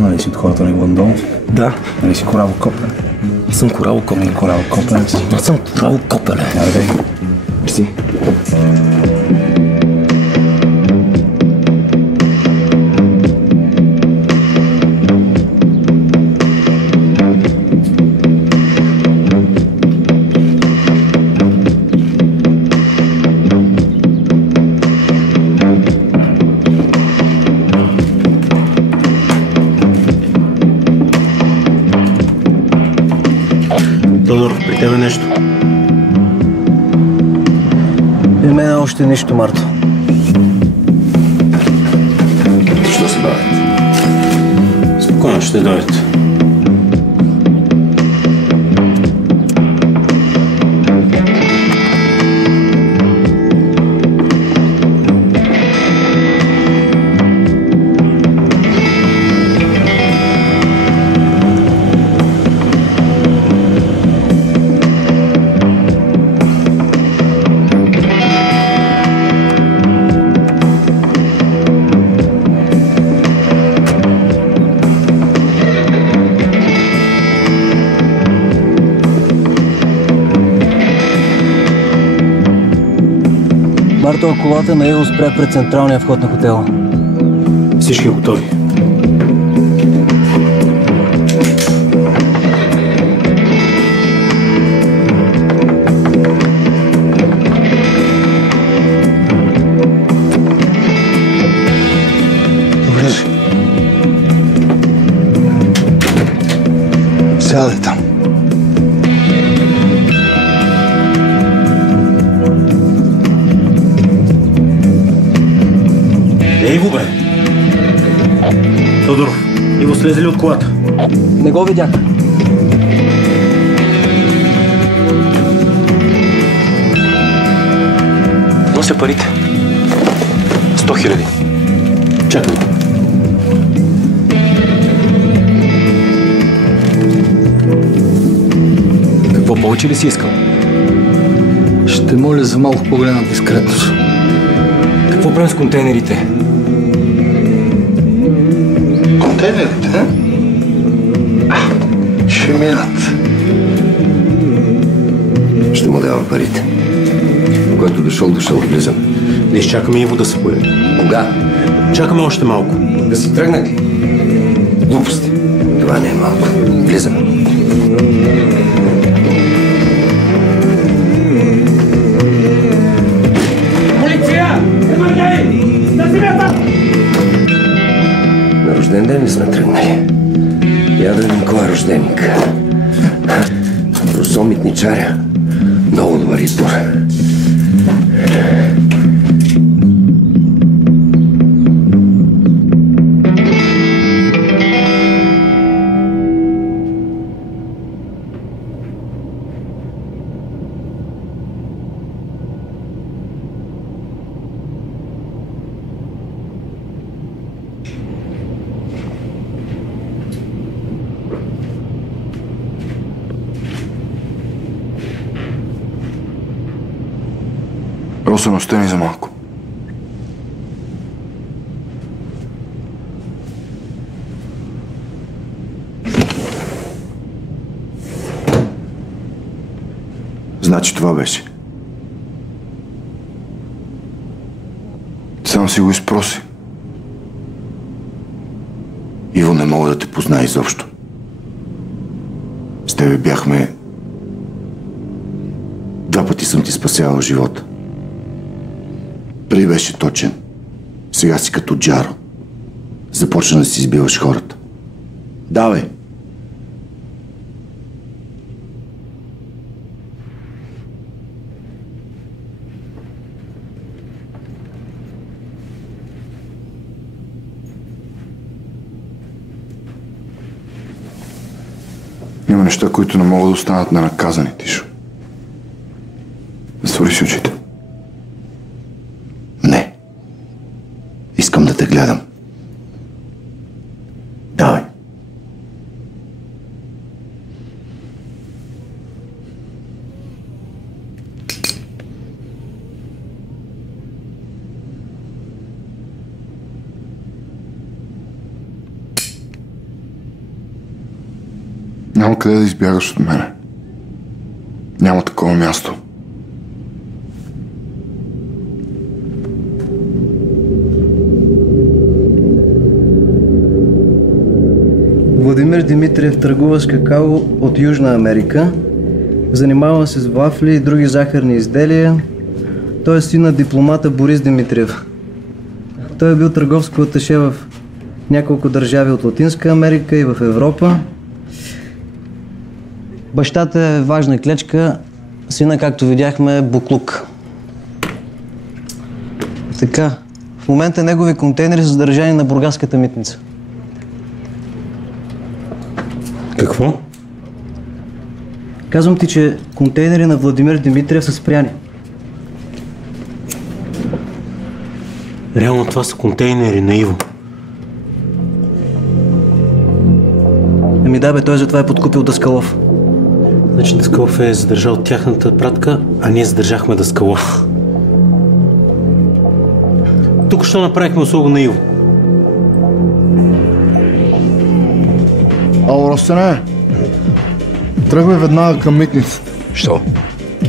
Нали си от хората на Ивандол? Да. Нали си корабокопен? Аз съм корабокопен. Корабокопен си? Аз съм корабокопен. Айде. Мерси. Тодор, при тебе нещо. И мене още нищо, Марто. Защо се бавят? Спокойно, ще дойдете. Марто, колата на Иво спря пред централния вход на хотела. Всички готови. Влизай. Сядай там. Иво, бе! Тодоров, Иво слезе ли от колата? Не го видях. Нося парите. 100 000. Чакай. Какво повече ли си искал? Ще моля за малко по-голяма дискретност. Какво правим с контейнерите? Контейнерите? намерят. Ще му дава парите. Който дошъл, влизам. Не изчакаме Иво да се появи. Кога? Чакаме още малко. Да си тръгнат ли? Глупости. Това не е малко. Влизаме. Полиция! Емаргей! На земята! На рожден ден ли сме тръгнали? Я да видим кой е рожденник. Русо Митничаря. Много добър избор. Росен, остани за малко. Значи това беше. Само си го изпроси. Иво не мога да те познае изобщо. С тебе бяхме... 2 пъти съм ти спасявал живота. Преди беше точен. Сега си като Джаро. Започна да си избиваш хората. Давай! Има неща, които не могат да останат ненаказани, Тишо. Да свърши очите. Не. Искам да те гледам. Давай. Няма къде да избягаш от мене. Няма такова място. Владимир Димитриев търгува с какао от Южна Америка. Занимава се с вафли и други захарни изделия. Той е син на дипломата Борис Димитриев. Той е бил търговско аташе в няколко държави от Латинска Америка и в Европа. Бащата е важна клечка, сина, както видяхме, е буклук. Така, в момента негови контейнери са задържани на бургаската митница. Какво? Казвам ти, че контейнери на Владимир Димитриев са спряни. Реално това са контейнери на Иво. Ами да бе, той затова е подкупил Даскалов. Значи Даскалов е задържал тяхната пратка, а ние задържахме Даскалов. Тук що направихме услуга на Иво? Ало, Росене! Тръгвай веднага към митницата. Що?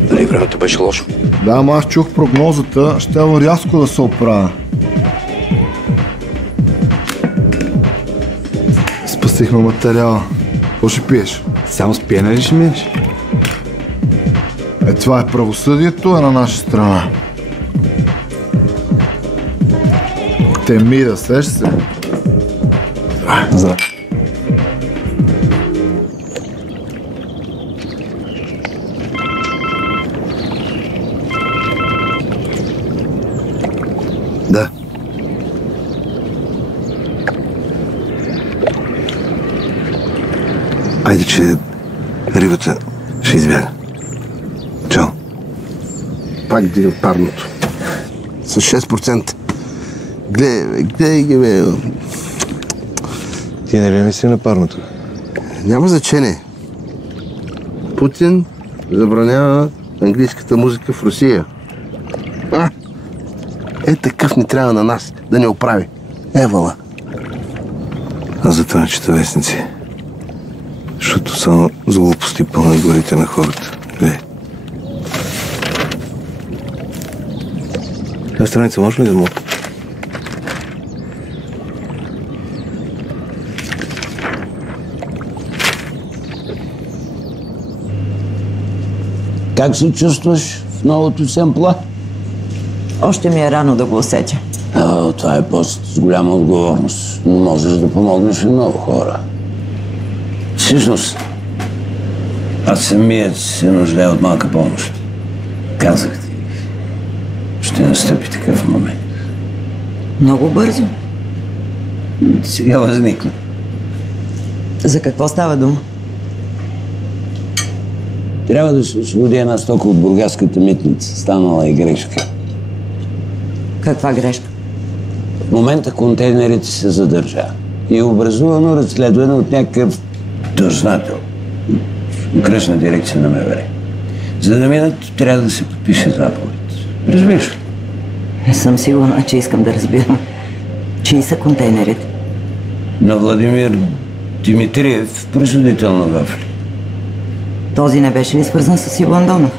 Дали времето беше лошо? Да, ама аз чух прогнозата, ще рязко да се оправя. Спасихме материала. Какво ще пиеш? Само с пиене ли ще миеш? Това е правосъдието, е на наша страна. Те мира, сеща се. Здравей. Да. Айде, че рибата ще избяга. Чао. Пак дига парното. С 6%. Гледай ги, бе. Ти не ли мисли на парното? Няма значение. Путин забранява английската музика в Русия. Такъв ни трябва на нас, да ни оправи. Евала. Аз затова чета вестници. Защото Защото само с глупости пълнят главите на хората. Гледай. Тази страница може ли да измота? Как се чувстваш в новото семпла? Още ми е рано да го усетя. Това е пост с голяма отговорност. Но можеш да помогнеш на много хора. Всъщност, аз самият се нуждая от малка помощ. Казах ти, ще настъпи такъв момент. Много бързо. Сега възникна. За какво става дума? Трябва да се освободи една стока от бургаската митница. Станала и грешка. Каква грешка? В момента контейнерите се задържа и е образувано разследване от някакъв дознател. Окръжна дирекция на МВР. За да минат, трябва да се подпише заповед. Разбираш ли? Не съм сигурна, че искам да разбирам. Чии са контейнерите? На Владимир Димитриев, производител на вафли. Този не беше ли свързан с Иван Донов?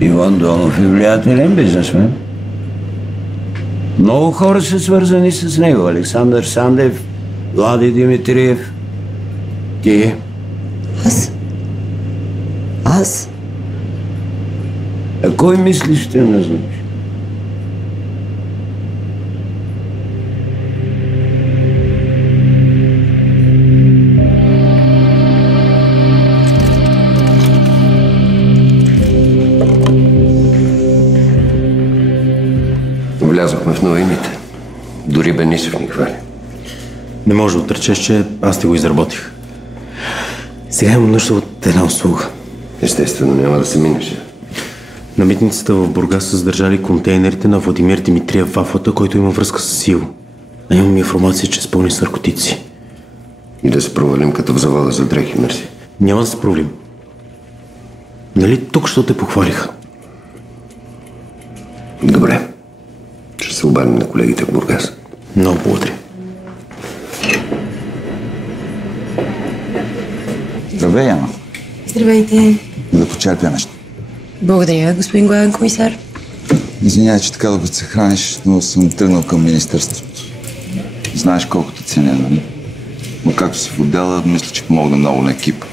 Иван Донов е влиятелен бизнесмен. Много хора са свързани с него. Александър Сандев, Влади Димитриев. Ти? Аз? А кой мислиш ще назначи? Влязохме в новините. Дори Бенисов ни хвали. Не може да отречеш, че аз ти го изработих. Сега имам нужда от една услуга. Естествено, няма да се минеш. На митницата в Бургас са задържали контейнерите на Владимир Димитриев вафлата, който има връзка с Сиво. А имам информация, че спълни с наркотици. И да се провалим като в завода за дрехи, мерси. Няма да се провалим. Нали тук, що те похвалиха? Добре. Ще се обадим на колегите в Бургас. Много благодаря. Здравей, Яна. Здравейте. Да почерпя нещо. Благодаря, господин главен комисар. Извинявай, че така докато се храниш, но съм тръгнал към министерството. Знаеш колкото ценя, нали? Но както си в отдела, мисля, че помогна много на екипа.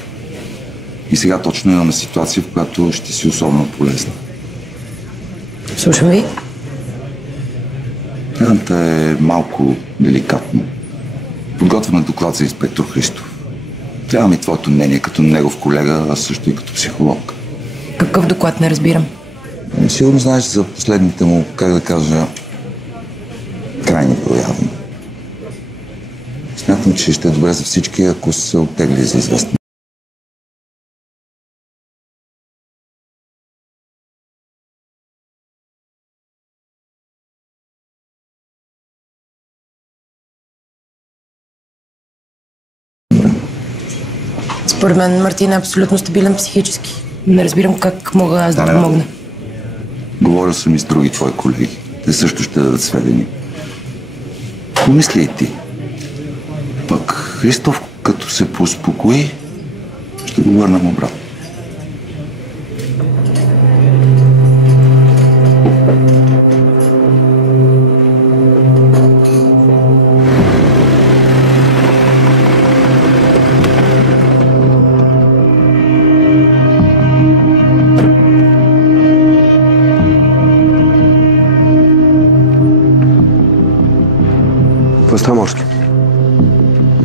И сега точно имаме ситуация, в която ще си особено полезна. Слушам ви. Темата е малко деликатно. Подготвяме доклад за инспектор Христов. Трябва ми твоето мнение като негов колега, а също и като психолог. Какъв доклад, не разбирам? Сигурно знаеш за последните му, как да кажа, крайни прояви. Смятам, че ще е добре за всички, ако се оттегли за известно. Според мен Мартин е абсолютно стабилен психически. Не разбирам как мога аз да помогна. Говорил съм и с други твои колеги. Те също ще дадат сведения. Помисли и ти. Пък Христов, като се поуспокои, ще го върнем обратно. Морски.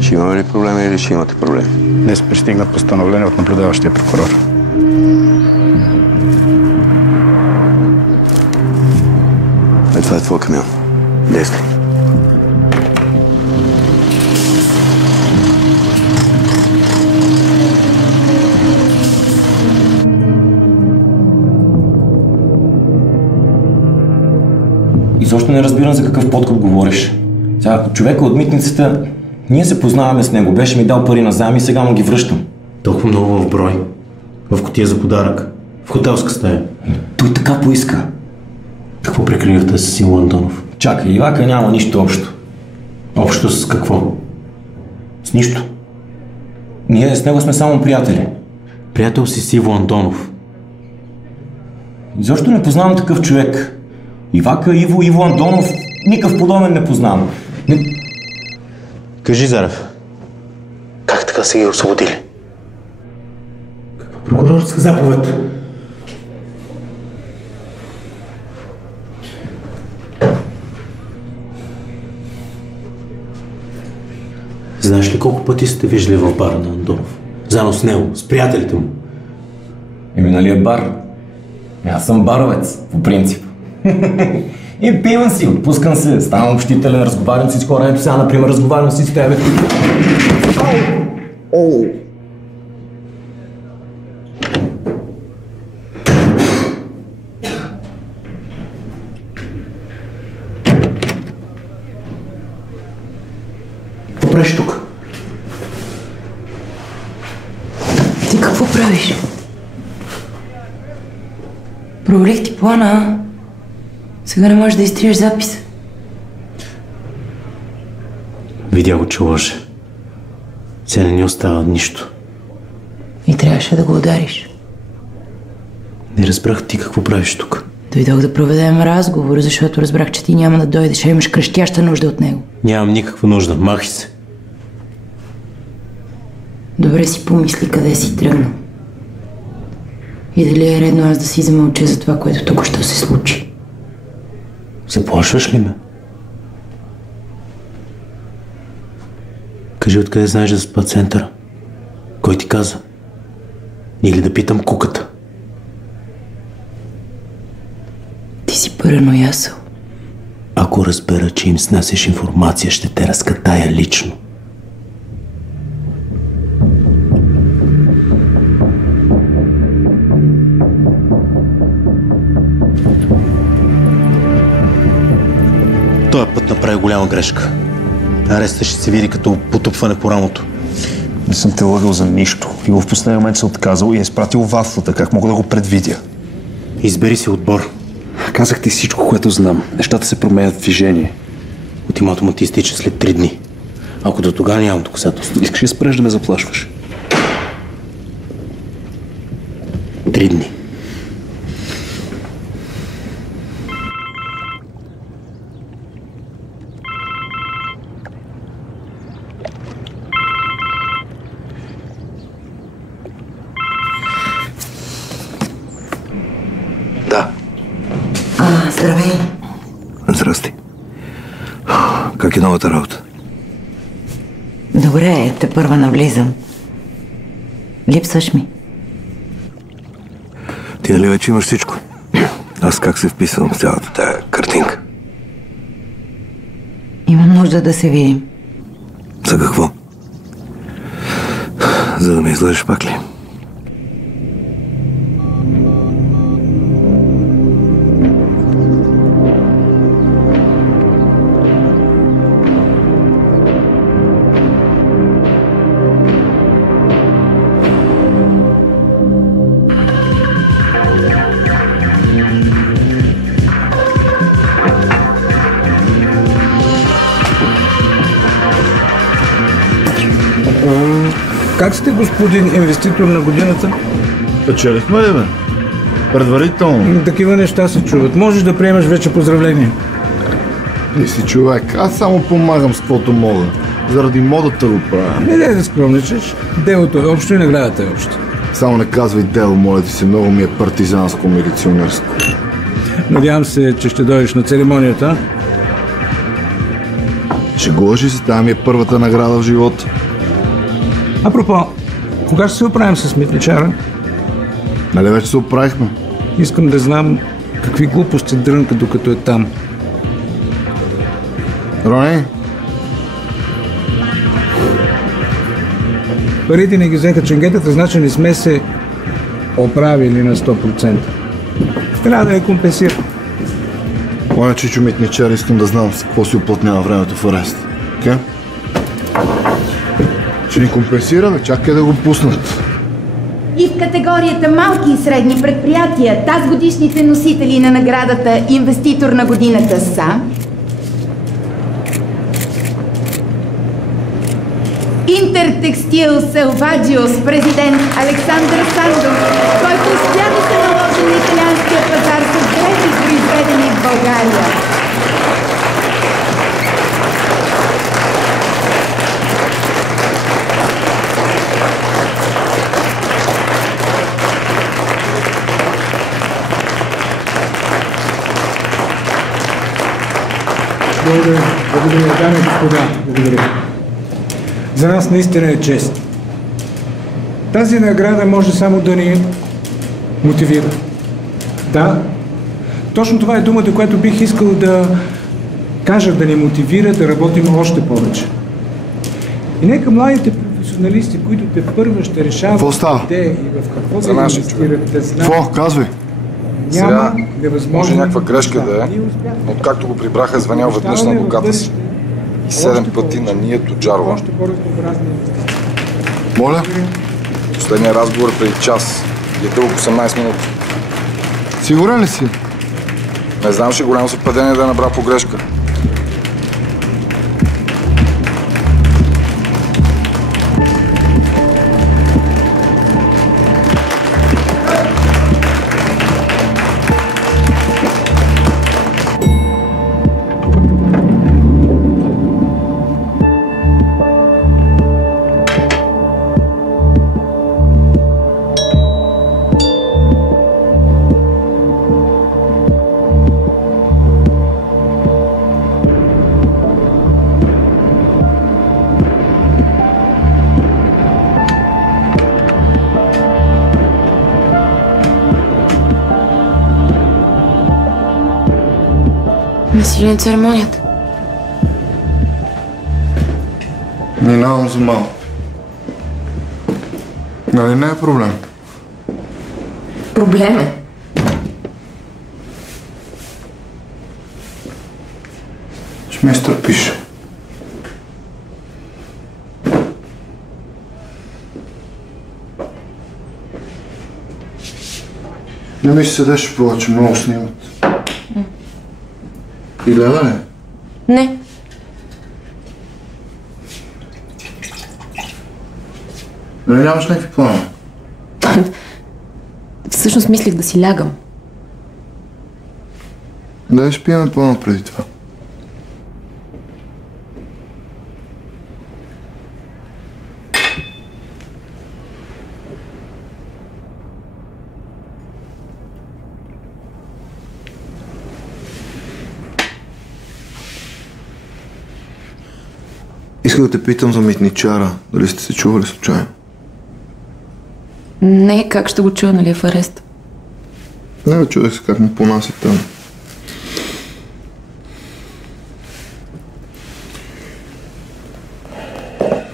Ще имаме ли проблеми или ще имате проблеми? Днес пристигна постановление от наблюдаващия прокурор. Това е твой камион. Действай. Изобщо не разбирам за какъв подкуп говориш. Сега, човека от митницата, ние се познаваме с него. Беше ми дал пари на заем и сега му ги връщам. Толкова много в брой. В кутия за подарък. В хотелска стая. Той така поиска. Какво прикривате с Симо Антонов? Чакай, Ивака няма нищо общо. Общо с какво? С нищо. Ние с него сме само приятели. Приятел си с Иво Андонов. Защо не познавам такъв човек? Ивака, Иво Андонов, никакъв подобен не познавам. Кажи, Зарев, как така са ги освободили? Прокурорска заповед. Знаеш ли колко пъти сте виждали в бара на Андонов? Заедно с него, с приятелите му. Нали е бар? Аз съм баровец, по принцип. И пивам си, отпускам се, ставам общителен, разговарям с хора. Ето сега, например, разговарям с тебе. Какво правиш тук? Ти какво правиш? Провалих ти плана, а? Сега не можеш да изтриеш записа. Видя го, че лъже. Сега не ни остава нищо. И трябваше да го удариш. Не разбрах ти какво правиш тук. Дойдох да проведем разговор, защото разбрах, че ти няма да дойдеш, а имаш крещяща нужда от него. Нямам никаква нужда, махи се. Добре си помисли къде си тръгнал. И дали е редно аз да си замълча за това, което току-що се случи. Заплашваш ли ме? Кажи откъде знаеш за спа центъра? Кой ти каза? Или да питам куката? Ти си параноясъл. Ако разбера, че им снасяш информация, ще те разкатая лично. Този път направи голяма грешка. Ареста ще се види като потупване по рамото. Не съм те лъгал за нищо. И в последния момент се отказал и е изпратил вафлата. Как мога да го предвидя? Избери си отбор. Казах ти всичко, което знам. Нещата се променят в движение. Ултиматумът ти изтича след 3 дни. Ако до тогава нямам доказателство. Искаш ли спреш да ме заплашваш? 3 дни. Здравей. Здрасти. Как е новата работа? Добре, те първа навлизам. Липсваш ми. Ти нали вече имаш всичко? Аз как се вписвам в цялата тая картинка? Имам нужда да се видим. За какво? За да ме излъжеш пак ли? Как сте, господин инвеститор на годината? Печелихме ли, бе? Предварително. Такива неща се чуват. Можеш да приемеш вече поздравления. Ти си човек. Аз само помагам с каквото мога. Заради модата го правя. Не дай да скромничаш. Делото е общо и наградата е обща. Само не казвай дело, моля ти се. Много ми е партизанско, милиционерско. Надявам се, че ще дойдеш на церемонията. Шегуваш ли се? Тая ми е първата награда в живота. Апропо, кога ще се оправим с митничара? Нали вече се оправихме? Искам да знам какви глупости дрънка, докато е там. Рони? Парите не ги взеха ченгетата, значи не сме се оправили на 100%. Трябва да я компенсира. Моя чичо митничар, искам да знам с какво си оплътнява времето в арест. Okay? Ще ни компенсираме, чакай да го пуснат. И в категорията малки и средни предприятия тази годишните носители на наградата Инвеститор на годината са Интертекстил Селваджиос, президент Александър Сандов, който успя да се наложи на италианския пазар с дрехи, произведени в България. Благодаря, дами и господа. Благодаря. За нас наистина е чест. Тази награда може само да ни мотивира. Да, точно това е думата, която бих искал да кажа, да ни мотивира да работим още повече. И нека младите професионалисти, които те първо ще решават къде и в какво да инвестират, да знаят. Какво? Казвай. Няма невъзможно. Може някаква грешка да е, но откакто го прибраха, звънял веднъж на адвоката си. И 7 пъти на Ния Тоджарова. Моля? Последният разговор е преди час. И е дълго 18 минути. Сигурен ли си? Не знам, ще голямо съвпадение да е набрал погрешка. Насилие на церемонията. Минавам за малко. Нали не е проблем? Проблем е. Ще ме изтърпиш. Не ми се седеше повече, много снимат. И Лена ли? Не. Нали нямаш някакви планове? Всъщност мислих да си лягам. Да, ще пиеме плана преди това. Исках да те питам за митничара. Дали сте се чували случайно? Не, как ще го чуя, нали е в арест? Не, чудех се как му понася там.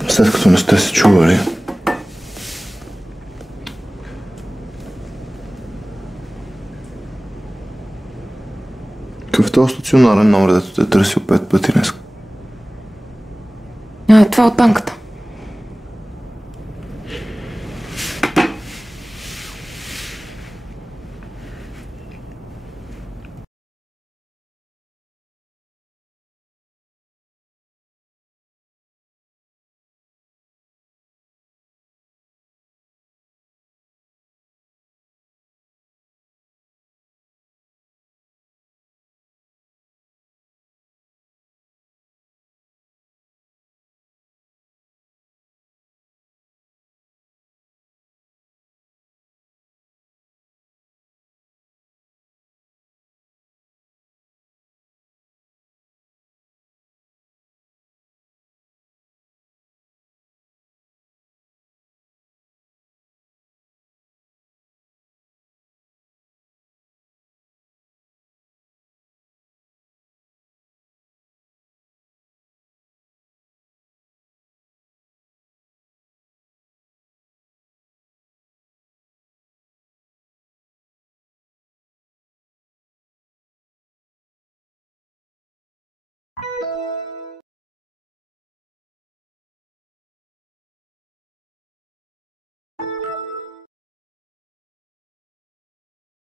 След като не сте се чували... Какъв е този стационарен номер, дето те е търсил 5 пъти днес? Това е от банката.